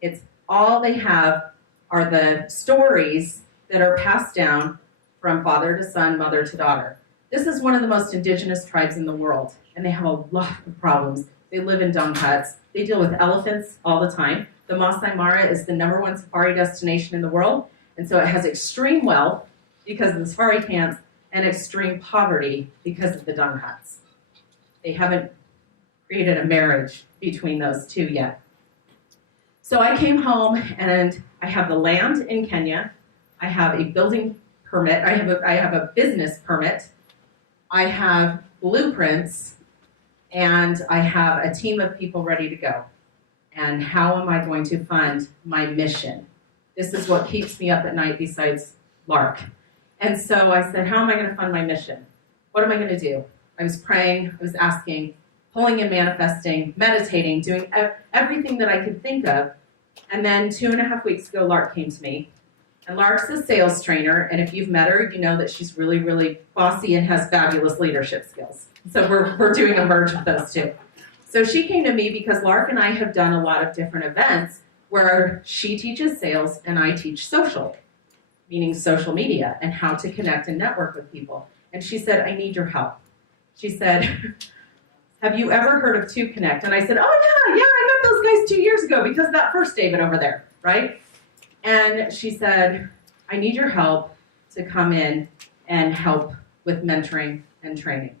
It's all they have are the stories that are passed down from father to son, mother to daughter. This is one of the most indigenous tribes in the world, and they have a lot of problems. They live in dung huts. They deal with elephants all the time. The Masai Mara is the #1 safari destination in the world, and so it has extreme wealth because of the safari camps and extreme poverty because of the dung huts. They haven't created a marriage between those two yet. So I came home and I have the land in Kenya. I have a building permit. I have a business permit. I have blueprints, and I have a team of people ready to go. And how am I going to fund my mission? This is what keeps me up at night besides Lark. And so I said, how am I going to fund my mission? What am I going to do? I was praying, I was asking, pulling and manifesting, meditating, doing everything that I could think of. And then 2.5 weeks ago, Lark came to me. And Lark's a sales trainer, and if you've met her, you know that she's really, really bossy and has fabulous leadership skills. So we're doing a merge of those two. So she came to me because Lark and I have done a lot of different events where she teaches sales and I teach social, meaning social media and how to connect and network with people. And she said, I need your help. She said, have you ever heard of 2Connect? And I said, oh yeah, I met those guys 2 years ago because of that first David over there, right? And she said, I need your help to come in and help with mentoring and training.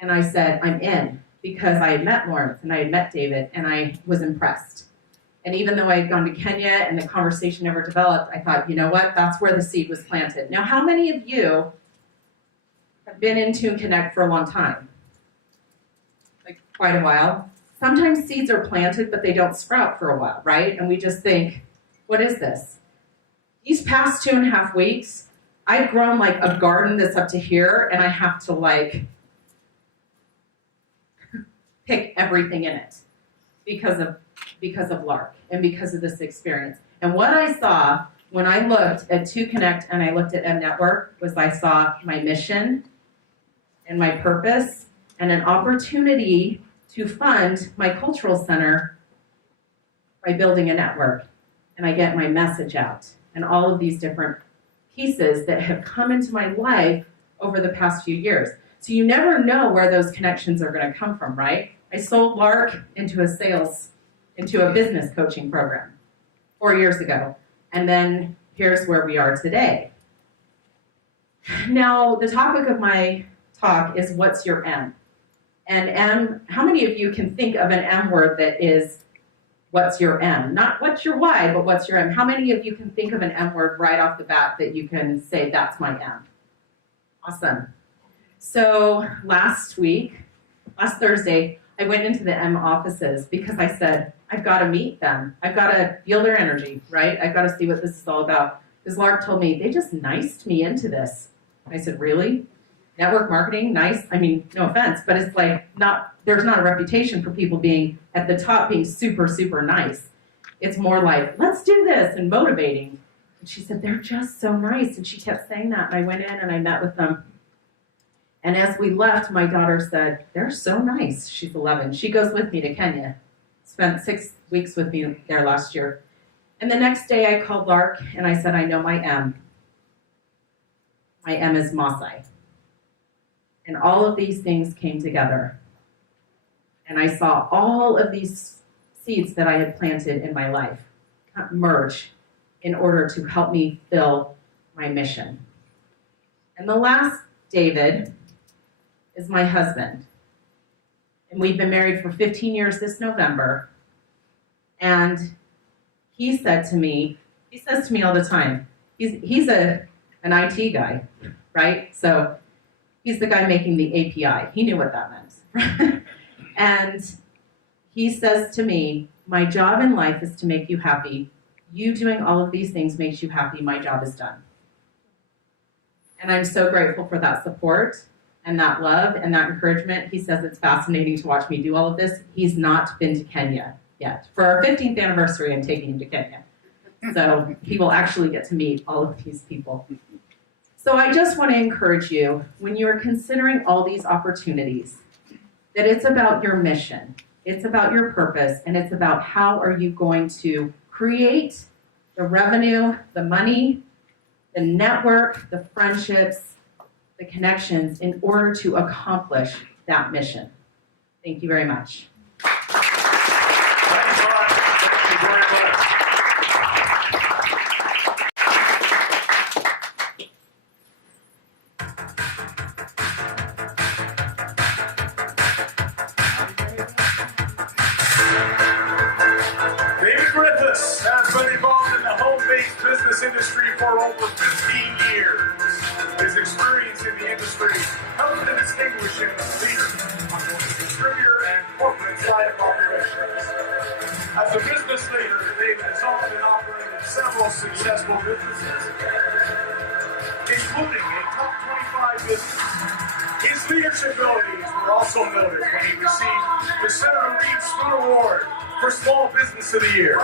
And I said, I'm in, because I had met Lawrence and I had met David and I was impressed. And even though I had gone to Kenya and the conversation never developed, I thought, you know what, that's where the seed was planted. Now, how many of you have been in 2Connect for a long time? Like quite a while. Sometimes seeds are planted, but they don't sprout for a while, right? And we just think, what is this? These past 2.5 weeks, I've grown like a garden that's up to here, and I have to like pick everything in it because of Lark and because of this experience. And what I saw when I looked at 2Connect and I looked at M Network was I saw my mission and my purpose and an opportunity to fund my cultural center by building a network. And I get my message out and all of these different pieces that have come into my life over the past few years. So you never know where those connections are going to come from, right? I sold Lark into a business coaching program 4 years ago. And then here's where we are today. Now, the topic of my talk is what's your M? And M, how many of you can think of an M word that is what's your M? Not what's your Y, but what's your M? How many of you can think of an M word right off the bat that you can say, that's my M? Awesome. So last Thursday, I went into the M offices because I said, I've got to meet them. I've got to feel their energy, right? I've got to see what this is all about. Because Lark told me, they just niced me into this. I said, really? Network marketing, nice? I mean, no offense, but it's like there's not a reputation for people being at the top being super, super nice. It's more like, let's do this and motivating. And she said, they're just so nice. And she kept saying that. And I went in and I met with them. And as we left, my daughter said, they're so nice. She's 11. She goes with me to Kenya. Spent 6 weeks with me there last year. And the next day I called Lark and I said, I know my M. My M is Maasai. And all of these things came together. And I saw all of these seeds that I had planted in my life merge in order to help me fill my mission. And the last David is my husband. And we've been married for 15 years this November. And he says to me all the time, he's an IT guy, right? So he's the guy making the API. He knew what that meant. And he says to me, my job in life is to make you happy. You doing all of these things makes you happy. My job is done. And I'm so grateful for that support and that love and that encouragement. He says it's fascinating to watch me do all of this. He's not been to Kenya yet. For our 15th anniversary, I'm taking him to Kenya. So he will actually get to meet all of these people. So I just want to encourage you, when you are considering all these opportunities, that it's about your mission, it's about your purpose, and it's about how are you going to create the revenue, the money, the network, the friendships, the connections in order to accomplish that mission. Thank you very much. Business industry for over 15 years. His experience in the industry helped him distinguish him as a leader on both the distributor and corporate side of operations. As a business leader, David has often operated several successful businesses, including a top 25 business. His leadership abilities were also noted when he received the Senator Reed Spoon Award for Small Business of the Year.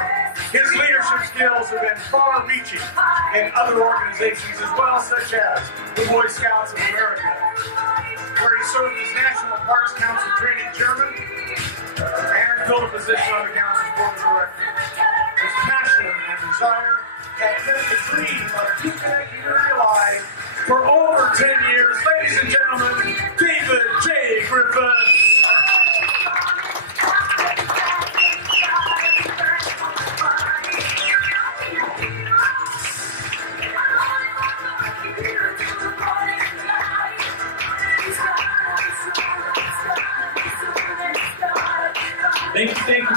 His leadership skills have been far-reaching in other organizations as well, such as the Boy Scouts of America, where he served as National Parks Council Training Chairman and filled a position on the Council's Board of Directors. His passion and desire have kept the dream of Two Connect realized for over 10 years. Ladies and gentlemen, David J. Griffiths.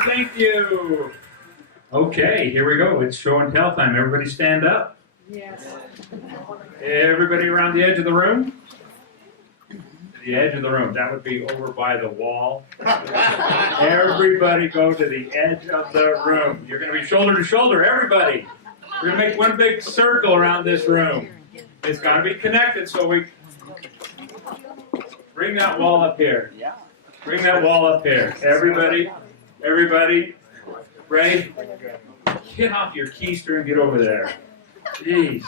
Thank you. Okay, here we go. It's show and tell time. Everybody stand up. Yes. Everybody around the edge of the room. The edge of the room. That would be over by the wall. Everybody go to the edge of the room. You're going to be shoulder to shoulder, everybody. We're going to make one big circle around this room. It's got to be connected, so we bring that wall up here. Bring that wall up here. Everybody, ready? Get off your keister and get over there. Jeez.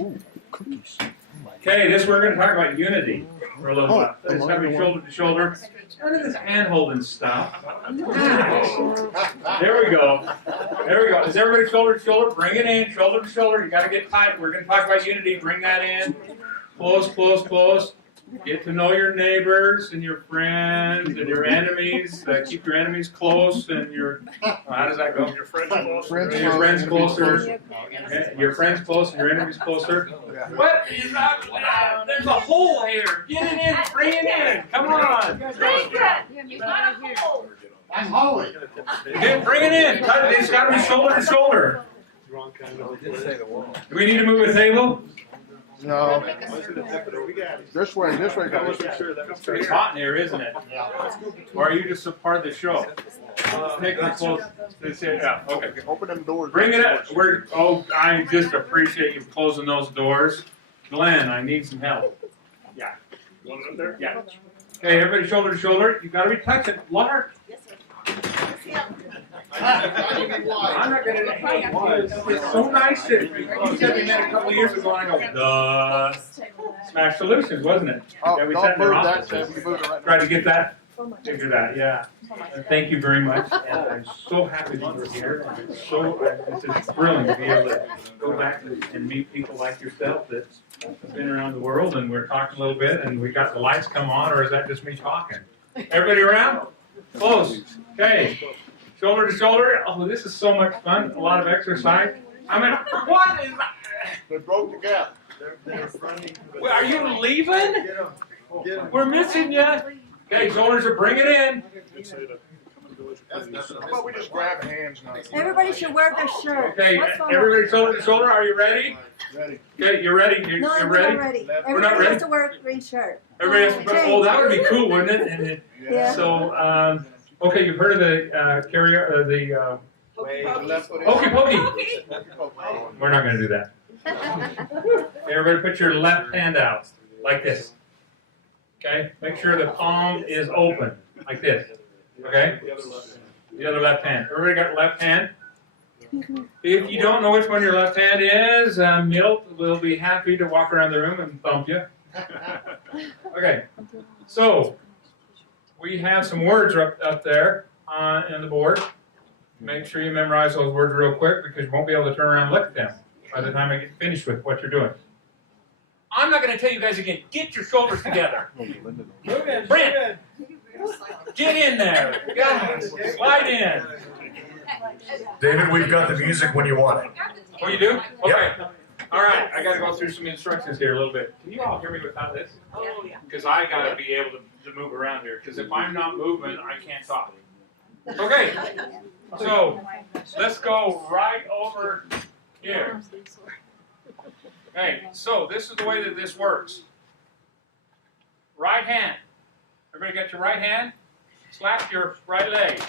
Okay, we're going to talk about unity for a little bit. It's going to be shoulder to shoulder. None of this hand-holding stuff. There we go. Is everybody shoulder to shoulder? Bring it in, shoulder to shoulder. You got to get tight. We're going to talk about unity. Bring that in. Close. Get to know your neighbors and your friends and your enemies. Keep your enemies close and your. How does that go? Your friends closer. Your friends closer. Your friends close and your enemies closer. What is that? There's a hole here. Get it in. Bring it in. Come on. You got a hole. I'm holy. Bring it in. It's got to be shoulder to shoulder. Do we need to move a table? No. This way, guys. It's hot in here, isn't it? Or are you just a part of the show? Take it close. Yeah, okay. Open them doors. Bring it up. I just appreciate you closing those doors. Glenn, I need some help. Yeah. Want it up there? Yeah. Okay, everybody shoulder to shoulder. You got to be touching. Lark. Yes, sir. I'm not going to. It's so nice that you said we met a couple of years ago, and I go, Smash Solutions, wasn't it? Oh, we don't move that, Sam. You move it right now. Tried to get that figured out, yeah. Thank you very much. And I'm so happy that you're here. It's just thrilling to be able to go back and meet people like yourself that have been around the world, and we're talking a little bit, and we got the lights come on, or is that just me talking? Everybody around? Close. Okay. Shoulder to shoulder. Oh, this is so much fun. A lot of exercise. I mean, what is that? They broke the gap. Well, are you leaving? We're missing you. Okay, shoulders are bring it in. How about we just grab hands now? Everybody should wear their shirt. Okay, everybody shoulder to shoulder. Are you ready? Ready. Okay, you're ready. You're ready? Not ready. We're not Everybody ready? has to wear a green shirt. Everybody has to, oh, that would be cool, wouldn't it? And it Yeah. So, okay, you've heard of the carrier, the Hokey Pokey. We're not going to do that. Everybody put your left hand out, like this. Okay? Make sure the palm is open, like this. Okay? The other left hand. Everybody got left hand? If you don't know which one your left hand is, Milt will be happy to walk around the room and thump you. Okay. So, we have some words up there on the board. Make sure you memorize those words real quick because you won't be able to turn around and look at them by the time I get finished with what you're doing. I'm not going to tell you guys again. Get your shoulders together. Brent, get in there. Guys, slide in. David, we've got the music when you want it. Oh, you do? Okay. All right. I got to go through some instructions here a little bit. Can you all hear me without this? Oh, yeah. Because I got to be able to move around here. Because if I'm not moving, I can't talk. Okay. So let's go right over here. Okay. So this is the way that this works. Right hand. Everybody got your right hand? Slap your right leg.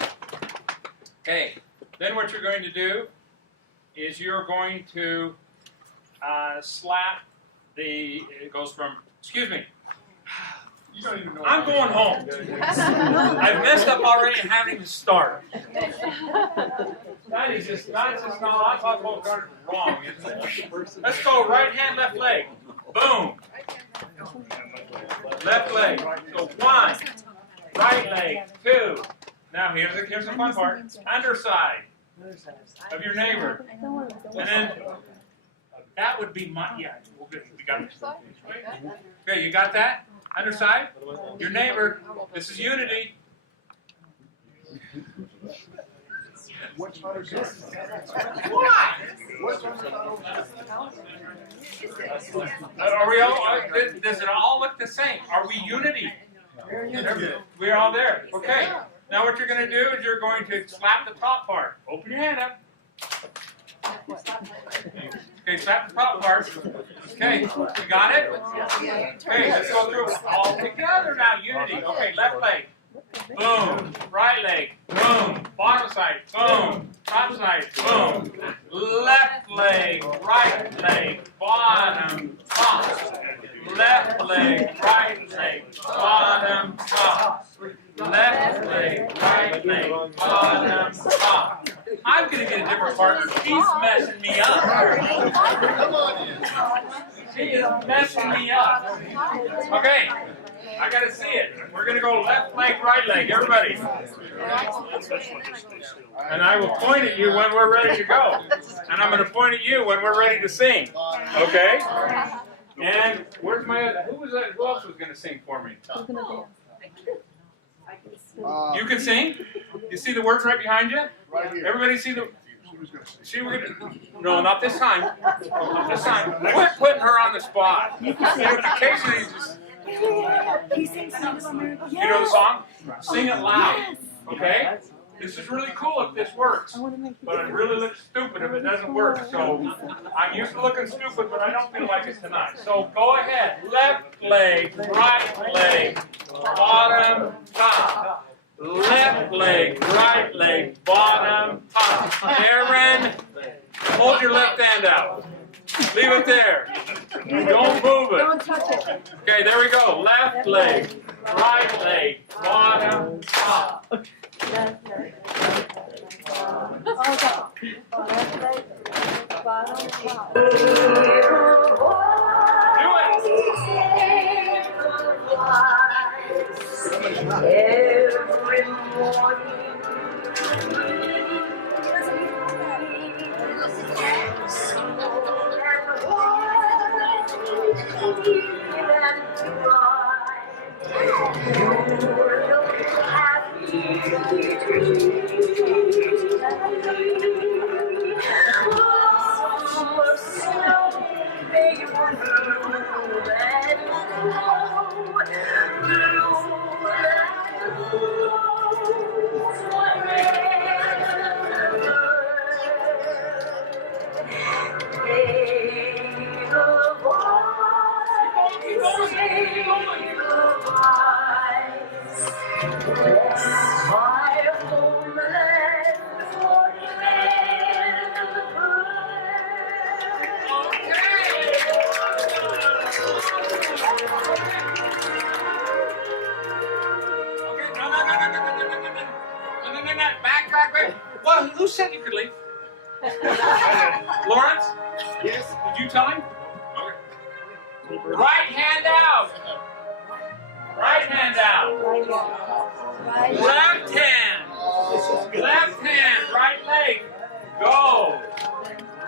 Okay. Then what you're going to do is you're going to slap the, it goes from, excuse me, You don't even know. I'm going home. I've messed up already and haven't even started. That is just, that's just not, I thought both guys were wrong. Let's go right hand, left leg. Boom. Left leg. So 1, right leg, 2. Now here's the fun part. Underside of your neighbor. And then that would be my, yeah, we got it. Okay, you got that? Underside? Your neighbor. This is unity. What's underside? Why? What's underside? Are we all, does it all look the same? Are we unity? We're all there. Okay. Now what you're going to do is you're going to slap the top part. Open your hand up. Okay, slap the top part. Okay, you got it? Okay, let's go through it all together now. Unity. Okay, left leg. Boom. Right leg. Boom. Bottom side. Boom. Top side. Boom. Left leg. Right leg. Bottom. Top. Left leg. Right leg. Bottom. Top. Left leg. Right leg. Bottom. Top. I'm going to get a different partner. She's messing me up. Come on in. She is messing me up. Okay. I got to see it. We're going to go left leg, right leg. Everybody. And I will point at you when we're ready to go. And I'm going to point at you when we're ready to sing. Okay? And where's my other, who else was going to sing for me? You can sing? You see the words right behind you? Right here. Everybody see the... She was gonna, no, not this time. Not this time. Quit putting her on the spot. You know, occasionally just... You know the song? Sing it loud. Okay? This is really cool if this works. But it really looks stupid if it doesn't work. So I'm used to looking stupid, but I don't feel like it tonight. So go ahead. Left leg, right leg, bottom, top. Left leg, right leg, bottom, top. Aaron, hold your left hand out. Leave it there. Don't move it. Don't touch it. Okay, there we go. Left leg, right leg, bottom, top. Left leg, bottom, top. Do Every morning. Back. Well, who said you could leave? Lawrence? Yes. Did you tell him? Okay. Right hand out. Right hand out. Left hand. Left hand. Right Go.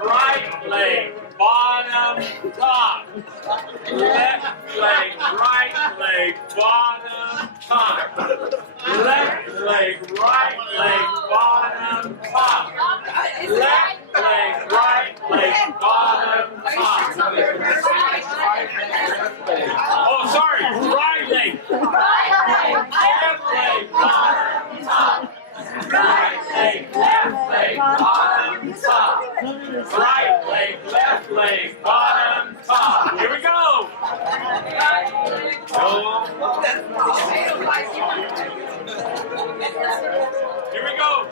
Right leg, bottom, top. Left leg, right leg, bottom, top. Left leg, right leg, bottom, top. Left leg, right leg, bottom, top. Oh, sorry, right leg. Left leg, bottom, top. Right leg, left leg, bottom, top. Right leg, left leg, bottom, top. Here we go. Here we go.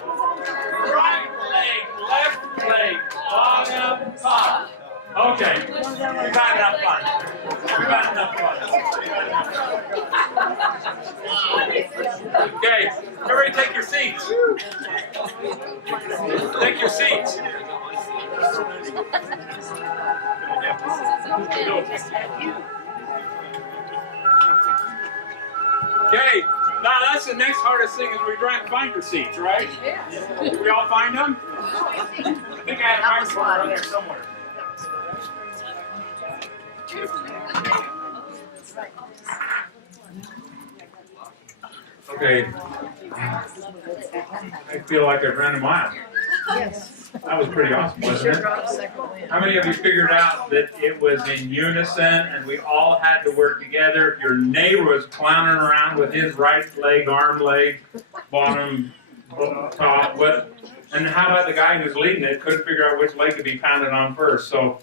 Right leg, left leg, bottom, top. Okay, we've had enough fun. We've had enough fun. Okay, everybody take your seats. Take your seats. Okay, now that's the next hardest thing is we try to find your seats, right? Yeah. Did we all find them? I think I had a microphone around there somewhere. Okay. I feel like I've run a mile. Yes. That was pretty awesome, wasn't it? How many of you figured out that it was in unison and we all had to work together? Your neighbor was clowning around with his right leg, arm leg, bottom, top, but and how about the guy who's leading it couldn't figure out which leg to be pounded on first? So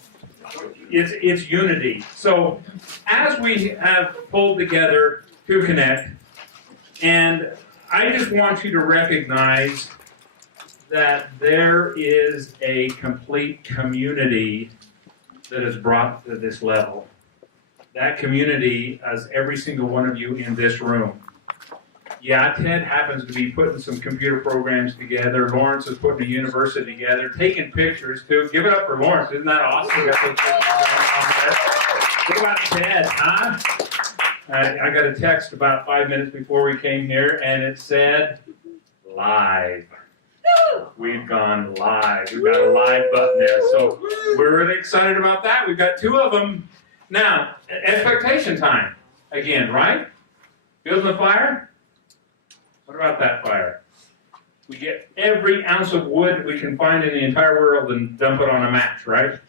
it's unity. So as we have pulled together to connect, and I just want you to recognize that there is a complete community that is brought to this level. That community is every single one of you in this room. Yeah, Ted happens to be putting some computer programs together. Lawrence is putting a university together, taking pictures too. Give it up for Lawrence. Isn't that awesome? What about Ted, huh? I got a text about 5 minutes before we came here, and it said, live. We've gone live. We've got a live button there. So we're really excited about that. We've got 2 of them. Now, expectation time. Again, right? Building the fire? What about that fire? We get every ounce of wood we can find in the entire world and dump it on a match, right? It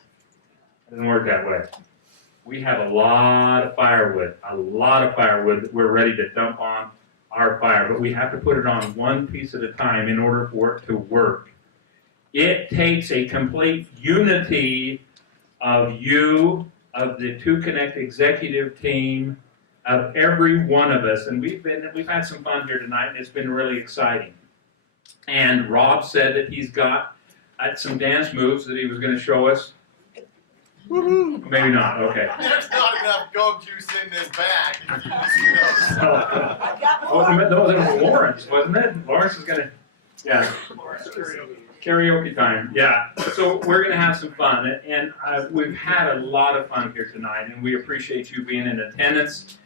doesn't work that way. We have a lot of firewood that we're ready to dump on our fire, but we have to put it on one piece at a time in order for it to work. It takes a complete unity of you, of the 2Connect executive team, of every one of us, and we've had some fun here tonight, and it's been really exciting. And Rob said that he's got some dance moves that he was going to show us. Woo-hoo. Maybe not. Okay. There's not enough goat juice in this bag. Those are Lawrence, wasn't it? Lawrence is going to, yeah. Karaoke time, yeah. So we're going to have some fun, and we've had a lot of fun here tonight, and we appreciate you being in attendance.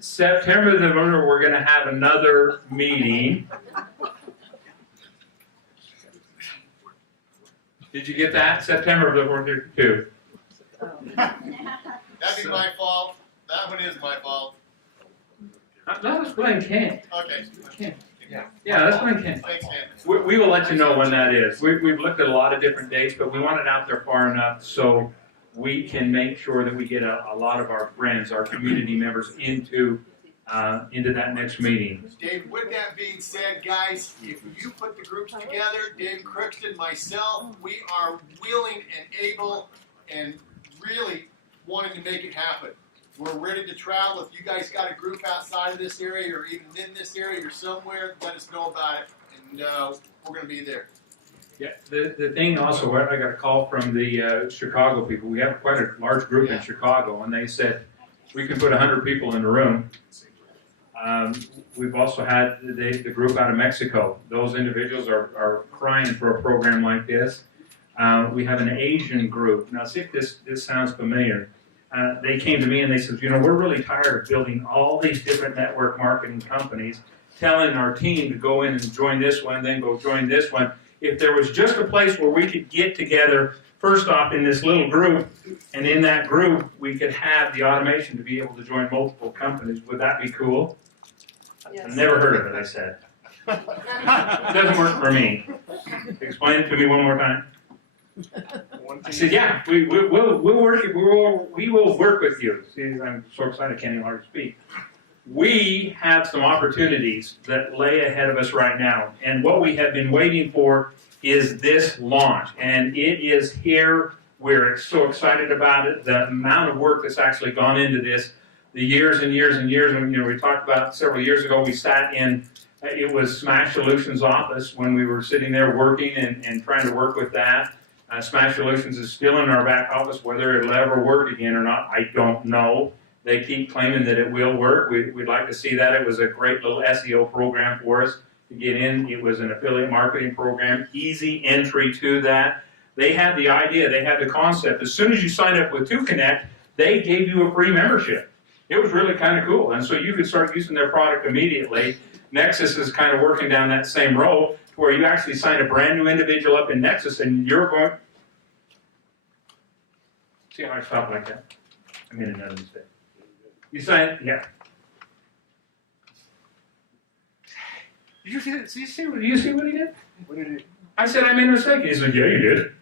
September the 3rd, we're going to have another meeting. Did you get that? September the 4th, too. That'd be my fault. That one is my fault. That was Glenn King. Okay. Yeah, that's Glenn King. Thanks, man. We will let you know when that is. We've looked at a lot of different dates, but we want it out there far enough so we can make sure that we get a lot of our friends, our community members into that next meeting. Dave, with that being said, guys, if you put the groups together, Dave Crookston, myself, we are willing and able and really wanting to make it happen. We're ready to travel. If you guys got a group outside of this area or even in this area or somewhere, let us know about it, and we're going to be there. Yeah, the thing also, I got a call from the Chicago people. We have quite a large group in Chicago, and they said we can put 100 people in the room. We've also had the group out of Mexico. Those individuals are crying for a program like this. We have an Asian group. Now, see if this sounds familiar. They came to me and they said, we're really tired of building all these different network marketing companies, telling our team to go in and join this one, then go join this one. if there was just a place where we could get together, first off in this little group, and in that group we could have the automation to be able to join multiple companies, would that be cool? Yes. I've never heard of it, I said. It doesn't work for me. Explain it to me one more time. I said, yeah, we'll work. We will work with you. See, I'm so excited I can't even hardly speak. We have some opportunities that lay ahead of us right now, and what we have been waiting for is this launch, and it is here. We're so excited about it. The amount of work that's actually gone into this, the years and years and years. And we talked about several years ago. We sat in. It was Smash Solutions' office when we were sitting there working and trying to work with that. Smash Solutions is still in our back office. Whether it'll ever work again or not, I don't know. They keep claiming that it will work. We'd like to see that. It was a great little SEO program for us to get in. It was an affiliate marketing program, easy entry to that. They had the idea, they had the concept. As soon as you sign up with 2Connect, they gave you a free membership. It was really kind of cool. And so you could start using their product immediately. Nexus is kind of working down that same road to where you actually sign a brand new individual up in Nexus and you're going... See how I stop like that? I made another mistake. You sign, yeah. Did you see what he did? What did he? I said I made a mistake. He said, yeah, you did.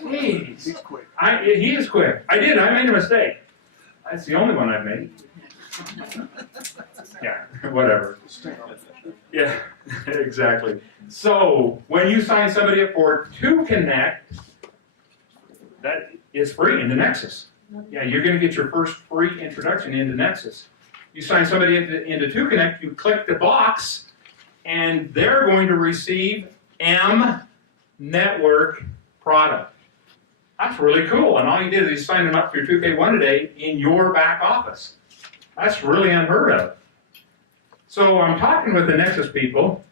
Jeez. He's quick. He is quick. I did. I made a mistake. That's the only one I've made. Yeah, whatever. Yeah, exactly. So when you sign somebody up for 2Connect, that is free in the Nexus. Yeah, you're going to get your first free introduction into Nexus. You sign somebody into 2Connect, you click the box, and they're going to receive M Network product. That's really cool. And all you did is you signed them up for your 2K1 today in your back office. That's really unheard of. So I'm talking with the Nexus people,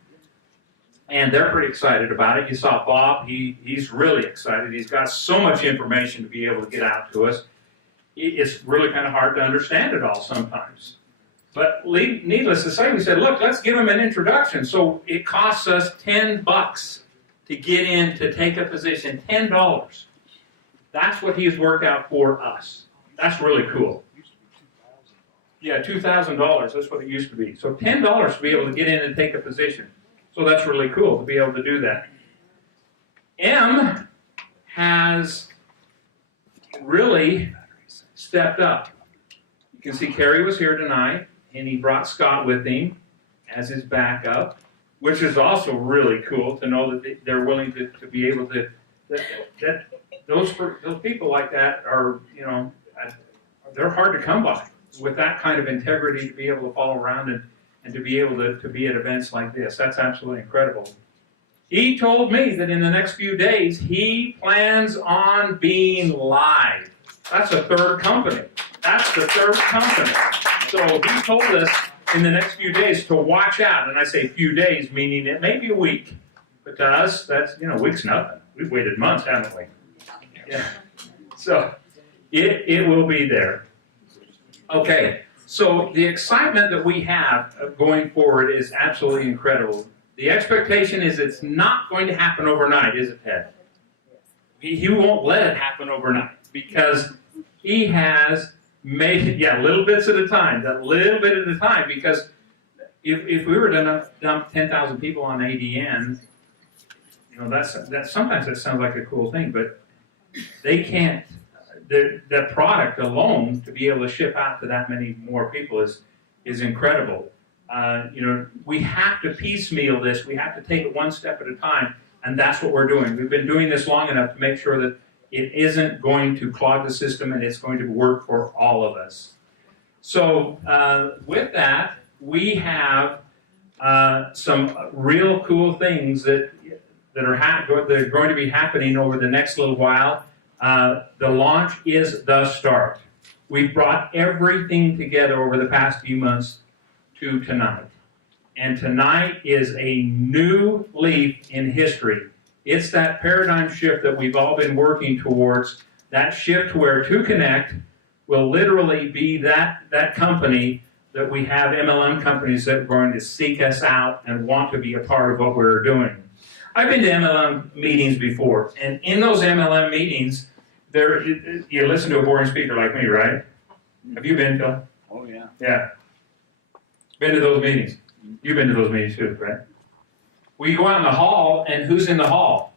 and they're pretty excited about it. You saw Bob. He's really excited. He's got so much information to be able to get out to us. It's really kind of hard to understand it all sometimes. But needless to say, we said, look, let's give him an introduction. So it costs us $10 to get in to take a position, $10. That's what he's worked out for us. That's really cool. Yeah, $2,000, that's what it used to be. So $10 to be able to get in and take a position. So that's really cool to be able to do that. M has really stepped up. You can see Kerry was here tonight, and he brought Scott with him as his backup, which is also really cool to know that they're willing to be able to, that those people like that are, they're hard to come by with that kind of integrity to be able to follow around and to be able to be at events like this. That's absolutely incredible. He told me that in the next few days, he plans on being live. That's a third company. That's the third company. So he told us in the next few days to watch out. And I say few days, meaning it may be a week. But to us, that's, a week's nothing. We've waited months, haven't we? Yeah. So it will be there. Okay. So the excitement that we have going forward is absolutely incredible. The expectation is it's not going to happen overnight, is it, Ted? He won't let it happen overnight because he has made it, little bits at a time, because if we were to dump 10,000 people on ADN, that's sometimes that sounds like a cool thing, but they can't. The product alone to be able to ship out to that many more people is incredible. We have to piecemeal this. We have to take it one step at a time, and that's what we're doing. We've been doing this long enough to make sure that it isn't going to clog the system and it's going to work for all of us. So with that, we have some real cool things that are going to be happening over the next little while. The launch is the start. We've brought everything together over the past few months to tonight. And tonight is a new leaf in history. It's that paradigm shift that we've all been working towards, that shift where 2Connect will literally be that company that we have MLM companies that are going to seek us out and want to be a part of what we're doing. I've been to MLM meetings before, and in those MLM meetings, you listen to a boring speaker like me, right? Have you been, Phil? Oh, yeah. Yeah. Been to those meetings. You've been to those meetings too, right? Well, you go out in the hall, and who's in the hall?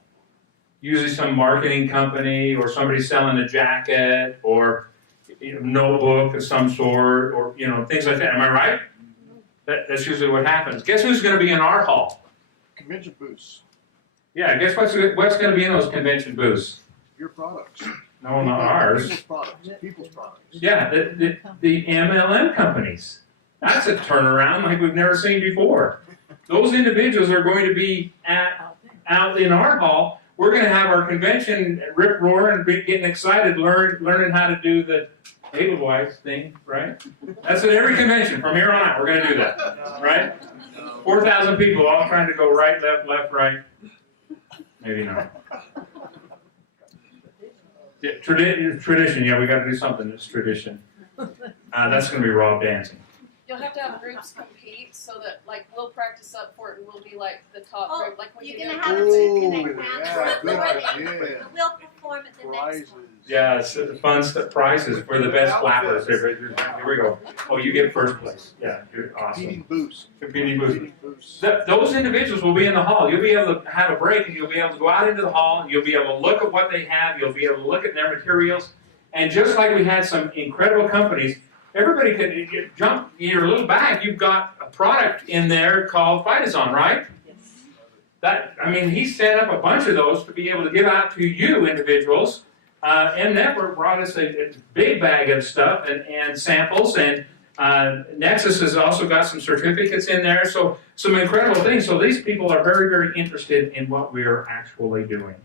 Usually some marketing company, or somebody selling a jacket, or notebook of some sort, or things like that. Am I right? That's usually what happens. Guess who's going to be in our hall? Convention booths. Yeah, guess what's going to be in those convention booths? Your products. No, not ours. People's products. People's products. Yeah, the MLM companies. That's a turnaround like we've never seen before. Those individuals are going to be out in our hall. We're going to have our convention rip roaring, getting excited, learning how to do the Edelweiss thing, right? That's at every convention from here on out. We're going to do that, right? 4,000 people all trying to go right, left, right. Maybe not. Yeah, tradition. Yeah, we got to do something that's tradition. That's going to be Rob dancing. You'll have to have groups compete so that, like, we'll practice up for it and we'll be like the top group. Like when you're you gonna go have to to connect we'll perform at the next one. Yeah, it's fun prizes for the best flappers. Here we go. Oh, you get first place. Yeah, you're awesome. Competing booths. Those individuals will be in the hall. You'll be able to have a break, and you'll be able to go out into the hall, and you'll be able to look at what they have. You'll be able to look at their materials. And just like we had some incredible companies, everybody could jump in your little bag. You've got a product in there called Phytazon, right? He set up a bunch of those to be able to give out to you individuals. M-Network brought us a big bag of stuff and samples, and Nexus has also got some certificates in there, so some incredible things. So these people are very, very interested in what we're actually doing.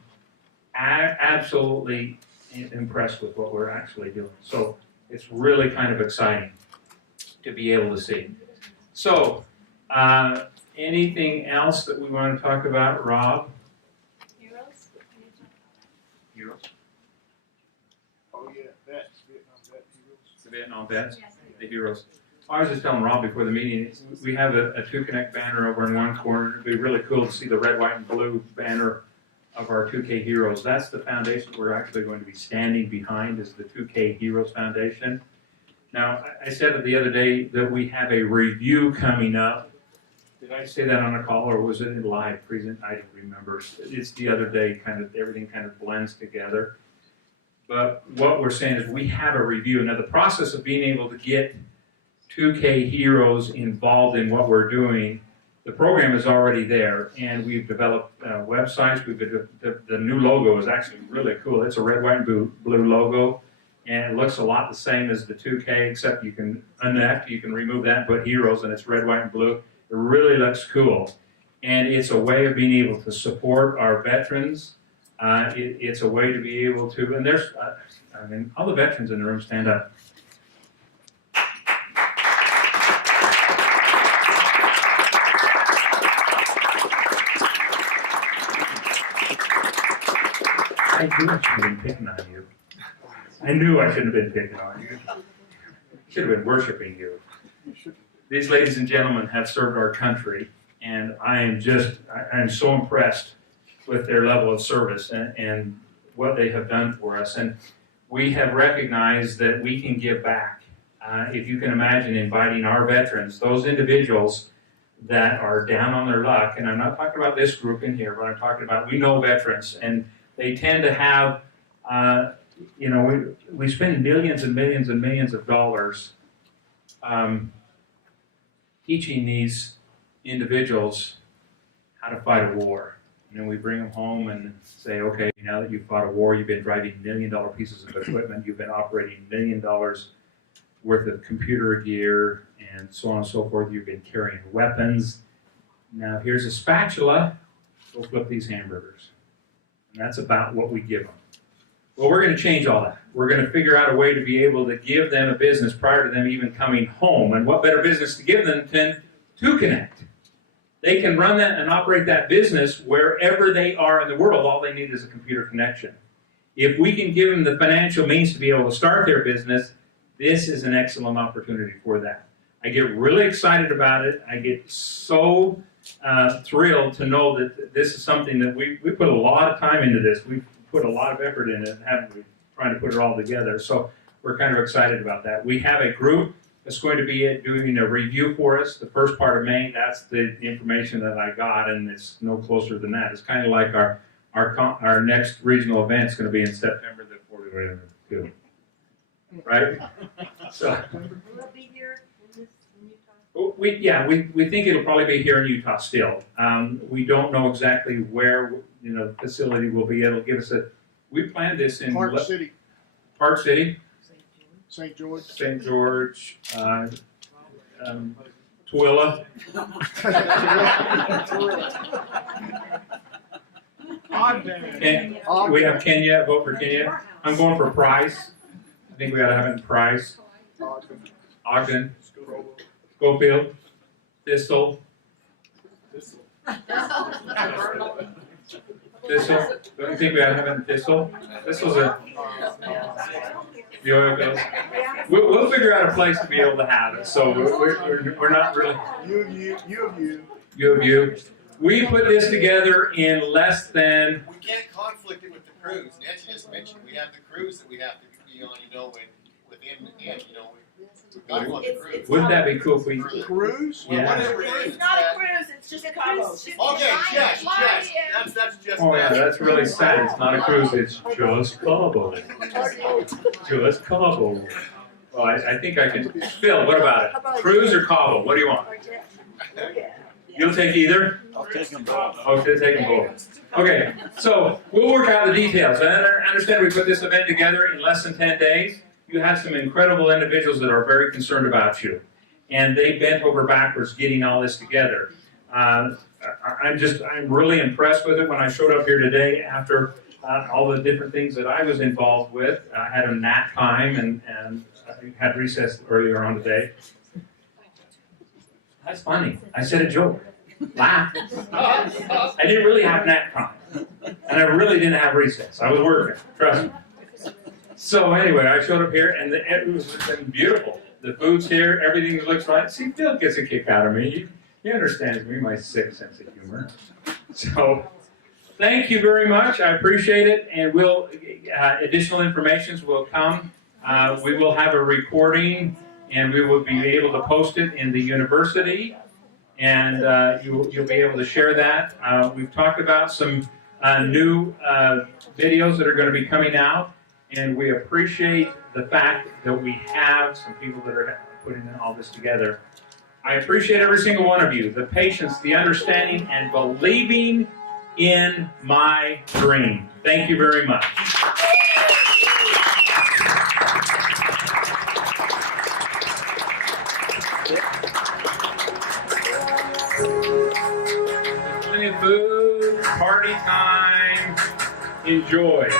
Absolutely impressed with what we're actually doing. So it's really kind of exciting to be able to see. So, anything else that we want to talk about, Rob? Heroes? Heroes? Oh yeah, vets, Vietnam vet heroes. The Vietnam vets, the heroes. I was just telling Rob before the meeting, we have a 2Connect banner over in one corner. It'd be really cool to see the red, white, and blue banner of our 2K Heroes. That's the foundation we're actually going to be standing behind, is the 2K Heroes Foundation. Now, I said it the other day that we have a review coming up. Did I say that on a call, or was it in live present? I don't remember. It's the other day, everything kind of blends together. But what we're saying is we have a review. Now, the process of being able to get 2K Heroes involved in what we're doing, the program is already there, and we've developed websites. The new logo is actually really cool. It's a red, white, and blue logo, and it looks a lot the same as the 2K, except you can unnect, you can remove that and put Heroes, and it's red, white, and blue. It really looks cool, and it's a way of being able to support our veterans. It's a way to be able to, and there's, all the veterans in the room, stand up. I knew I should have been picking on you. I knew I shouldn't have been picking on you. I should have been worshiping you. These ladies and gentlemen have served our country, and I'm so impressed with their level of service and what they have done for us. And we have recognized that we can give back. If you can imagine inviting our veterans, those individuals that are down on their luck, and I'm not talking about this group in here, but I'm talking about, we know veterans, and they tend to have, we spend millions and millions and millions of dollars teaching these individuals how to fight a war. And then we bring them home and say, okay, now that you've fought a war, you've been driving $1 million pieces of equipment, you've been operating $1 million worth of computer gear, and so on and so forth. You've been carrying weapons. Now here's a spatula. Go flip these hamburgers. And that's about what we give them. Well, we're going to change all that. We're going to figure out a way to be able to give them a business prior to them even coming home. And what better business to give them than 2Connect? They can run that and operate that business wherever they are in the world. All they need is a computer connection. If we can give them the financial means to be able to start their business, this is an excellent opportunity for that. I get really excited about it. I get so thrilled to know that this is something that we put a lot of time into this. We've put a lot of effort in it, haven't we, trying to put it all together. So we're kind of excited about that. We have a group that's going to be doing a review for us the first part of May. That's the information that I got, and it's no closer than that. It's kind of like our next regional event is going to be in September the 4th, right? So Will it be here in Utah? we think it'll probably be here in Utah still. We don't know exactly where the facility will be. It'll give us we planned this in Park City. Park City. St. George. St. George, Tooele. And we have Kenya, vote for Kenya. I'm going for Price. I think we ought to have it in Price. Ogden. Schofield. Thistle. Thistle. Don't you think we ought to have it in Thistle? Thistle's the oil fields. We'll figure out a place to be able to have it. So we're not really. You. We put this together in less than. We can't conflict it with the cruise. Nancy just mentioned we have the cruise that we have to be on, within, Wouldn't that be cool if we? Cruise? Yeah. It's not a cruise, it's just a Cabo. Okay, yes. That's just. Oh yeah, that's really sad. It's not a cruise. It's just Cabo. Just Cabo. Well, I think I can. Phil, what about it? Cruise or Cabo? What do you want? You'll take either? I'll take them both. Okay, take them both. Okay, so we'll work out the details. I understand we put this event together in less than 10 days. You have some incredible individuals that are very concerned about you. And they bent over backwards getting all this together. I'm really impressed with it. When I showed up here today after all the different things that I was involved with, I had a nap time and I had recess earlier on today. That's funny. I said a joke. Laugh. I didn't really have nap time. And I really didn't have recess. I was working. Trust me. So anyway, I showed up here and it was beautiful. The food's here. Everything looks right. See, Phil gets a kick out of me. He understands me, my sick sense of humor. So thank you very much. I appreciate it. And additional information will come. We will have a recording. And we will be able to post it in the university, and you'll be able to share that. We've talked about some new videos that are going to be coming out, and we appreciate the fact that we have some people that are putting all this together. I appreciate every single one of you, the patience, the understanding, and believing in my dream. Thank you very much. Plenty of food, party time, enjoy.